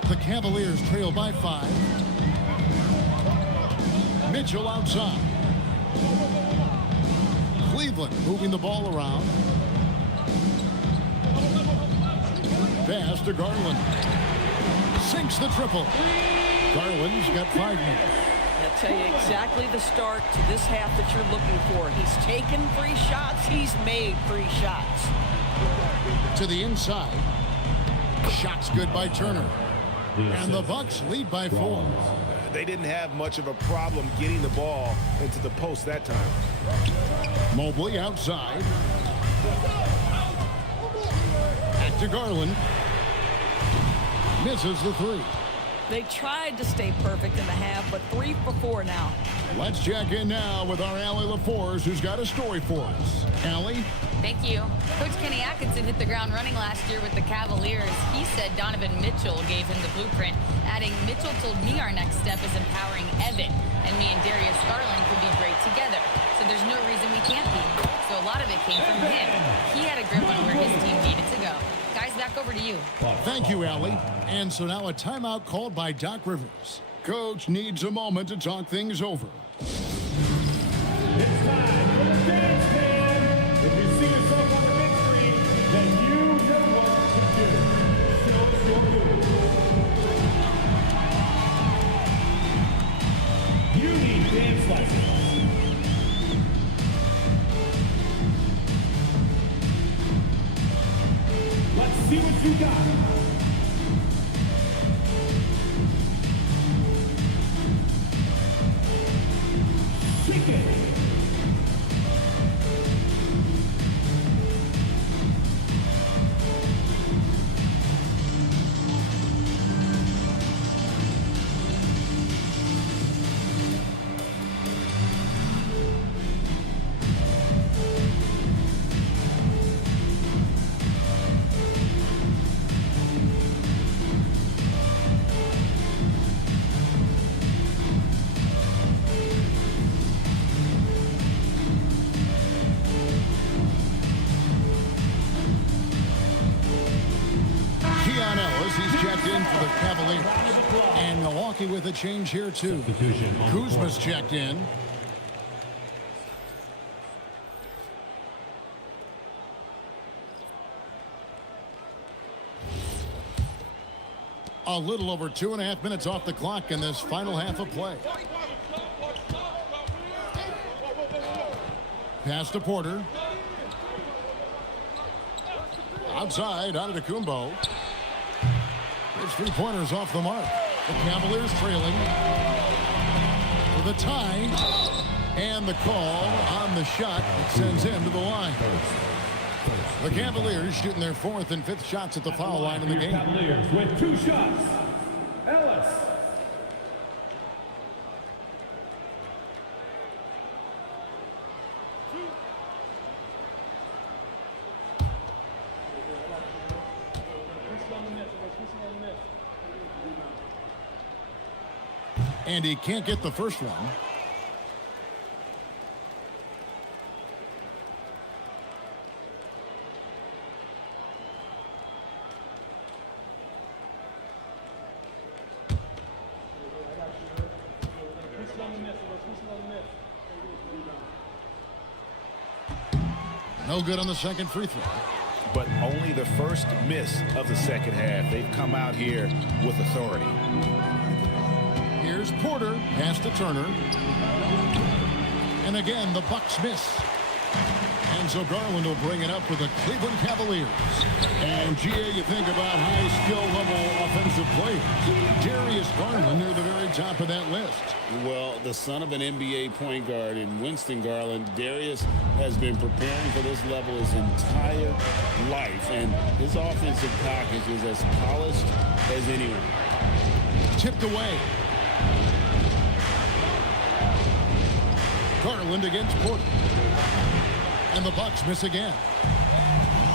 The Cavaliers trail by 5. Mitchell outside. Cleveland moving the ball around. Pass to Garland. Sinks the triple. Garland's got 5 minutes. I'll tell you exactly the start to this half that you're looking for. He's taken 3 shots. He's made 3 shots. To the inside. Shots good by Turner. And the Bucks lead by 4. They didn't have much of a problem getting the ball into the post that time. Mobley outside. Back to Garland. Misses the 3. They tried to stay perfect in the half, but 3 for 4 now. Let's check in now with our Allie LaForce, who's got a story for us. Allie? Thank you. Coach Kenny Atkinson hit the ground running last year with the Cavaliers. He said Donovan Mitchell gave him the blueprint, adding, Mitchell told me our next step is empowering Evan, and me and Darius Garland could be great together. So there's no reason we can't be. So a lot of it came from him. He had a grip on where his team needed to go. Guys, back over to you. Thank you, Allie. And so now a timeout called by Doc Rivers. Coach needs a moment to talk things over. It's time for the dance band. If you see yourself on the big screen, then you know what to do. You need dance lessons. Sugata. He's checked in for the Cavaliers. And Milwaukee with a change here, too. Kuzma's checked in. A little over 2.5 minutes off the clock in this final half of play. Pass to Porter. Outside, Antetokounmpo. His three-pointers off the mark. The Cavaliers trailing for the tie. And the call on the shot that sends him to the line. The Cavaliers shooting their 4th and 5th shots at the foul line in the game. Cavaliers with 2 shots. Ellis. And he can't get the first one. No good on the second free throw. But only the first miss of the second half. They've come out here with authority. Here's Porter, pass to Turner. And again, the Bucks miss. And so Garland will bring it up for the Cleveland Cavaliers. And, G.A., you think about high skill level offensive players. Darius Garland near the very top of that list. Well, the son of an NBA point guard in Winston Garland, Darius has been preparing for this level his entire life. And his offensive package is as polished as anyone. Tipped away. Garland against Porter. And the Bucks miss again.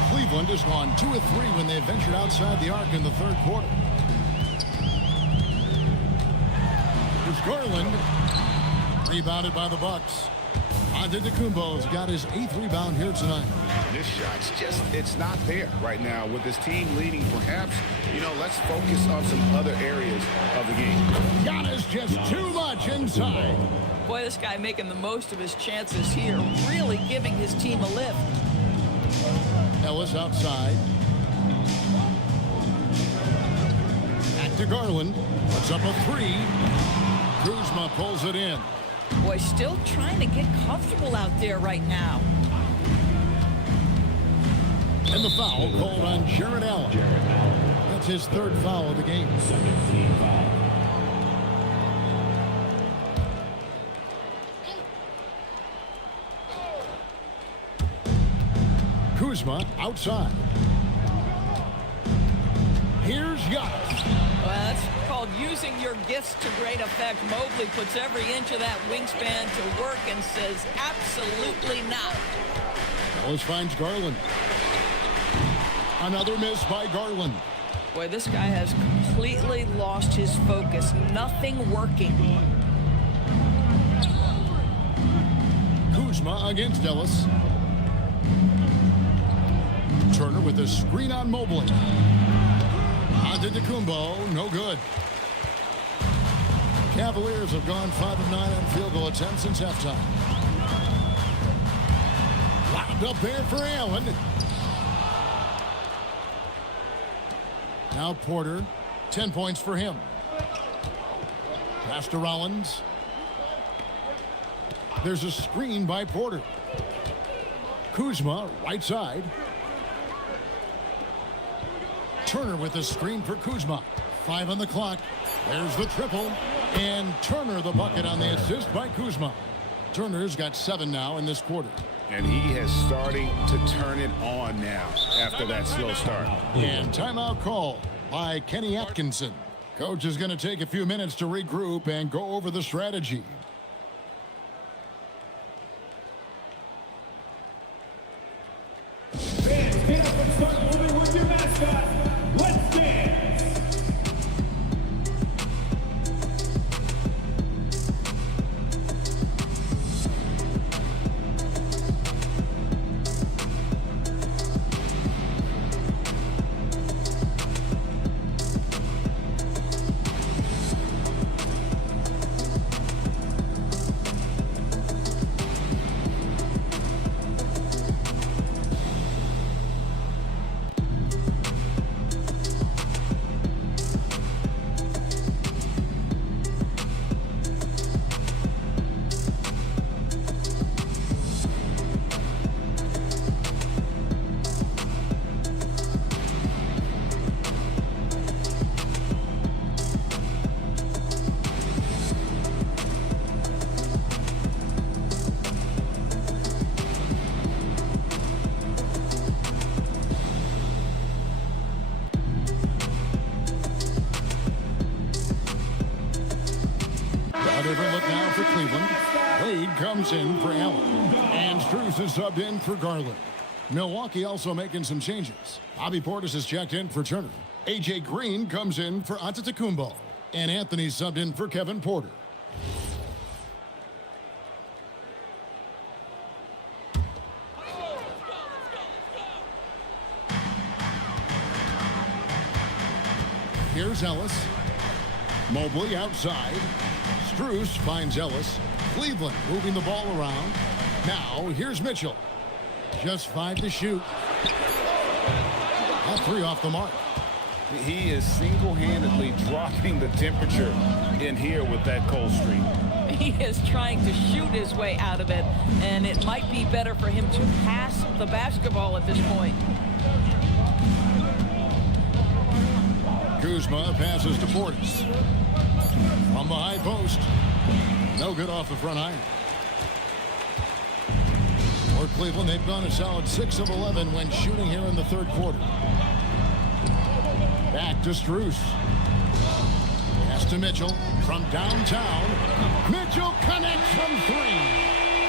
Cleveland has gone 2 of 3 when they ventured outside the arc in the third quarter. Here's Garland. Rebounded by the Bucks. Antetokounmpo's got his 8th rebound here tonight. This shot's just, it's not there right now. With this team leading, perhaps, let's focus on some other areas of the game. Giannis just too much inside. Boy, this guy making the most of his chances here, really giving his team a lift. Ellis outside. Back to Garland. Puts up a 3. Kuzma pulls it in. Boy, still trying to get comfortable out there right now. And the foul called on Jarrett Allen. That's his 3rd foul of the game. 17 foul. Kuzma outside. Here's Giannis. Well, that's called using your gifts to great effect. Mobley puts every inch of that wingspan to work and says, absolutely not. Ellis finds Garland. Another miss by Garland. Boy, this guy has completely lost his focus. Nothing working. Kuzma against Ellis. Turner with a screen on Mobley. Antetokounmpo, no good. Cavaliers have gone 5 of 9 on field goal attempts since halftime. Lobbed up there for Allen. Now Porter, 10 points for him. Pass to Rollins. There's a screen by Porter. Kuzma, right side. Turner with a screen for Kuzma. 5 on the clock. There's the triple. And Turner the bucket on the assist by Kuzma. Turner's got 7 now in this quarter. And he is starting to turn it on now after that slow start. And timeout call by Kenny Atkinson. Coach is going to take a few minutes to regroup and go over the strategy. Fans, get up and start moving with your mascot. Let's dance. Different look now for Cleveland. Wade comes in for Allen. And Strus is subbed in for Garland. Milwaukee also making some changes. Bobby Portis is checked in for Turner. A.J. Green comes in for Antetokounmpo. And Anthony subbed in for Kevin Porter. Here's Ellis. Mobley outside. Strus finds Ellis. Cleveland moving the ball around. Now, here's Mitchell. Just 5 to shoot. A 3 off the mark. He is single-handedly dropping the temperature in here with that cold streak. He is trying to shoot his way out of it, and it might be better for him to pass the basketball at this point. Kuzma passes to Portis. From the high post. No good off the front iron. For Cleveland, they've gone a solid 6 of 11 when shooting here in the third quarter. Back to Strus. Pass to Mitchell from downtown. Mitchell connects from 3.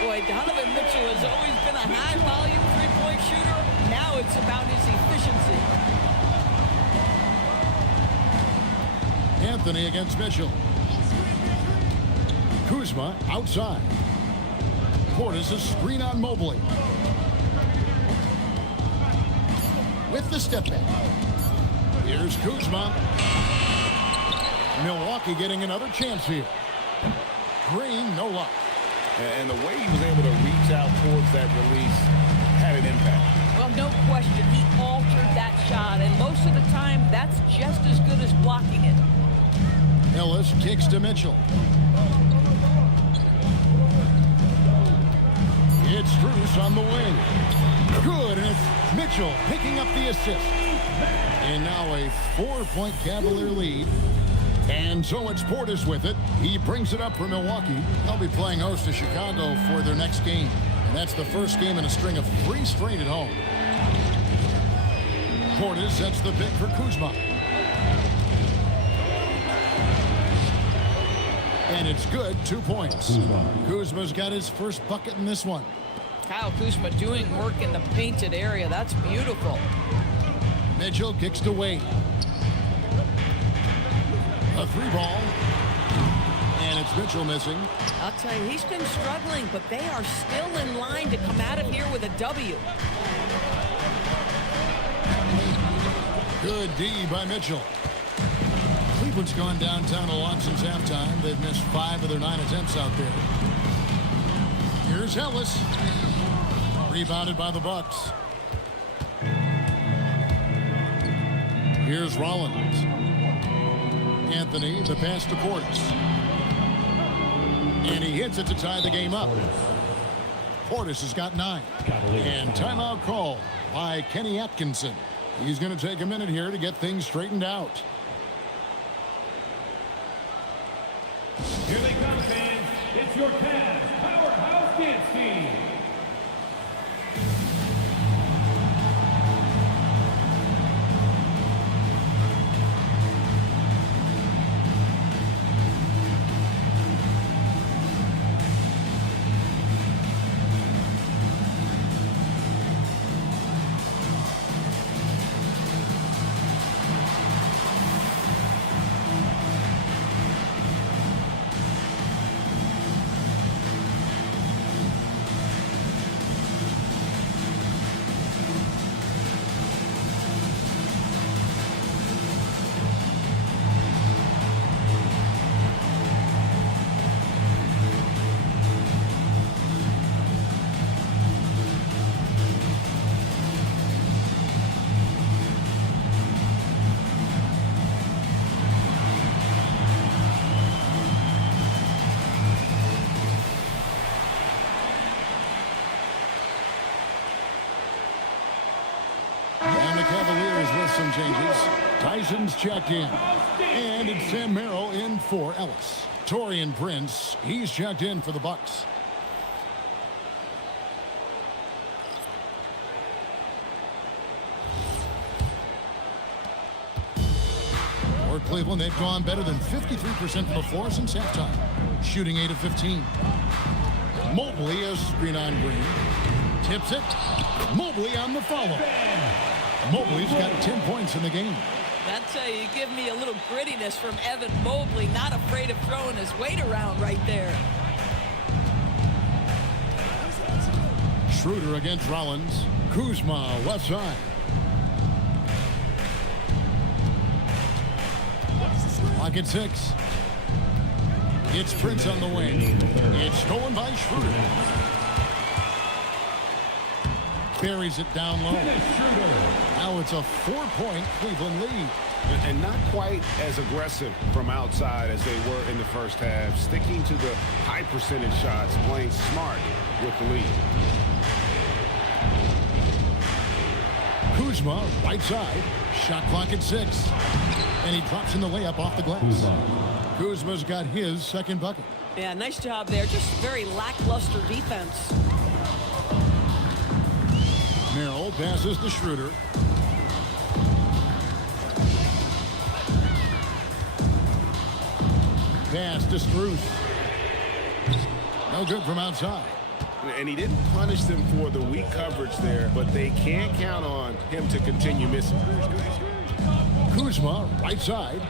Boy, Donovan Mitchell has always been a high-volume three-point shooter. Now it's about his efficiency. Anthony against Mitchell. Kuzma outside. Portis a screen on Mobley. With the step back. Here's Kuzma. Milwaukee getting another chance here. Green, no luck. And the way he was able to reach out towards that release had an impact. Well, no question. He altered that shot, and most of the time, that's just as good as blocking it. Ellis kicks to Mitchell. It's Strus on the wing. Good, and it's Mitchell picking up the assist. And now a 4-point Cavalier lead. And so it's Portis with it. He brings it up for Milwaukee. They'll be playing host to Chicago for their next game. And that's the first game in a string of 3 straight at home. Portis sets the pick for Kuzma. And it's good, 2 points. Kuzma's got his first bucket in this one. Kyle Kuzma doing work in the painted area. That's beautiful. Mitchell kicks to Wade. A 3-ball. And it's Mitchell missing. I'll tell you, he's been struggling, but they are still in line to come out of here with a W. Good D by Mitchell. Cleveland's gone downtown a lot since halftime. They've missed 5 of their 9 attempts out there. Here's Ellis. Rebounded by the Bucks. Here's Rollins. Anthony, the pass to Portis. And he hits it to tie the game up. Portis has got 9. And timeout call by Kenny Atkinson. He's going to take a minute here to get things straightened out. Here they come, fans. It's your Cavs Powerhouse Dance Team. Cavaliers with some changes. Tyson's checked in. And it's Sam Merrill in for Ellis. Taurean Prince, he's checked in for the Bucks. For Cleveland, they've gone better than 53% from the floor since halftime. Shooting 8 of 15. Mobley a screen on Green. Tips it. Mobley on the follow. Mobley's got 10 points in the game. That's you give me a little grittiness from Evan Mobley, not afraid of throwing his weight around right there. Schroeder against Rollins. Kuzma left side. Clock at 6. It's Prince on the wing. It's stolen by Schroeder. Buries it down low. Now it's a 4-point Cleveland lead. And not quite as aggressive from outside as they were in the first half. Sticking to the high percentage shots, playing smart with the lead. Kuzma, right side. Shot clock at 6. And he drops in the layup off the glass. Kuzma's got his second bucket. Yeah, nice job there. Just very lackluster defense. Merrill passes to Schroeder. Pass to Strus. No good from outside. And he didn't punish them for the weak coverage there, but they can't count on him to continue missing. Kuzma, right side.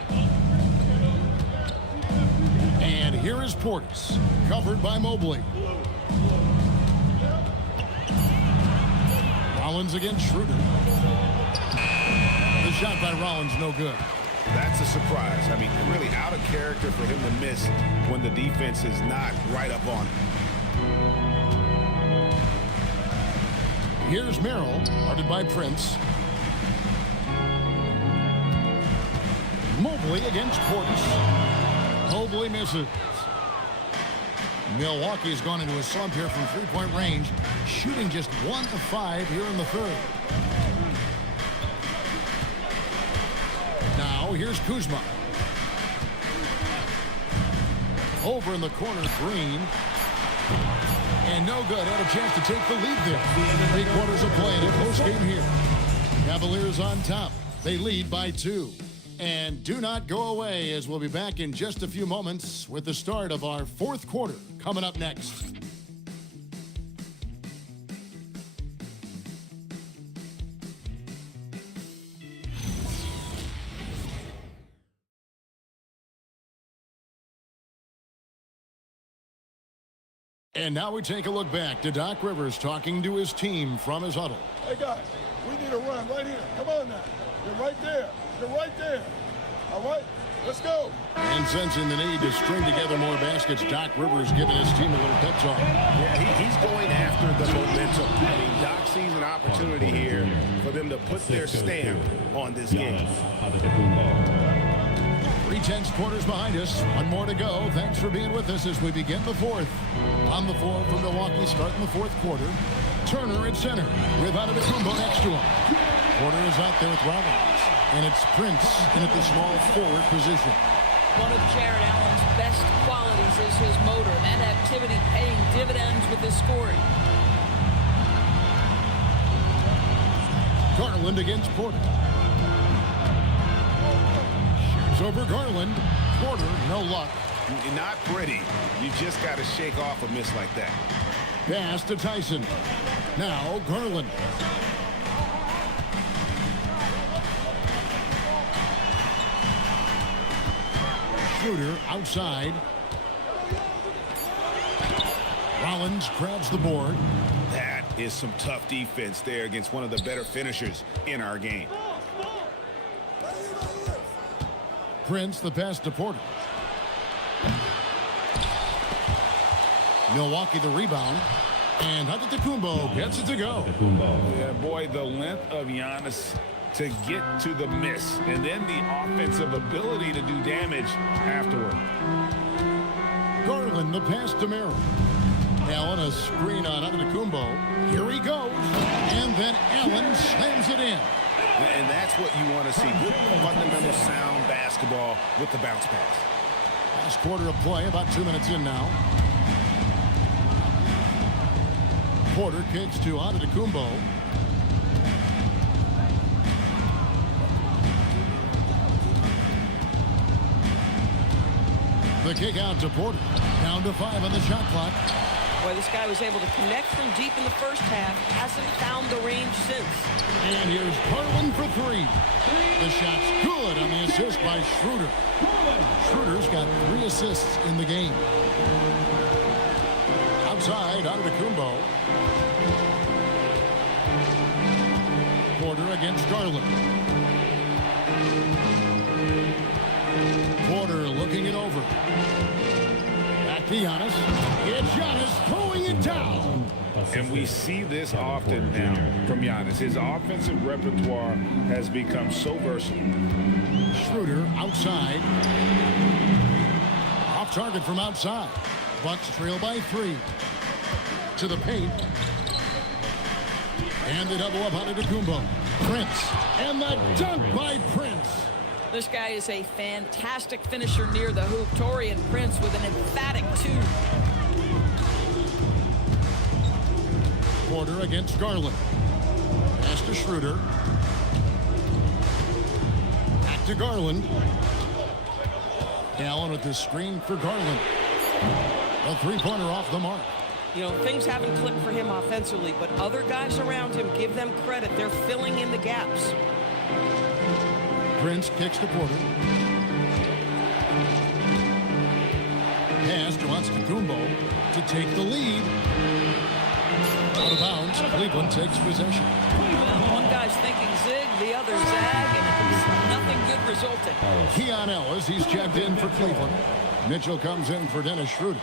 And here is Portis, covered by Mobley. Rollins against Schroeder. The shot by Rollins, no good. That's a surprise. I mean, really out of character for him to miss when the defense is not right up on him. Here's Merrill, guarded by Prince. Mobley against Portis. Mobley misses. Milwaukee has gone into a slump here from three-point range, shooting just 1 of 5 here in the third. Now here's Kuzma. Over in the corner, Green. And no good. Had a chance to take the lead there. 3 quarters of play in a post game here. Cavaliers on top. They lead by 2. And do not go away, as we'll be back in just a few moments with the start of our 4th quarter coming up next. And now we take a look back to Doc Rivers talking to his team from his huddle. Hey, guys, we need a run right here. Come on now. You're right there. You're right there. All right, let's go. And sensing the need to string together more baskets, Doc Rivers giving his team a little pep talk. Yeah, he's going after the momentum. I mean, Doc sees an opportunity here for them to put their stamp on this game. 3/10 quarters behind us. 1 more to go. Thanks for being with us as we begin the 4th. On the floor for Milwaukee, starting the 4th quarter. Turner at center with Antetokounmpo next to him. Porter is out there with Rollins. And it's Prince in at the small forward position. One of Jared Allen's best qualities is his motor. That activity paying dividends with his scoring. Garland against Porter. Shoots over Garland. Porter, no luck. Not pretty. You just got to shake off a miss like that. Pass to Tyson. Now Garland. Schroeder outside. Rollins grabs the board. That is some tough defense there against one of the better finishers in our game. Prince the pass to Porter. Milwaukee the rebound. And Antetokounmpo gets it to go. Yeah, boy, the length of Giannis to get to the miss, and then the offensive ability to do damage afterward. Garland the pass to Merrill. Allen a screen on Antetokounmpo. Here he goes. And then Allen slams it in. And that's what you want to see. Good fundamental sound basketball with the bounce pass. Last quarter of play, about 2 minutes in now. Porter kicks to Antetokounmpo. The kick out to Porter. Down to 5 on the shot clock. Boy, this guy was able to connect from deep in the first half. Hasn't found the range since. And here's Garland for 3. The shot's good on the assist by Schroeder. Schroeder's got 3 assists in the game. Outside, Antetokounmpo. Porter against Garland. Porter looking it over. Back to Giannis. It's Giannis throwing it down. And we see this often now from Giannis. His offensive repertoire has become so versatile. Schroeder outside. Off target from outside. Bucks trail by 3. To the paint. And the double up Antetokounmpo. Prince. And the dunk by Prince. This guy is a fantastic finisher near the hoop. Taurean Prince with an emphatic 2. Porter against Garland. Pass to Schroeder. Back to Garland. Allen with the screen for Garland. A 3-pointer off the mark. You know, things haven't clicked for him offensively, but other guys around him, give them credit. They're filling in the gaps. Prince kicks to Porter. Pass to Antetokounmpo to take the lead. Out of bounds, Cleveland takes possession. Well, one guy's thinking zig, the other zag, and nothing good resulted. Keon Ellis, he's checked in for Cleveland. Mitchell comes in for Dennis Schroeder.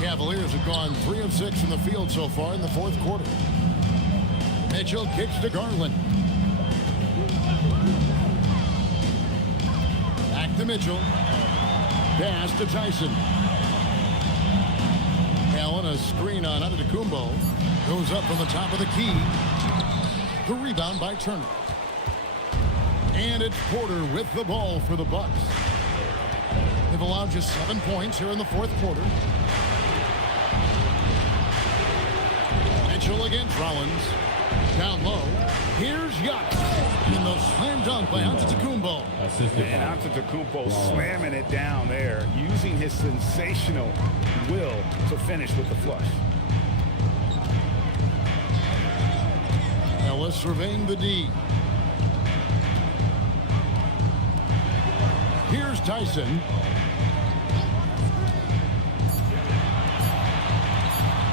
Cavaliers have gone 3 of 6 in the field so far in the 4th quarter. Mitchell kicks to Garland. Back to Mitchell. Pass to Tyson. Allen a screen on Antetokounmpo. Goes up from the top of the key. The rebound by Turner. And it's Porter with the ball for the Bucks. They've allowed just 7 points here in the 4th quarter. Mitchell against Rollins. Down low. Here's Giannis. In the slam dunk by Antetokounmpo. And Antetokounmpo slamming it down there, using his sensational will to finish with the flush. Ellis surveying the D. Here's Tyson.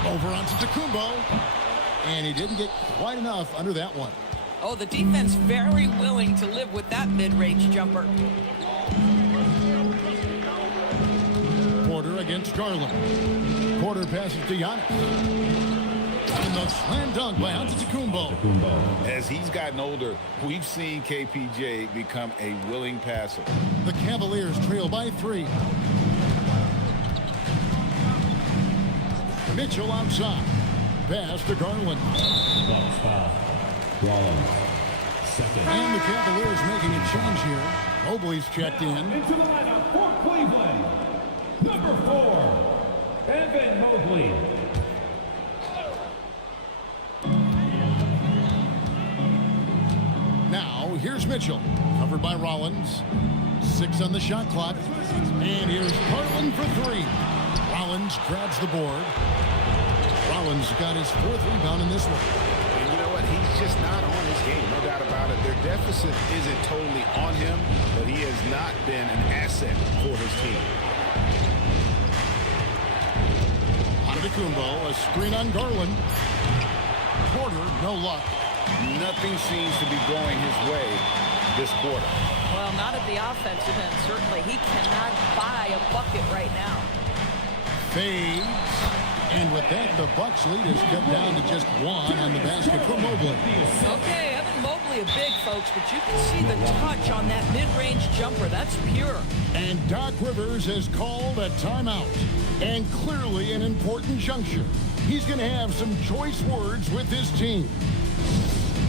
Over Antetokounmpo. And he didn't get quite enough under that one. Oh, the defense very willing to live with that mid-range jumper. Porter against Garland. Porter passes to Giannis. And the slam dunk by Antetokounmpo. As he's gotten older, we've seen KPJ become a willing passer. The Cavaliers trail by 3. Mitchell outside. Pass to Garland. Bucks foul. Rollins. Second. And the Cavaliers making a change here. Mobley's checked in. Into the lineup for Cleveland. Number 4, Evan Mobley. Now, here's Mitchell. Covered by Rollins. 6 on the shot clock. And here's Garland for 3. Rollins grabs the board. Rollins got his 4th rebound in this one. And you know what? He's just not on his game, no doubt about it. Their deficit isn't totally on him, but he has not been an asset for his team. Antetokounmpo, a screen on Garland. Porter, no luck. Nothing seems to be going his way this quarter. Well, not at the offensive end, certainly. He cannot buy a bucket right now. Fades. And with that, the Bucks lead is cut down to just 1 on the basket for Mobley. Okay, Evan Mobley a big, folks, but you can see the touch on that mid-range jumper. That's pure. And Doc Rivers has called a timeout. And clearly an important juncture. He's going to have some choice words with his team.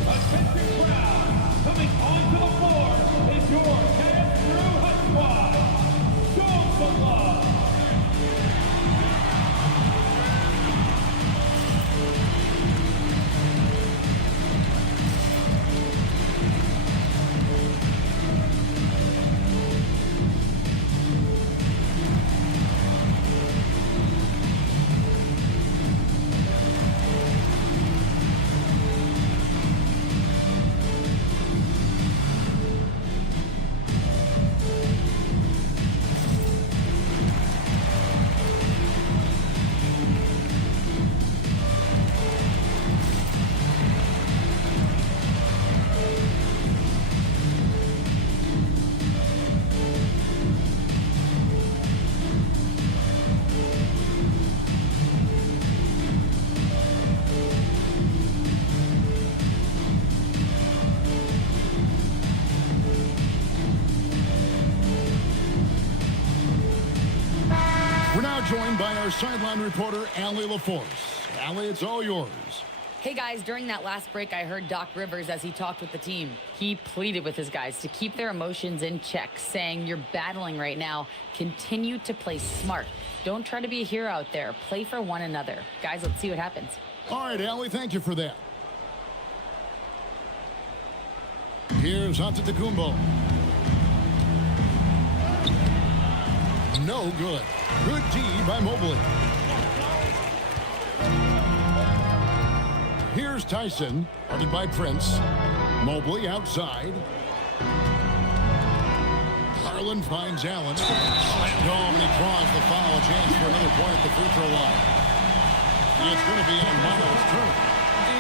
Attention crowd, coming onto the floor is your Cavs Crew Hut Squad. Show some love. Joined by our sideline reporter, Allie LaForce. Allie, it's all yours. Hey guys, during that last break, I heard Doc Rivers as he talked with the team. He pleaded with his guys to keep their emotions in check, saying, you're battling right now. Continue to play smart. Don't try to be a hero out there. Play for one another. Guys, let's see what happens. All right, Allie, thank you for that. Here's Antetokounmpo. No good. Good D by Mobley. Here's Tyson, guarded by Prince. Mobley outside. Garland finds Allen. Slammed home, and he draws the foul. A chance for another point at the free throw line. It's going to be on Miles' turn.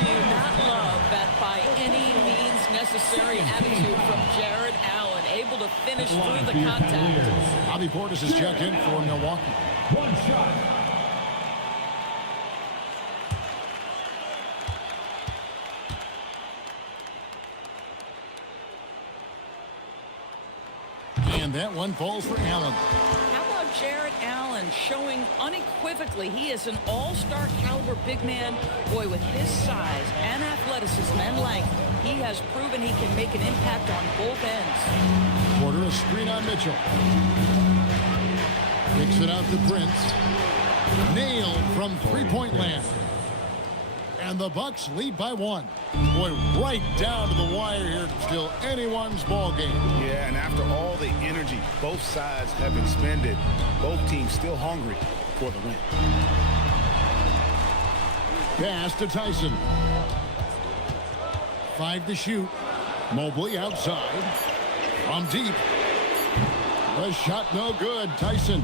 Do you not love that by any means necessary attitude from Jared Allen, able to finish through the contact? Bobby Portis is checked in for Milwaukee. One shot. And that one falls for Allen. How about Jared Allen showing unequivocally he is an all-star caliber big man? Boy, with his size and athleticism and length, he has proven he can make an impact on both ends. Porter, a screen on Mitchell. Kicks it out to Prince. Nailed from three-point land. And the Bucks lead by 1. Boy, right down to the wire here. Still anyone's ball game. Yeah, and after all the energy both sides have expended, both teams still hungry for the win. Pass to Tyson. 5 to shoot. Mobley outside. From deep. The shot no good. Tyson.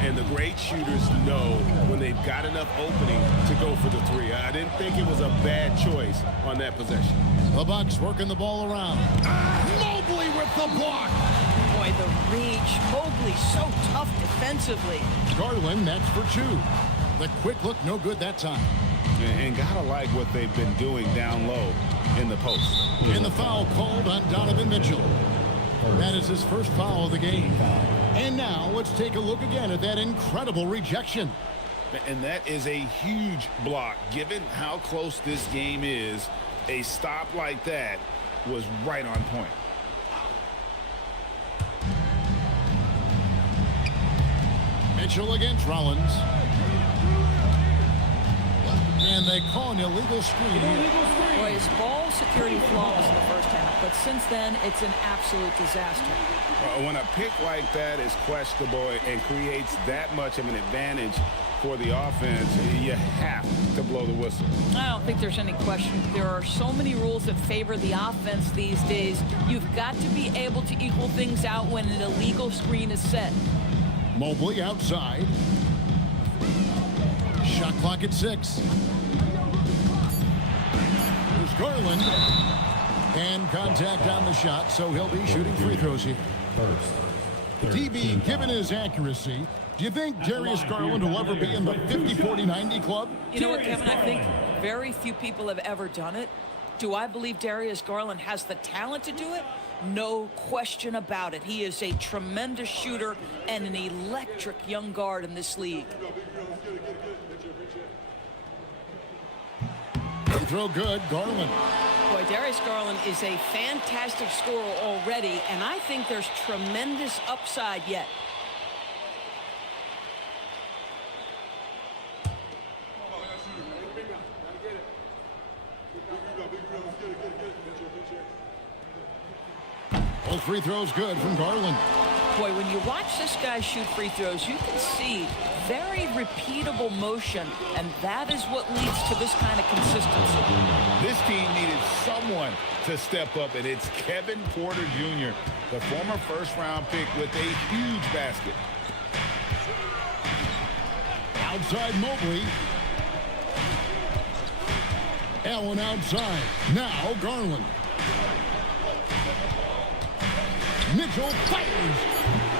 And the great shooters know when they've got enough opening to go for the 3. I didn't think it was a bad choice on that possession. The Bucks working the ball around. Mobley with the block. Boy, the reach. Mobley so tough defensively. Garland, that's for 2. The quick look, no good that time. And gotta like what they've been doing down low in the post. And the foul called on Donovan Mitchell. That is his first foul of the game. And now let's take a look again at that incredible rejection. And that is a huge block. Given how close this game is, a stop like that was right on point. Mitchell against Rollins. And they call an illegal screen here. Well, his ball security flawless in the first half, but since then, it's an absolute disaster. When a pick like that is questionable and creates that much of an advantage for the offense, you have to blow the whistle. I don't think there's any question. There are so many rules that favor the offense these days. You've got to be able to equal things out when an illegal screen is set. Mobley outside. Shot clock at 6. Here's Garland. And contact on the shot, so he'll be shooting free throws here. DB, given his accuracy, do you think Darius Garland will ever be in the 50, 40, 90 club? You know what, Kevin? I think very few people have ever done it. Do I believe Darius Garland has the talent to do it? No question about it. He is a tremendous shooter and an electric young guard in this league. Free throw good, Garland. Boy, Darius Garland is a fantastic scorer already, and I think there's tremendous upside yet. All free throws good from Garland. Boy, when you watch this guy shoot free throws, you can see very repeatable motion, and that is what leads to this kind of consistency. This team needed someone to step up, and it's Kevin Porter Jr., the former first-round pick, with a huge basket. Outside Mobley. Allen outside. Now Garland. Mitchell fires.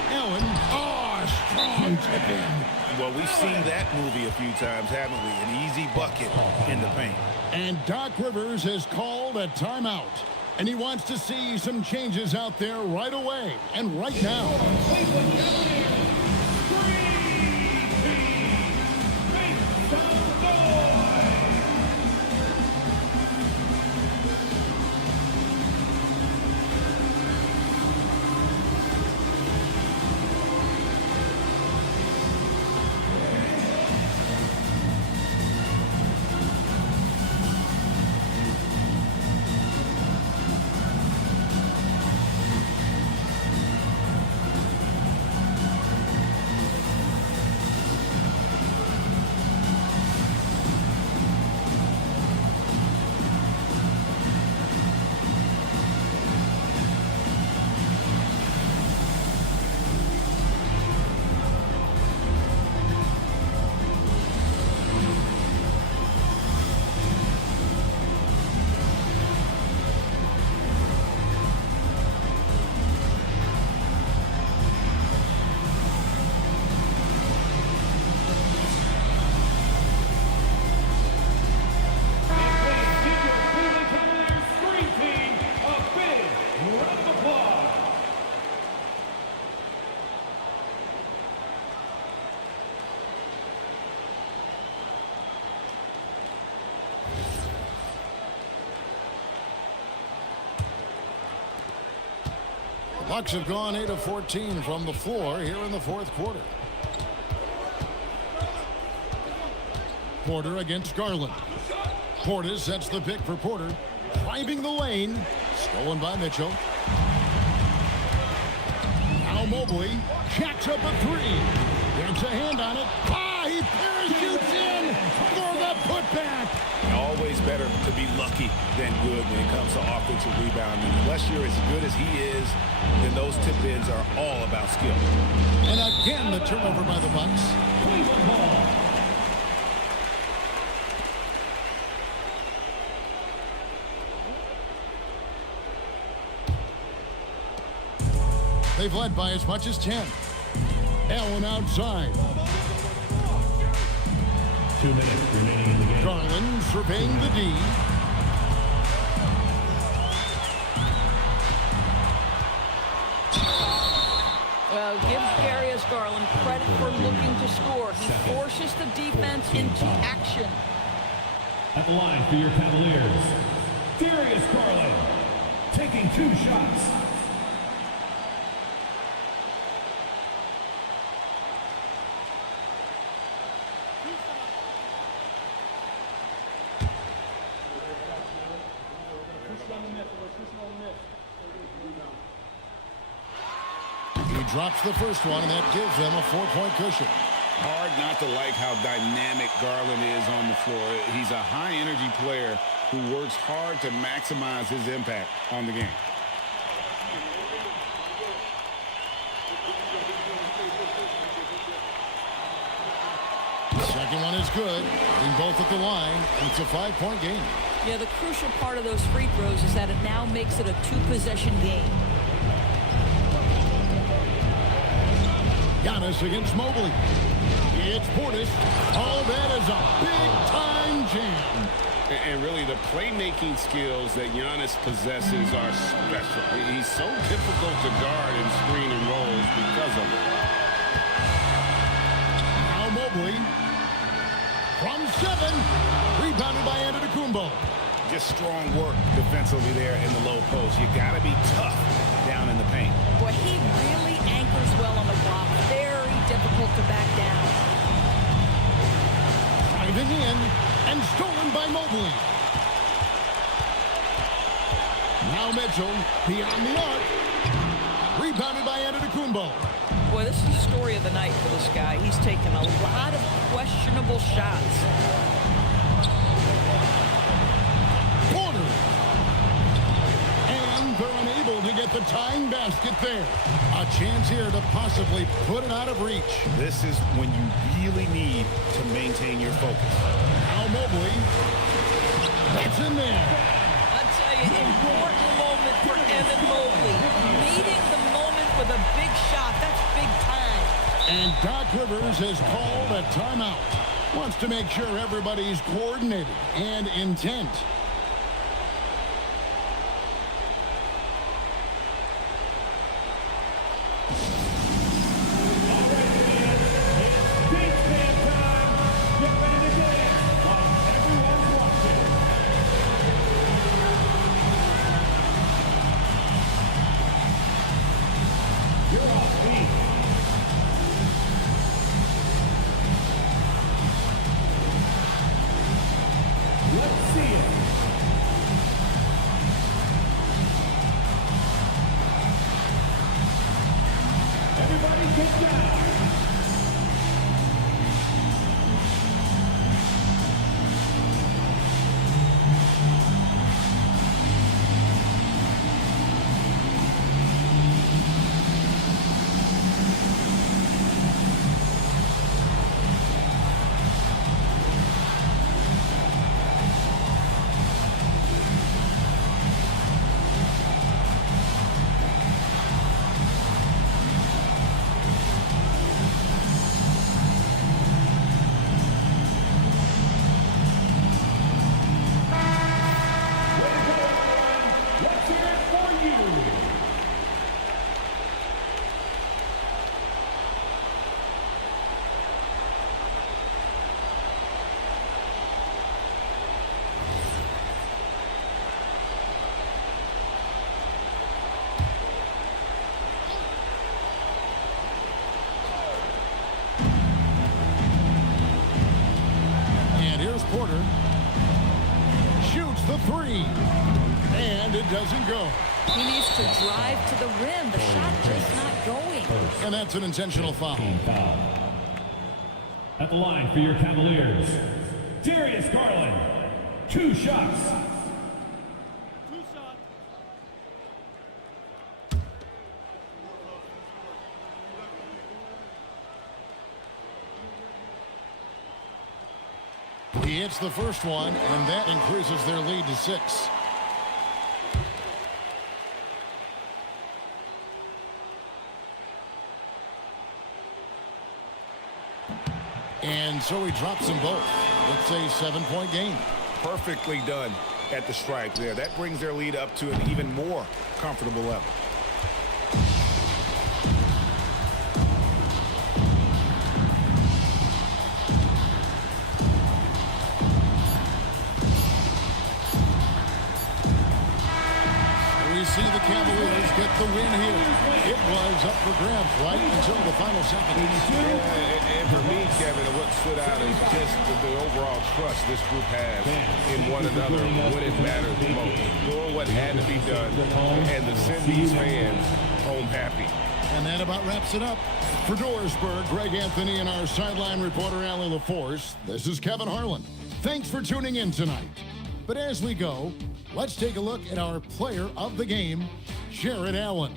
Allen. Oh, strong tip in. Well, we've seen that movie a few times, haven't we? An easy bucket in the paint. And Doc Rivers has called a timeout. And he wants to see some changes out there right away and right now. Bucks have gone 8 of 14 from the floor here in the fourth quarter. Porter against Garland. Porter sets the pick for Porter. Driving the lane. Stolen by Mitchell. Now Mobley jacks up a three. Gets a hand on it. Ah, he parachutes in for the putback. Always better to be lucky than good when it comes to offensive rebounding. Unless you're as good as he is, then those tip-ins are all about skill. And again, the turnover by the Bucks. They've led by as much as 10. Allen outside. 2 minutes remaining in the game. Garland surveying the D. Well, give Darius Garland credit for looking to score. He forces the defense into action. At the line for your Cavaliers, Darius Garland, taking 2 shots. He drops the first one, and that gives them a 4-point cushion. Hard not to like how dynamic Garland is on the floor. He's a high-energy player who works hard to maximize his impact on the game. The second one is good. Being both at the line, it's a 5-point game. Yeah, the crucial part of those free throws is that it now makes it a 2-possession game. Giannis against Mobley. It's Portis. Oh, that is a big-time jam. And really, the playmaking skills that Giannis possesses are special. He's so difficult to guard in screen and rolls because of it. Now Mobley from 7. Rebounded by Antetokounmpo. Just strong work defensively there in the low post. You got to be tough down in the paint. Boy, he really anchors well on the block. Very difficult to back down. Driving in and stolen by Mobley. Now Mitchell beyond the arc. Rebounded by Antetokounmpo. Boy, this is the story of the night for this guy. He's taken a lot of questionable shots. Porter. And they're unable to get the tying basket there. A chance here to possibly put it out of reach. This is when you really need to maintain your focus. Now Mobley. That's in there. I'll tell you, important moment for Evan Mobley. Meeting the moment with a big shot. That's big time. And Doc Rivers has called a timeout. Wants to make sure everybody's coordinated and intent. Porter shoots the 3, and it doesn't go. He needs to drive to the rim. The shot just not going. And that's an intentional foul. At the line for your Cavaliers, Darius Garland, 2 shots. He hits the first one, and that increases their lead to 6. And so he drops them both. It's a 7-point game. Perfectly done at the stripe there. That brings their lead up to an even more comfortable level. get the win here. It was up for grabs right until the final seconds. And for me, Kevin, what stood out is just the overall trust this group has in one another when it matters the most. Doing what had to be done and to send these fans home happy. And that about wraps it up. For Doorsburg, Greg Anthony, and our sideline reporter, Allie LaForce, this is Kevin Harlan. Thanks for tuning in tonight. But as we go, let's take a look at our player of the game, Jared Allen.